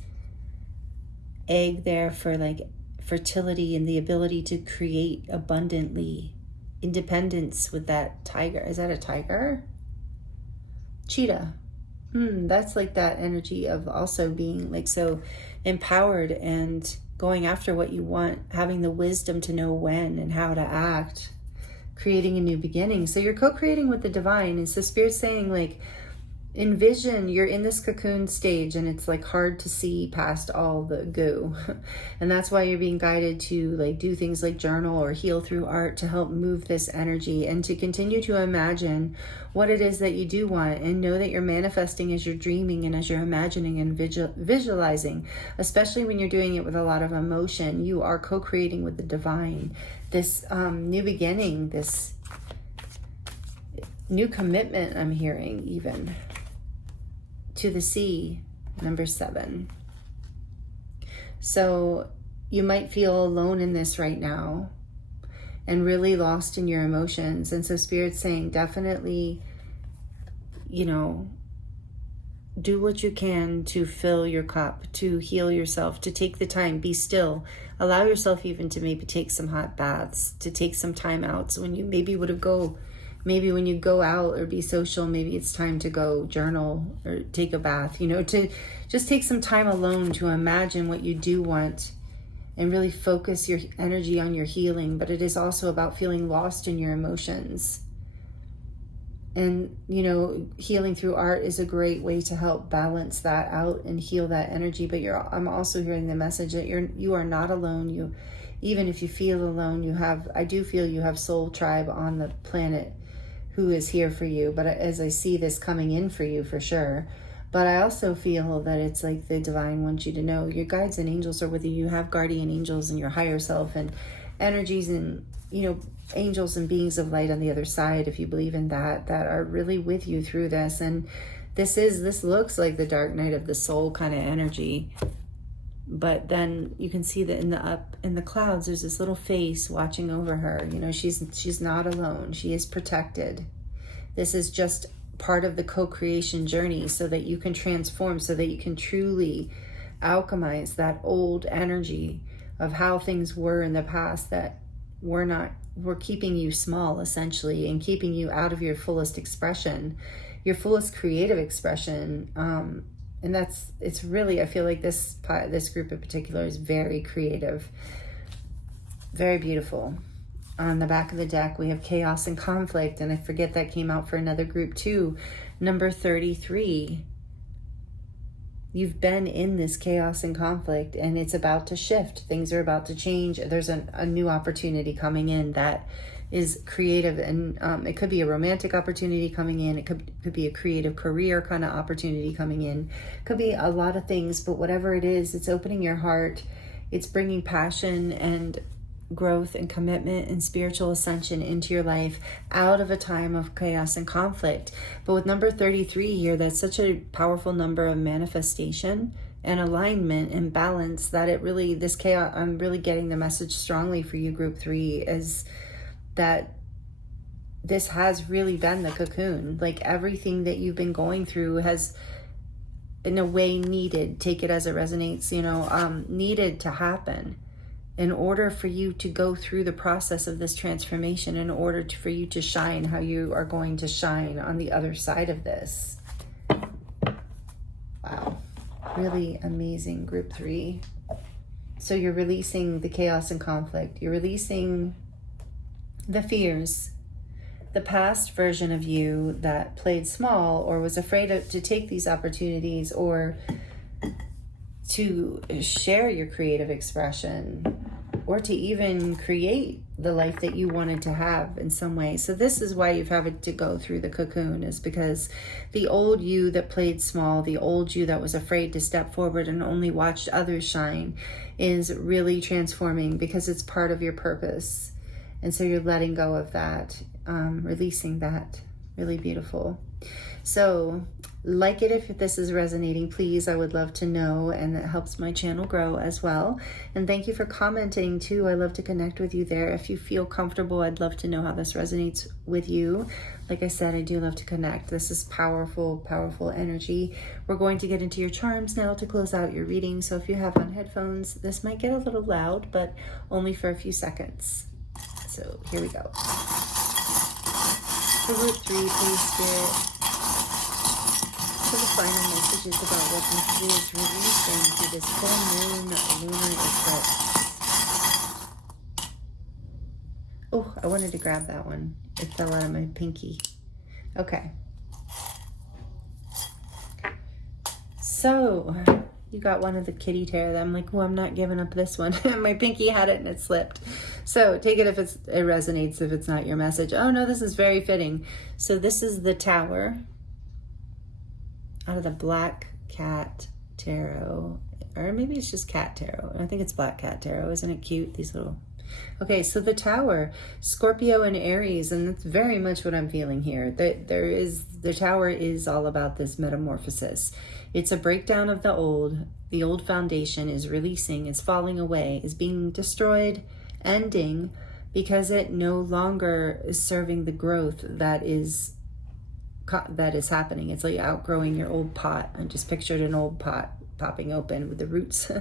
egg there for like fertility and the ability to create abundantly. Independence with that tiger. Is that a tiger? Cheetah. That's like that energy of also being like so empowered and going after what you want, having the wisdom to know when and how to act, creating a new beginning. So you're co-creating with the divine. And so Spirit's saying, like, envision you're in this cocoon stage and it's like hard to see past all the goo. And that's why you're being guided to like do things like journal or heal through art to help move this energy and to continue to imagine what it is that you do want, and know that you're manifesting as you're dreaming and as you're imagining and visualizing, especially when you're doing it with a lot of emotion. You are co-creating with the divine. This new beginning, this new commitment, I'm hearing even. To the sea, number 7. So you might feel alone in this right now and really lost in your emotions. And so Spirit's saying definitely, do what you can to fill your cup, to heal yourself, to take the time, be still. Allow yourself even to maybe take some hot baths, to take some time out. So when you maybe maybe when you go out or be social, maybe it's time to go journal or take a bath, to just take some time alone to imagine what you do want and really focus your energy on your healing. But it is also about feeling lost in your emotions. And, healing through art is a great way to help balance that out and heal that energy. But I'm also hearing the message that you are not alone. Even if you feel alone, I do feel you have soul tribe on the planet who is here for you. But as I see this coming in for you, for sure. But I also feel that it's like the divine wants you to know your guides and angels are with you. You have guardian angels and your higher self and energies and, angels and beings of light on the other side, if you believe in that are really with you through this. And this looks like the dark night of the soul kind of energy. But then you can see that in the clouds, there's this little face watching over her. She's not alone. She is protected. This is just part of the co-creation journey so that you can transform, so that you can truly alchemize that old energy of how things were in the past that were keeping you small, essentially, and keeping you out of your fullest expression, your fullest creative expression. And it's really, I feel like this group in particular is very creative, very beautiful. on the back of the deck, we have chaos and conflict, and I forget that came out for another group too. Number 33. You've been in this chaos and conflict, and it's about to shift. Things are about to change. There's a new opportunity coming in that is creative, and it could be a romantic opportunity coming in. It could be a creative career kind of opportunity coming in. It could be a lot of things, but whatever it is, it's opening your heart. It's bringing passion and growth and commitment and spiritual ascension into your life out of a time of chaos and conflict. But with number 33 here, that's such a powerful number of manifestation and alignment and balance that it really, this chaos, I'm really getting the message strongly for you, group 3, is that this has really been the cocoon. Like everything that you've been going through has in a way needed, take it as it resonates, needed to happen in order for you to go through the process of this transformation, in order for you to shine how you are going to shine on the other side of this. Wow. Really amazing, group 3. So you're releasing the chaos and conflict. You're releasing the fears, the past version of you that played small or was afraid to take these opportunities or to share your creative expression or to even create the life that you wanted to have in some way. So this is why you've had to go through the cocoon, is because the old you that played small, the old you that was afraid to step forward and only watched others shine, is really transforming because it's part of your purpose. And so you're letting go of that, releasing that. Really beautiful. So like it if this is resonating, please, I would love to know, and it helps my channel grow as well. And thank you for commenting too. I love to connect with you there. If you feel comfortable, I'd love to know how this resonates with you. Like I said, I do love to connect. This is powerful, powerful energy. We're going to get into your charms now to close out your reading. So if you have on headphones, this might get a little loud, but only for a few seconds. So here we go. For group 3, please, Spirit, for the final messages about what this is releasing through this full moon lunar eclipse. Oh, I wanted to grab that one. It fell out of my pinky. Okay. So, you got one of the kitty tear. I'm like, well, I'm not giving up this one. My pinky had it and it slipped. So take it if it resonates, if it's not your message. Oh no, this is very fitting. So this is the Tower out of the Black Cat Tarot, or maybe it's just Cat Tarot. I think it's Black Cat Tarot. Isn't it cute? These little... Okay, so the Tower, Scorpio and Aries, and that's very much what I'm feeling here. The Tower is all about this metamorphosis. It's a breakdown of the old foundation is releasing, is falling away, is being destroyed, ending, because it no longer is serving the growth that is happening. It's like outgrowing your old pot. I just pictured an old pot popping open with the roots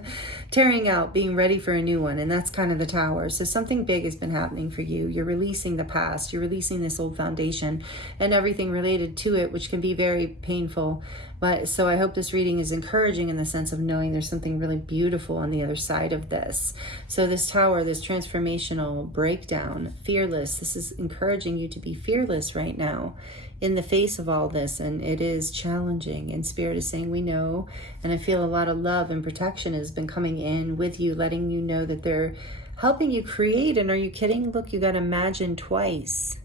tearing out, being ready for a new one. And that's kind of the Tower. So something big has been happening for you. You're releasing the past. You're releasing this old foundation and everything related to it, which can be very painful. But so I hope this reading is encouraging in the sense of knowing there's something really beautiful on the other side of this. So this Tower, this transformational breakdown, fearless, this is encouraging you to be fearless right now in the face of all this. And it is challenging, and Spirit is saying we know. And I feel a lot of love and protection has been coming in with you, letting you know that they're helping you create. And are you kidding? Look, you got to imagine twice.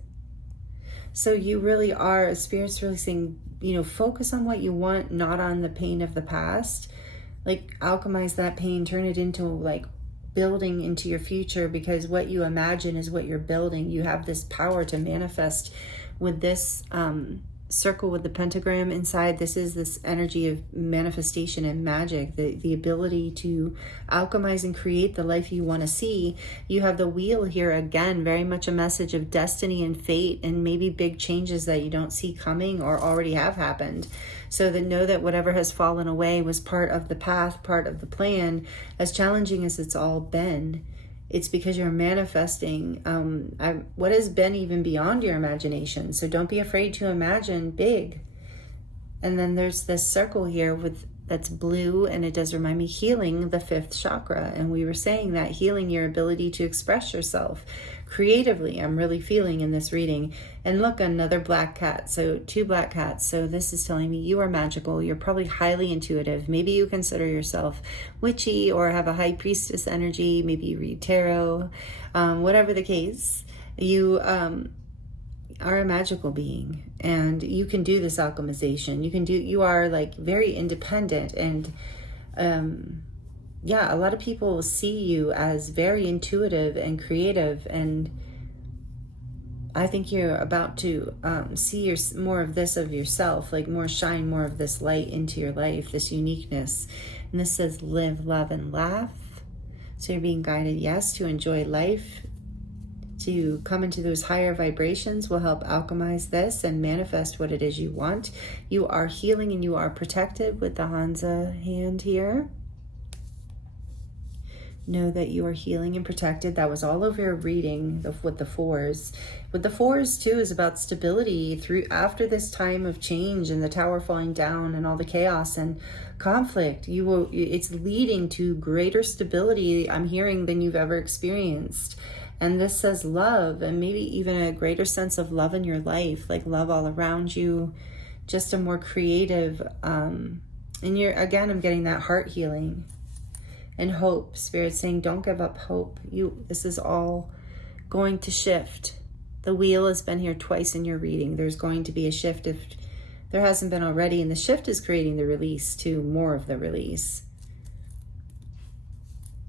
So you really are, Spirit's really saying, focus on what you want, not on the pain of the past. Like alchemize that pain, turn it into like building into your future, because what you imagine is what you're building. You have this power to manifest with this circle with the pentagram inside. This is this energy of manifestation and magic, the ability to alchemize and create the life you want to see. You have the wheel here again, very much a message of destiny and fate, and maybe big changes that you don't see coming or already have happened. So that know that whatever has fallen away was part of the path, part of the plan. As challenging as it's all been, it's because you're manifesting what has been even beyond your imagination. So don't be afraid to imagine big. And then there's this circle here that's blue, and it does remind me healing the 5th chakra. And we were saying that healing your ability to express yourself, creatively, I'm really feeling in this reading. And look, another black cat. So 2 black cats. So this is telling me you are magical. You're probably highly intuitive. Maybe you consider yourself witchy or have a high priestess energy. Maybe you read tarot. Whatever the case, you are a magical being, and you can do this alchemization. You are like very independent, and yeah, a lot of people see you as very intuitive and creative, and I think you're about to see more of this of yourself, like shine more of this light into your life, this uniqueness. And this says live, love, and laugh. So you're being guided, yes, to enjoy life, to come into those higher vibrations will help alchemize this and manifest what it is you want. You are healing and you are protected with the Hansa hand here. Know that you are healing and protected. That was all over your reading with the 4s. With the 4s too is about stability through after this time of change and the tower falling down and all the chaos and conflict. It's leading to greater stability, I'm hearing, than you've ever experienced. And this says love, and maybe even a greater sense of love in your life, like love all around you, just a more creative, and I'm getting that heart healing and hope. Spirit saying, don't give up hope. This is all going to shift. The wheel has been here twice in your reading. There's going to be a shift if there hasn't been already, and the shift is creating the release to more of the release.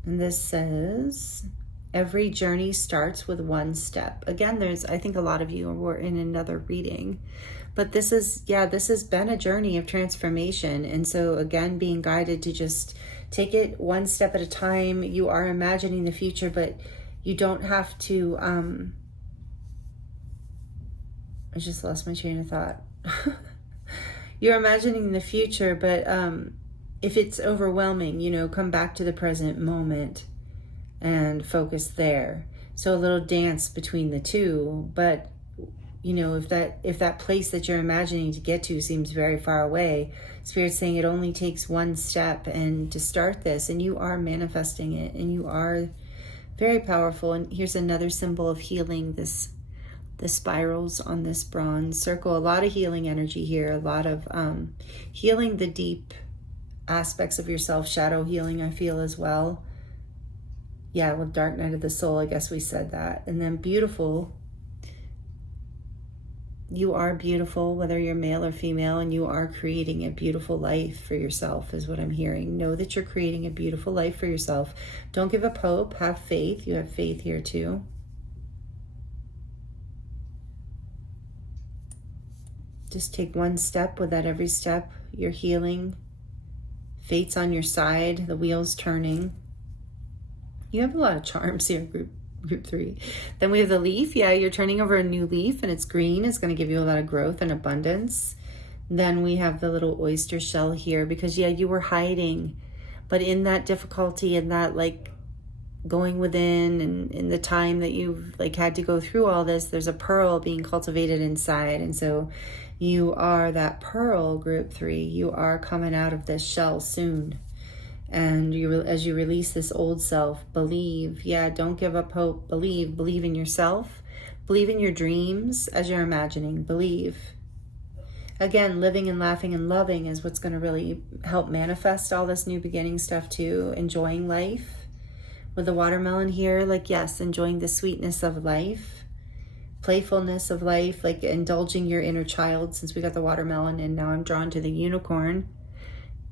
And this says, every journey starts with one step. Again, I think a lot of you were in another reading, but this has been a journey of transformation. And so again, being guided to just take it one step at a time. You are imagining the future, but you don't have to, I just lost my train of thought. You're imagining the future, but if it's overwhelming, come back to the present moment and focus there. So a little dance between the two. But if that place that you're imagining to get to seems very far away, Spirit's saying it only takes one step and to start this, and you are manifesting it, and you are very powerful. And here's another symbol of healing, the spirals on this bronze circle. A lot of healing energy here, a lot of healing the deep aspects of yourself, shadow healing, I feel, as well. Yeah, with dark night of the soul, I guess we said that. And then beautiful. You are beautiful, whether you're male or female, and you are creating a beautiful life for yourself, is what I'm hearing. Know that you're creating a beautiful life for yourself. Don't give up hope. Have faith. You have faith here too. Just take one step. With that, every step, you're healing. Fate's on your side. The wheel's turning. You have a lot of charms here, group 3. Then we have the leaf. Yeah, you're turning over a new leaf, and it's green. It's going to give you a lot of growth and abundance. Then we have the little oyster shell here, because you were hiding, but in that difficulty and that going within, and in the time that you've had to go through all this, there's a pearl being cultivated inside. And so you are that pearl, group 3. You are coming out of this shell soon. And as you release this old self, believe. Yeah, don't give up hope. Believe in yourself. Believe in your dreams as you're imagining. Believe. Again, living and laughing and loving is what's going to really help manifest all this new beginning stuff too. Enjoying life. With the watermelon here, yes, enjoying the sweetness of life. Playfulness of life, indulging your inner child, since we got the watermelon, and now I'm drawn to the unicorn.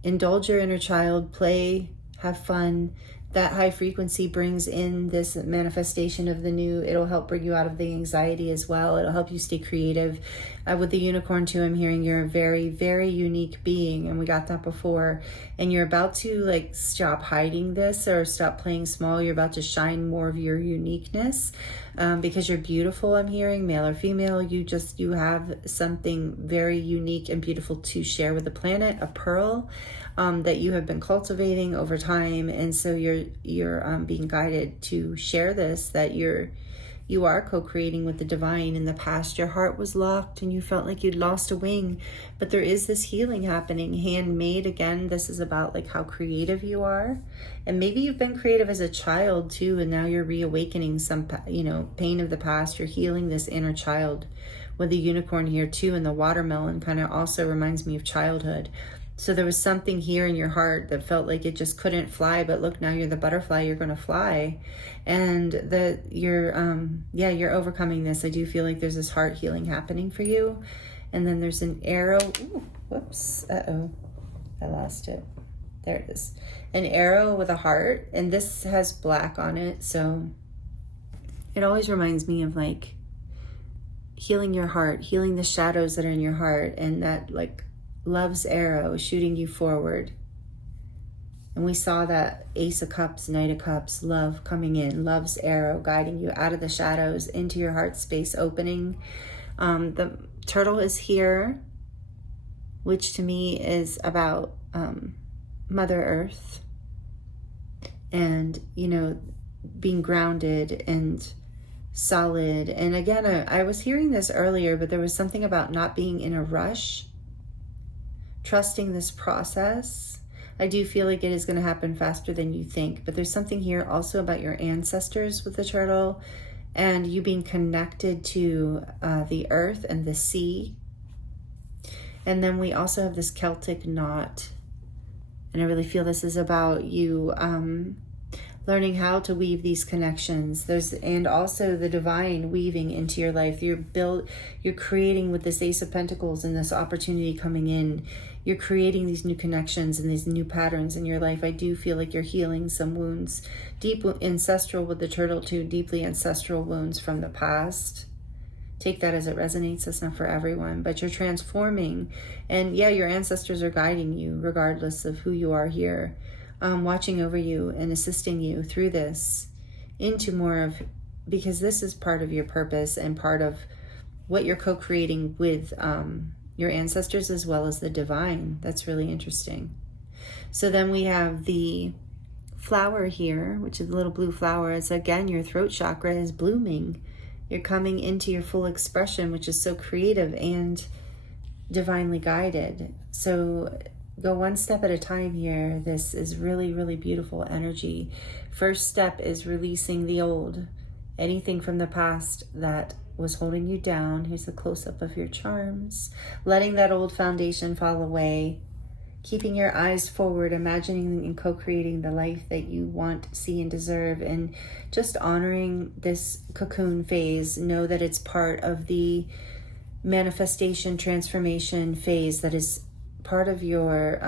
Indulge your inner child, play, have fun. That high frequency brings in this manifestation of the new. It'll help bring you out of the anxiety as well. It'll help you stay creative. With the unicorn too, I'm hearing you're a very, very unique being, and we got that before. And you're about to stop hiding this or stop playing small. You're about to shine more of your uniqueness because you're beautiful. I'm hearing, male or female. You have something very unique and beautiful to share with the planet. A pearl that you have been cultivating over time, and so you're being guided to share this. That you're you are co-creating with the divine. In the past, your heart was locked and you felt like you'd lost a wing, but there is this healing happening, handmade. Again, this is about like how creative you are. And maybe you've been creative as a child too, and now you're reawakening some, pain of the past. You're healing this inner child. With the unicorn here too, and the watermelon kind of also reminds me of childhood. So there was something here in your heart that felt like it just couldn't fly, but look, now you're the butterfly, you're going to fly. And you're overcoming this. I do feel like there's this heart healing happening for you. And then there's an arrow. Ooh, whoops. Uh-oh. I lost it. There it is. An arrow with a heart. And this has black on it. So it always reminds me of like healing your heart, healing the shadows that are in your heart, and that like love's arrow shooting you forward. And we saw that Ace of Cups, Knight of Cups, love coming in, love's arrow guiding you out of the shadows into your heart space opening. The turtle is here, which to me is about Mother Earth and, being grounded and solid. And again, I was hearing this earlier, but there was something about not being in a rush, trusting this process. I do feel like it is going to happen faster than you think, but there's something here also about your ancestors with the turtle and you being connected to the earth and the sea. And then we also have this Celtic knot. And I really feel this is about you learning how to weave these connections. And also the divine weaving into your life. You're creating with this Ace of Pentacles and this opportunity coming in. You're creating these new connections and these new patterns in your life. I do feel like you're healing some wounds. Deep ancestral with the turtle too, deeply ancestral wounds from the past. Take that as it resonates. That's not for everyone, but you're transforming. And yeah, your ancestors are guiding you regardless of who you are here. Watching over you and assisting you through this into more of, because this is part of your purpose and part of what you're co-creating with your ancestors as well as the divine. That's really interesting. So then we have the flower here, which is a little blue flower. It's again, your throat chakra is blooming. You're coming into your full expression, which is so creative and divinely guided. So go one step at a time here. This is really, really beautiful energy. First step is releasing the old, anything from the past that was holding you down. Here's a close-up of your charms. Letting that old foundation fall away. Keeping your eyes forward, imagining and co-creating the life that you want, see, and deserve. And just honoring this cocoon phase. Know that it's part of the manifestation, transformation phase that is part of your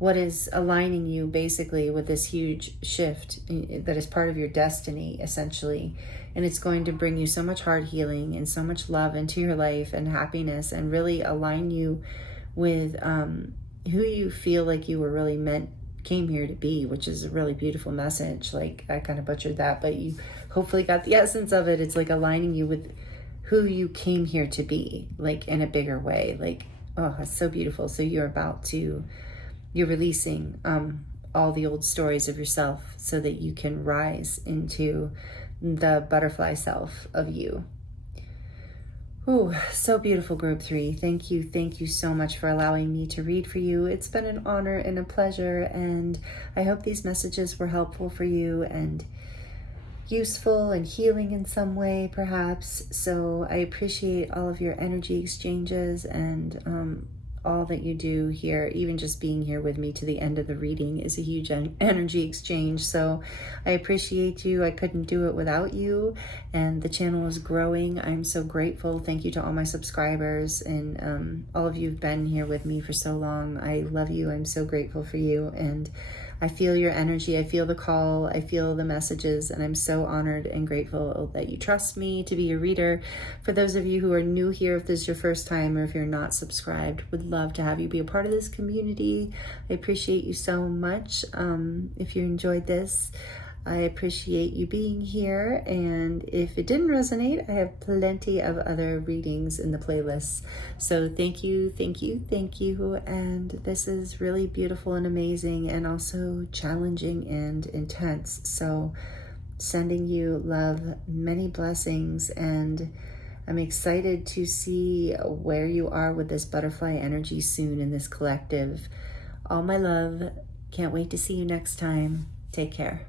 what is aligning you basically with this huge shift that is part of your destiny essentially. And it's going to bring you so much heart healing and so much love into your life and happiness, and really align you with who you feel like you were really came here to be, which is a really beautiful message. Like, I kind of butchered that, but you hopefully got the essence of it. It's like aligning you with who you came here to be, like in a bigger way. Like, oh, it's so beautiful. So you're releasing all the old stories of yourself so that you can rise into the butterfly self of you. Ooh, so beautiful, group 3. Thank you so much for allowing me to read for you. It's been an honor and a pleasure, and I hope these messages were helpful for you and useful and healing in some way, perhaps. So I appreciate all of your energy exchanges and all that you do here. Even just being here with me to the end of the reading is a huge energy exchange. So I appreciate you. I couldn't do it without you, and the channel is growing. I'm so grateful. Thank you to all my subscribers and all of you who've been here with me for so long. I love you. I'm so grateful for you, and I feel your energy. I feel the call. I feel the messages, and I'm so honored and grateful that you trust me to be your reader. For those of you who are new here, if this is your first time or if you're not subscribed, would love to have you be a part of this community. I appreciate you so much. If you enjoyed this, I appreciate you being here, and if it didn't resonate, I have plenty of other readings in the playlist. So thank you, and this is really beautiful and amazing and also challenging and intense. So Sending you love, many blessings, and I'm excited to see where you are with this butterfly energy soon in this collective. All my love. Can't wait to see you next time. Take care.